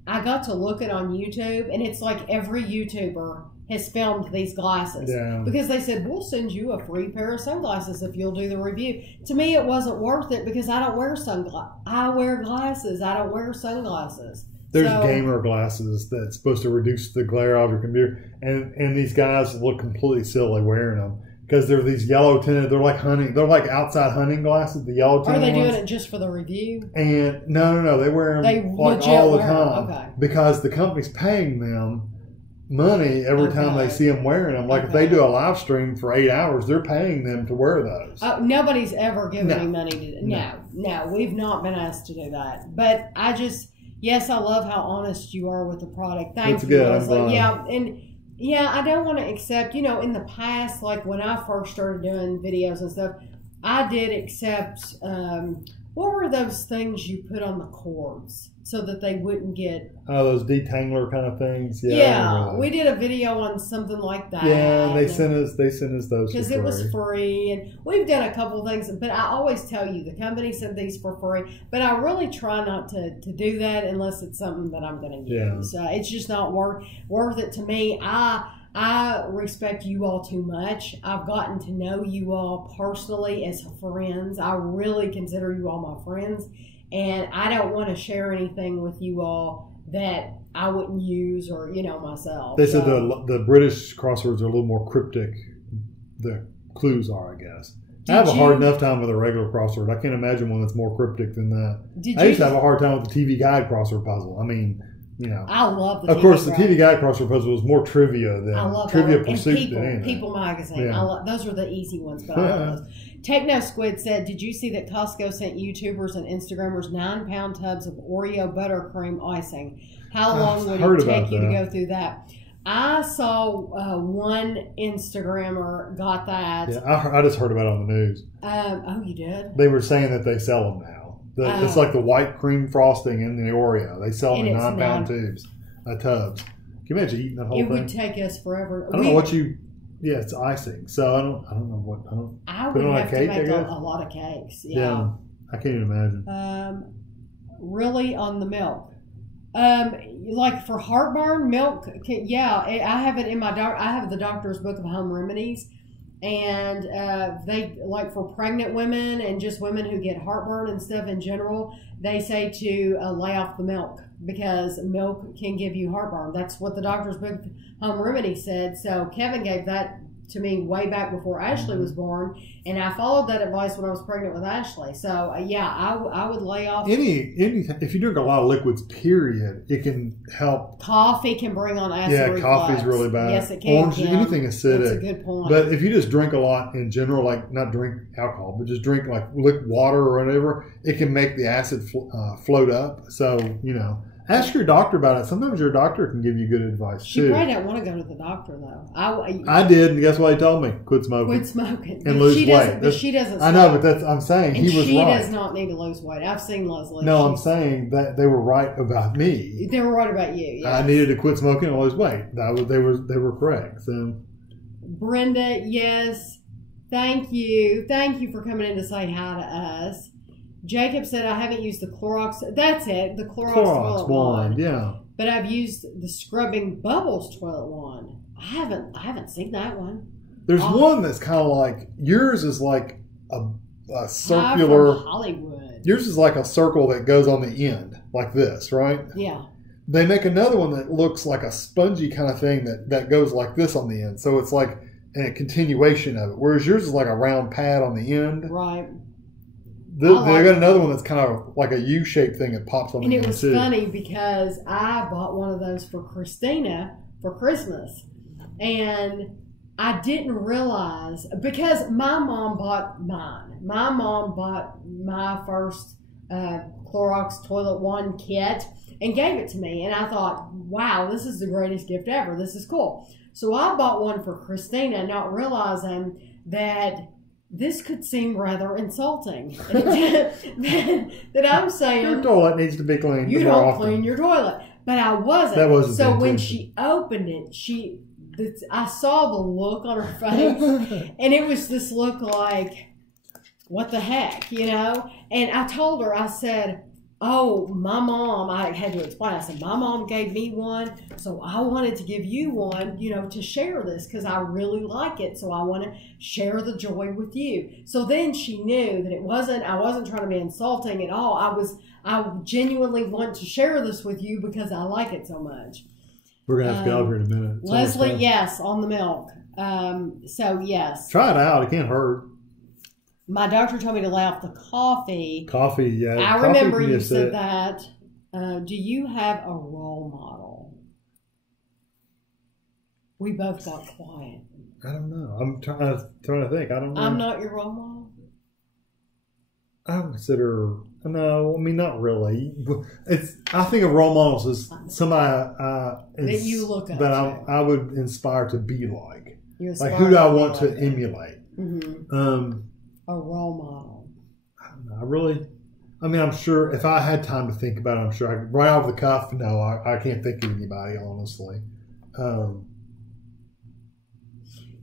I got to look it on YouTube, and it's like every YouTuber has filmed these glasses because they said, we'll send you a free pair of sunglasses if you'll do the review. To me, it wasn't worth it because I don't wear sunglasses. I wear glasses. I don't wear sunglasses. There's gamer glasses that's supposed to reduce the glare out of your computer, and these guys look completely silly wearing them because they're these yellow tinted. They're like hunting. They're like outside hunting glasses. The yellow tinted. Are they doing it just for the review? And no, they wear them like all the time because the company's paying them money every time they see them wearing them. Like if they do a live stream for 8 hours, they're paying them to wear those. Nobody's ever given me money to no, we've not been asked to do that. But I love how honest you are with the product. Thank you. Good. I don't want to accept, in the past, like when I first started doing videos and stuff, I did accept, what were those things you put on the cords so that they wouldn't get... Oh, those detangler kind of things? Yeah, we did a video on something like that. Yeah, and they sent us those because it was free, and we've done a couple of things, but I always tell you, the company sent these for free, but I really try not to do that unless it's something that I'm going to use. It's just not worth it to me. I respect you all too much. I've gotten to know you all personally as friends. I really consider you all my friends, and I don't want to share anything with you all that I wouldn't use or, myself. They said the British crosswords are a little more cryptic. The clues are, I guess. I have a hard enough time with a regular crossword. I can't imagine one that's more cryptic than that. I used to have a hard time with the TV Guide crossword puzzle. I mean... I love the Of course, the TV Guide crossword puzzle was more trivia than Trivia Pursuit than anything. People Magazine. Yeah. Those are the easy ones, but I love those. Techno Squid said, did you see that Costco sent YouTubers and Instagrammers 9-pound tubs of Oreo buttercream icing? How long would it take you to go through that? I saw one Instagrammer got that. Yeah, I just heard about it on the news. Oh, you did? They were saying that they sell them now. It's like the white cream frosting in the Oreo. They sell them in 9-pound tubs. Can you imagine eating that whole thing? It would take us forever. I don't know what you... Yeah, it's icing. So I don't know what... I would have to make a lot of cakes. Yeah. I can't even imagine. Really on the milk. Like for heartburn, milk... I have it in my... I have the doctor's book of home remedies. And they, like for pregnant women and just women who get heartburn and stuff in general, they say to lay off the milk because milk can give you heartburn. That's what the doctor's book home remedy said. So Kevin gave that to me way back before Ashley was born, and I followed that advice when I was pregnant with Ashley. So yeah, I would lay off any if you drink a lot of liquids, period, it can help. Coffee can bring on acid reflux. Coffee's really bad. Yes, it can. Orange, anything acidic. That's a good point. But if you just drink a lot in general, like not drink alcohol, but just drink like water or whatever, it can make the acid float up. So ask your doctor about it. Sometimes your doctor can give you good advice she too. She probably don't want to go to the doctor though. I did, and guess what he told me? Quit smoking. Quit smoking. And lose weight. But she doesn't smoke. I know, but I'm saying and he was right. She does not need to lose weight. I've seen Leslie. No, I'm saying that they were right about me. They were right about you. Yes. I needed to quit smoking and lose weight. They were correct. So. Brenda, yes. Thank you. Thank you for coming in to say hi to us. Jacob said, I haven't used the Clorox. That's it. The Clorox toilet wand. Yeah. But I've used the Scrubbing Bubbles toilet wand. I haven't seen that one. There's one that's kind of like, yours is like a circular. From Hollywood. Yours is like a circle that goes on the end, like this, right? Yeah. They make another one that looks like a spongy kind of thing that goes like this on the end. So it's like a continuation of it. Whereas yours is like a round pad on the end. Right. They got another one that's kind of like a U-shaped thing that pops on the end. And it was funny because I bought one of those for Christina for Christmas. And I didn't realize, because my mom bought mine. My mom bought my first Clorox toilet wand kit and gave it to me. And I thought, wow, this is the greatest gift ever. This is cool. So I bought one for Christina, not realizing that this could seem rather insulting. that I'm saying, your toilet needs to be cleaned. You don't clean your toilet. But I wasn't. That wasn't so when she opened it, I saw the look on her face, and it was this look like, what the heck, And I told her, I said, oh, my mom, I had to explain. I said, my mom gave me one, so I wanted to give you one, to share this because I really like it. So I want to share the joy with you. So then she knew that I wasn't trying to be insulting at all. I genuinely want to share this with you because I like it so much. We're going to have to get over in a minute. Leslie, yes, on the milk. So yes. Try it out. It can't hurt. My doctor told me to lay off the coffee. Coffee, yeah. I remember you said that. Do you have a role model? We both got quiet. I don't know. I'm trying to think. I don't know. I'm not your role model? I don't consider... No, I mean, not really. I think of role models as somebody that you look up that to. I would inspire to be like. Like who do I want to emulate? Mm-hmm. A role model. I don't know. I'm sure if I had time to think about it, I'm sure right off the cuff, no, I can't think of anybody, honestly.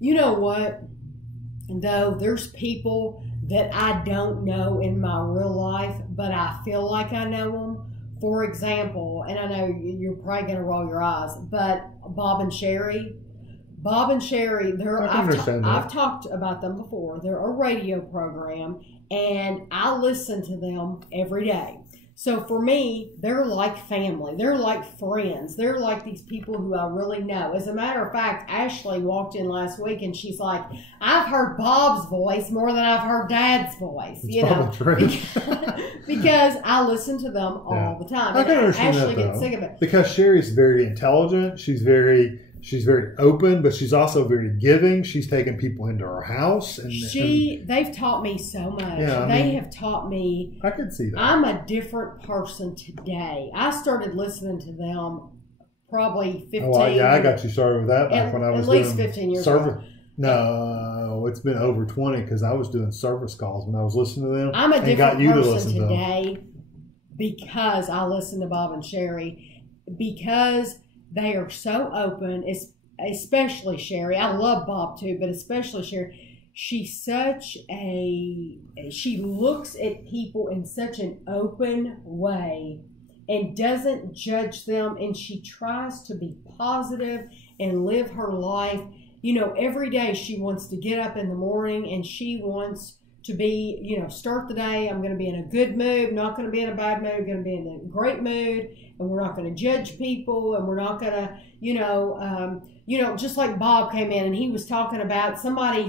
You know what? Though there's people that I don't know in my real life, but I feel like I know them. For example, and I know you're probably going to roll your eyes, but Bob and Sherry. Bob and Sherry, I've talked about them before. They're a radio program, and I listen to them every day. So for me, they're like family. They're like friends. They're like these people who I really know. As a matter of fact, Ashley walked in last week, and she's like, I've heard Bob's voice more than I've heard Dad's voice. Because I listen to them all the time. I can understand Ashley that, gets sick of it. Because Sherry's very intelligent. She's very open, but she's also very giving. She's taken people into her house. They've taught me so much. Yeah, they have taught me. I could see that. I'm a different person today. I started listening to them probably 15. I got you started with that back when I was at least 15 years ago. No, it's been over 20 because I was doing service calls when I was listening to them. I'm a different person today because I listen to Bob and Sherry, because they are so open, especially Sherry. I love Bob too, but especially Sherry. She's she looks at people in such an open way and doesn't judge them, and she tries to be positive and live her life. Every day she wants to get up in the morning and she wants to be, you know, start the day. I'm going to be in a good mood, not going to be in a bad mood, going to be in a great mood, and we're not going to judge people, and we're not going to, just like Bob came in and he was talking about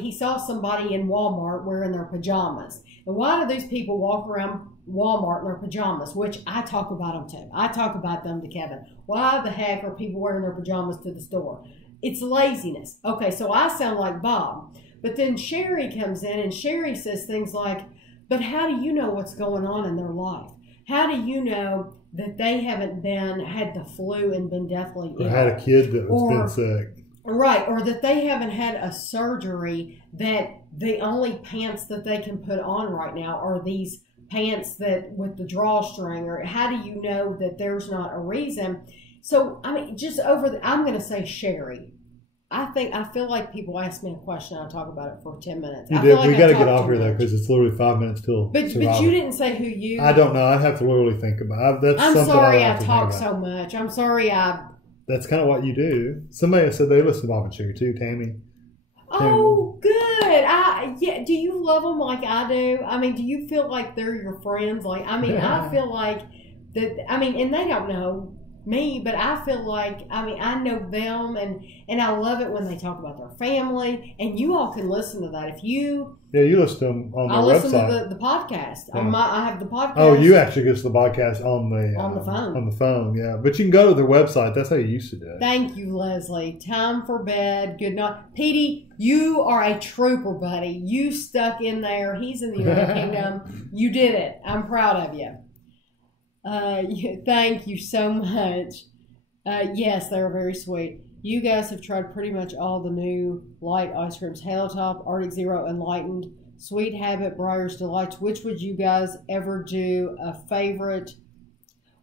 he saw somebody in Walmart wearing their pajamas. And why do these people walk around Walmart in their pajamas? Which I talk about them too. I talk about them to Kevin. Why the heck are people wearing their pajamas to the store? It's laziness. Okay, so I sound like Bob. But then Sherry comes in and Sherry says things like, but how do you know what's going on in their life? How do you know that they haven't had the flu and been deathly ill? Or had a kid that been sick. Right, or that they haven't had a surgery, that the only pants that they can put on right now are these pants that with the drawstring, or how do you know that there's not a reason? So, I mean, I'm going to say Sherry. I feel like people ask me a question, I talk about it for 10 minutes. You did. We got to get off here though, because it's literally 5 minutes till. But you didn't say who you. I don't know. I'd have to literally think about it. I'm sorry I talk so much. I'm sorry That's kind of what you do. Somebody said they listen to Bob and Sherry too, Tami. Oh, good. Yeah. Do you love them like I do? I mean, do you feel like they're your friends? Like, I mean, I feel like that. I mean, and they don't know me, but I feel like, I mean, I know them, and I love it when they talk about their family, and you all can listen to that if you. Yeah, you listen to them on their website. I listen to the podcast. Yeah. I have the podcast. Oh, you actually get the podcast on the phone. On the phone, yeah. But you can go to their website. That's how you used to do it. Thank you, Leslie. Time for bed. Good night. Petey, you are a trooper, buddy. You stuck in there. He's in the United Kingdom. You did it. I'm proud of you. Thank you so much. Yes, they're very sweet. You guys have tried pretty much all the new light ice creams. Halo Top, Arctic Zero, Enlightened, Sweet Habit, Briar's Delights. Which would you guys ever do a favorite?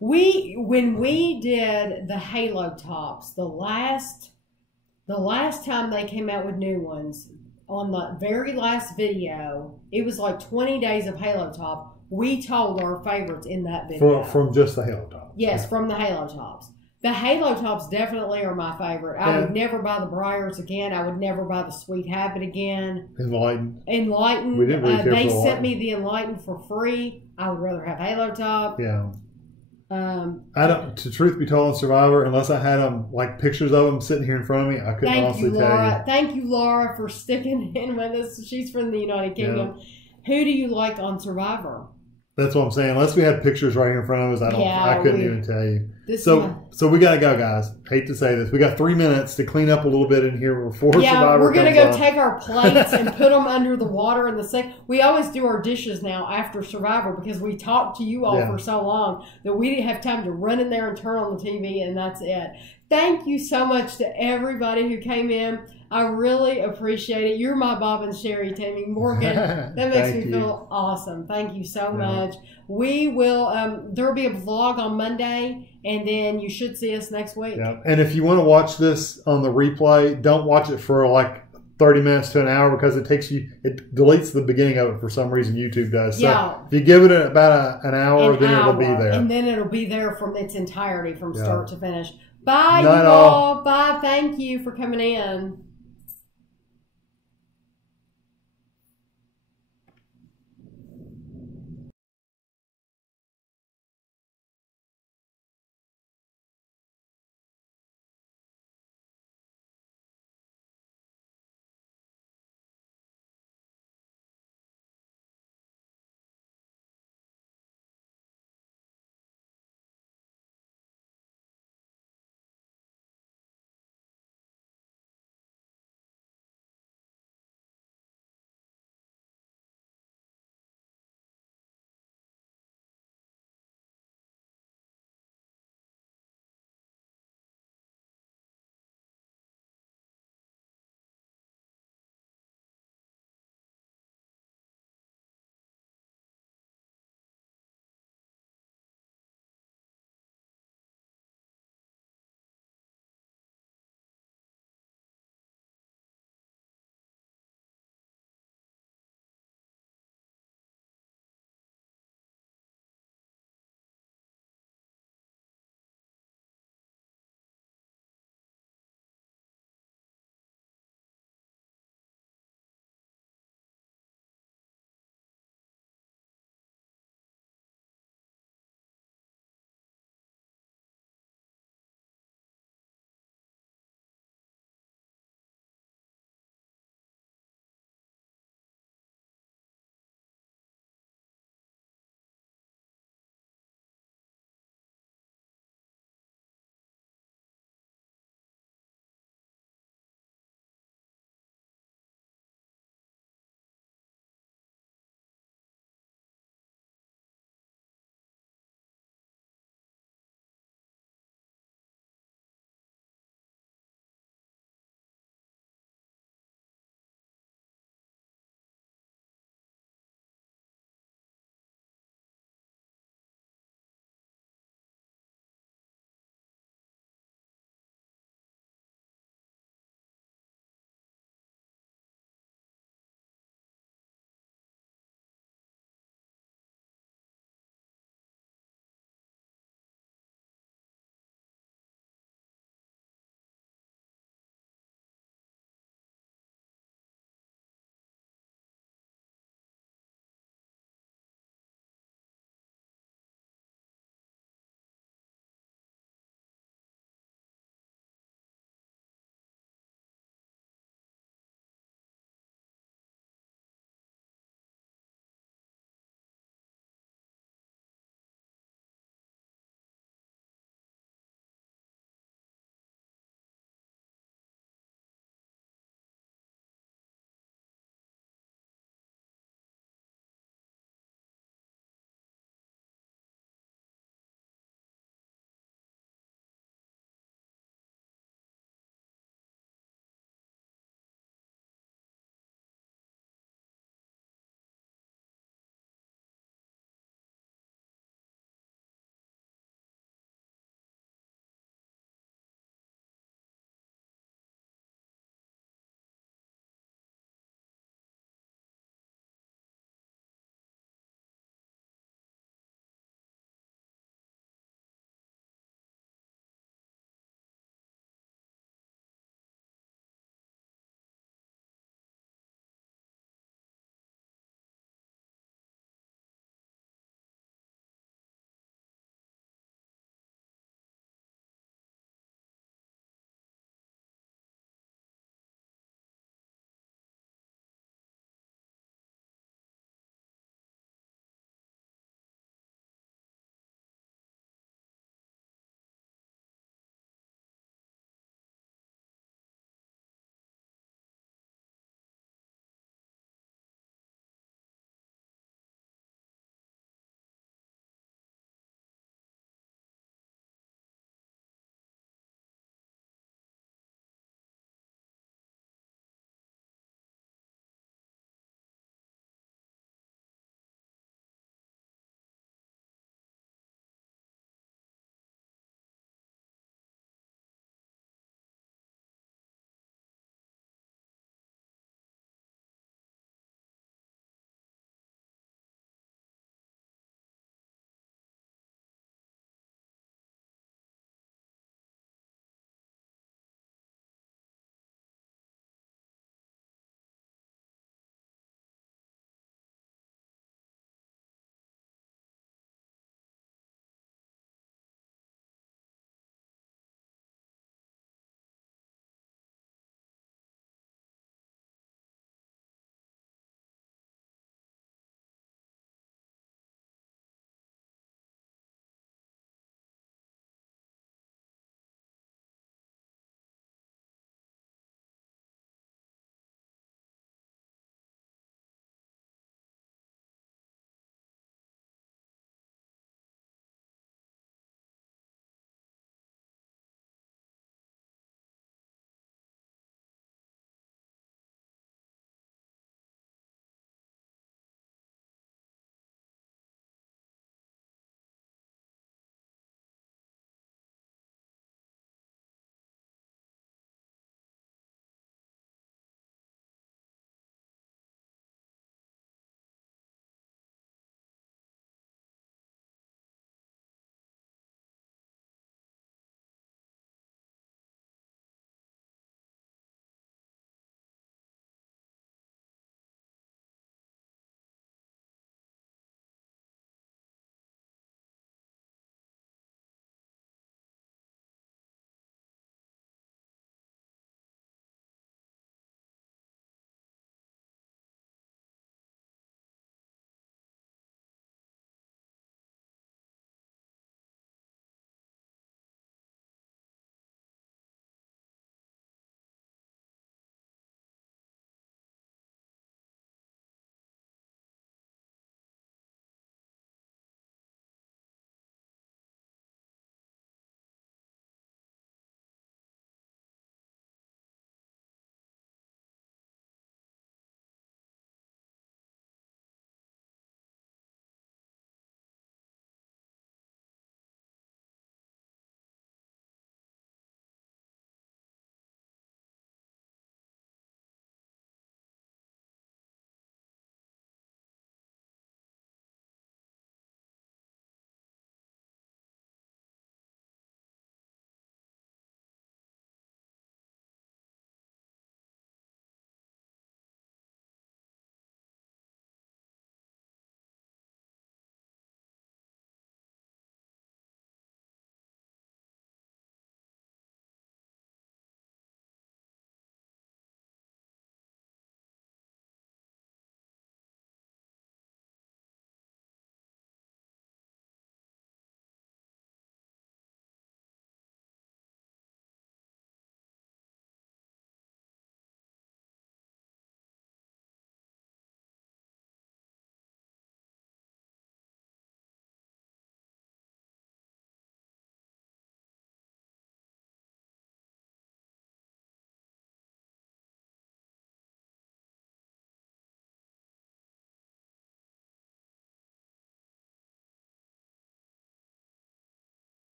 When we did the Halo Tops, the last time they came out with new ones, on the very last video, it was like 20 days of Halo Top. We told our favorites in that video. From just the Halo Tops. Yes, from the Halo Tops. The Halo Tops definitely are my favorite. I would never buy the Briars again. I would never buy the Sweet Habit again. Enlightened. We didn't really they sent me the Enlightened for free. I would rather have Halo Top. Yeah. I don't. To truth be told, on Survivor, unless I had them like pictures of them sitting here in front of me, I couldn't honestly tell you. Thank you, Laura, for sticking in with us. She's from the United Kingdom. Yeah. Who do you like on Survivor? That's what I'm saying. Unless we had pictures right here in front of us, I couldn't even tell you. So we got to go, guys. Hate to say this. We got 3 minutes to clean up a little bit in here before Survivor comes on. We're going to go take our plates and put them under the water in the sink. We always do our dishes now after Survivor because we talked to you all for so long that we didn't have time to run in there and turn on the TV, and that's it. Thank you so much to everybody who came in. I really appreciate it. You're my Bob and Sherry, Tami Morgan. That makes me feel awesome. Thank you so much. We will, there will be a vlog on Monday, and then you should see us next week. Yeah. And if you want to watch this on the replay, don't watch it for like 30 minutes to an hour because it deletes the beginning of it for some reason. YouTube does. So if you give it about an hour, then it'll be there. And then it'll be there from its entirety from start to finish. Bye, you all. Bye. Thank you for coming in.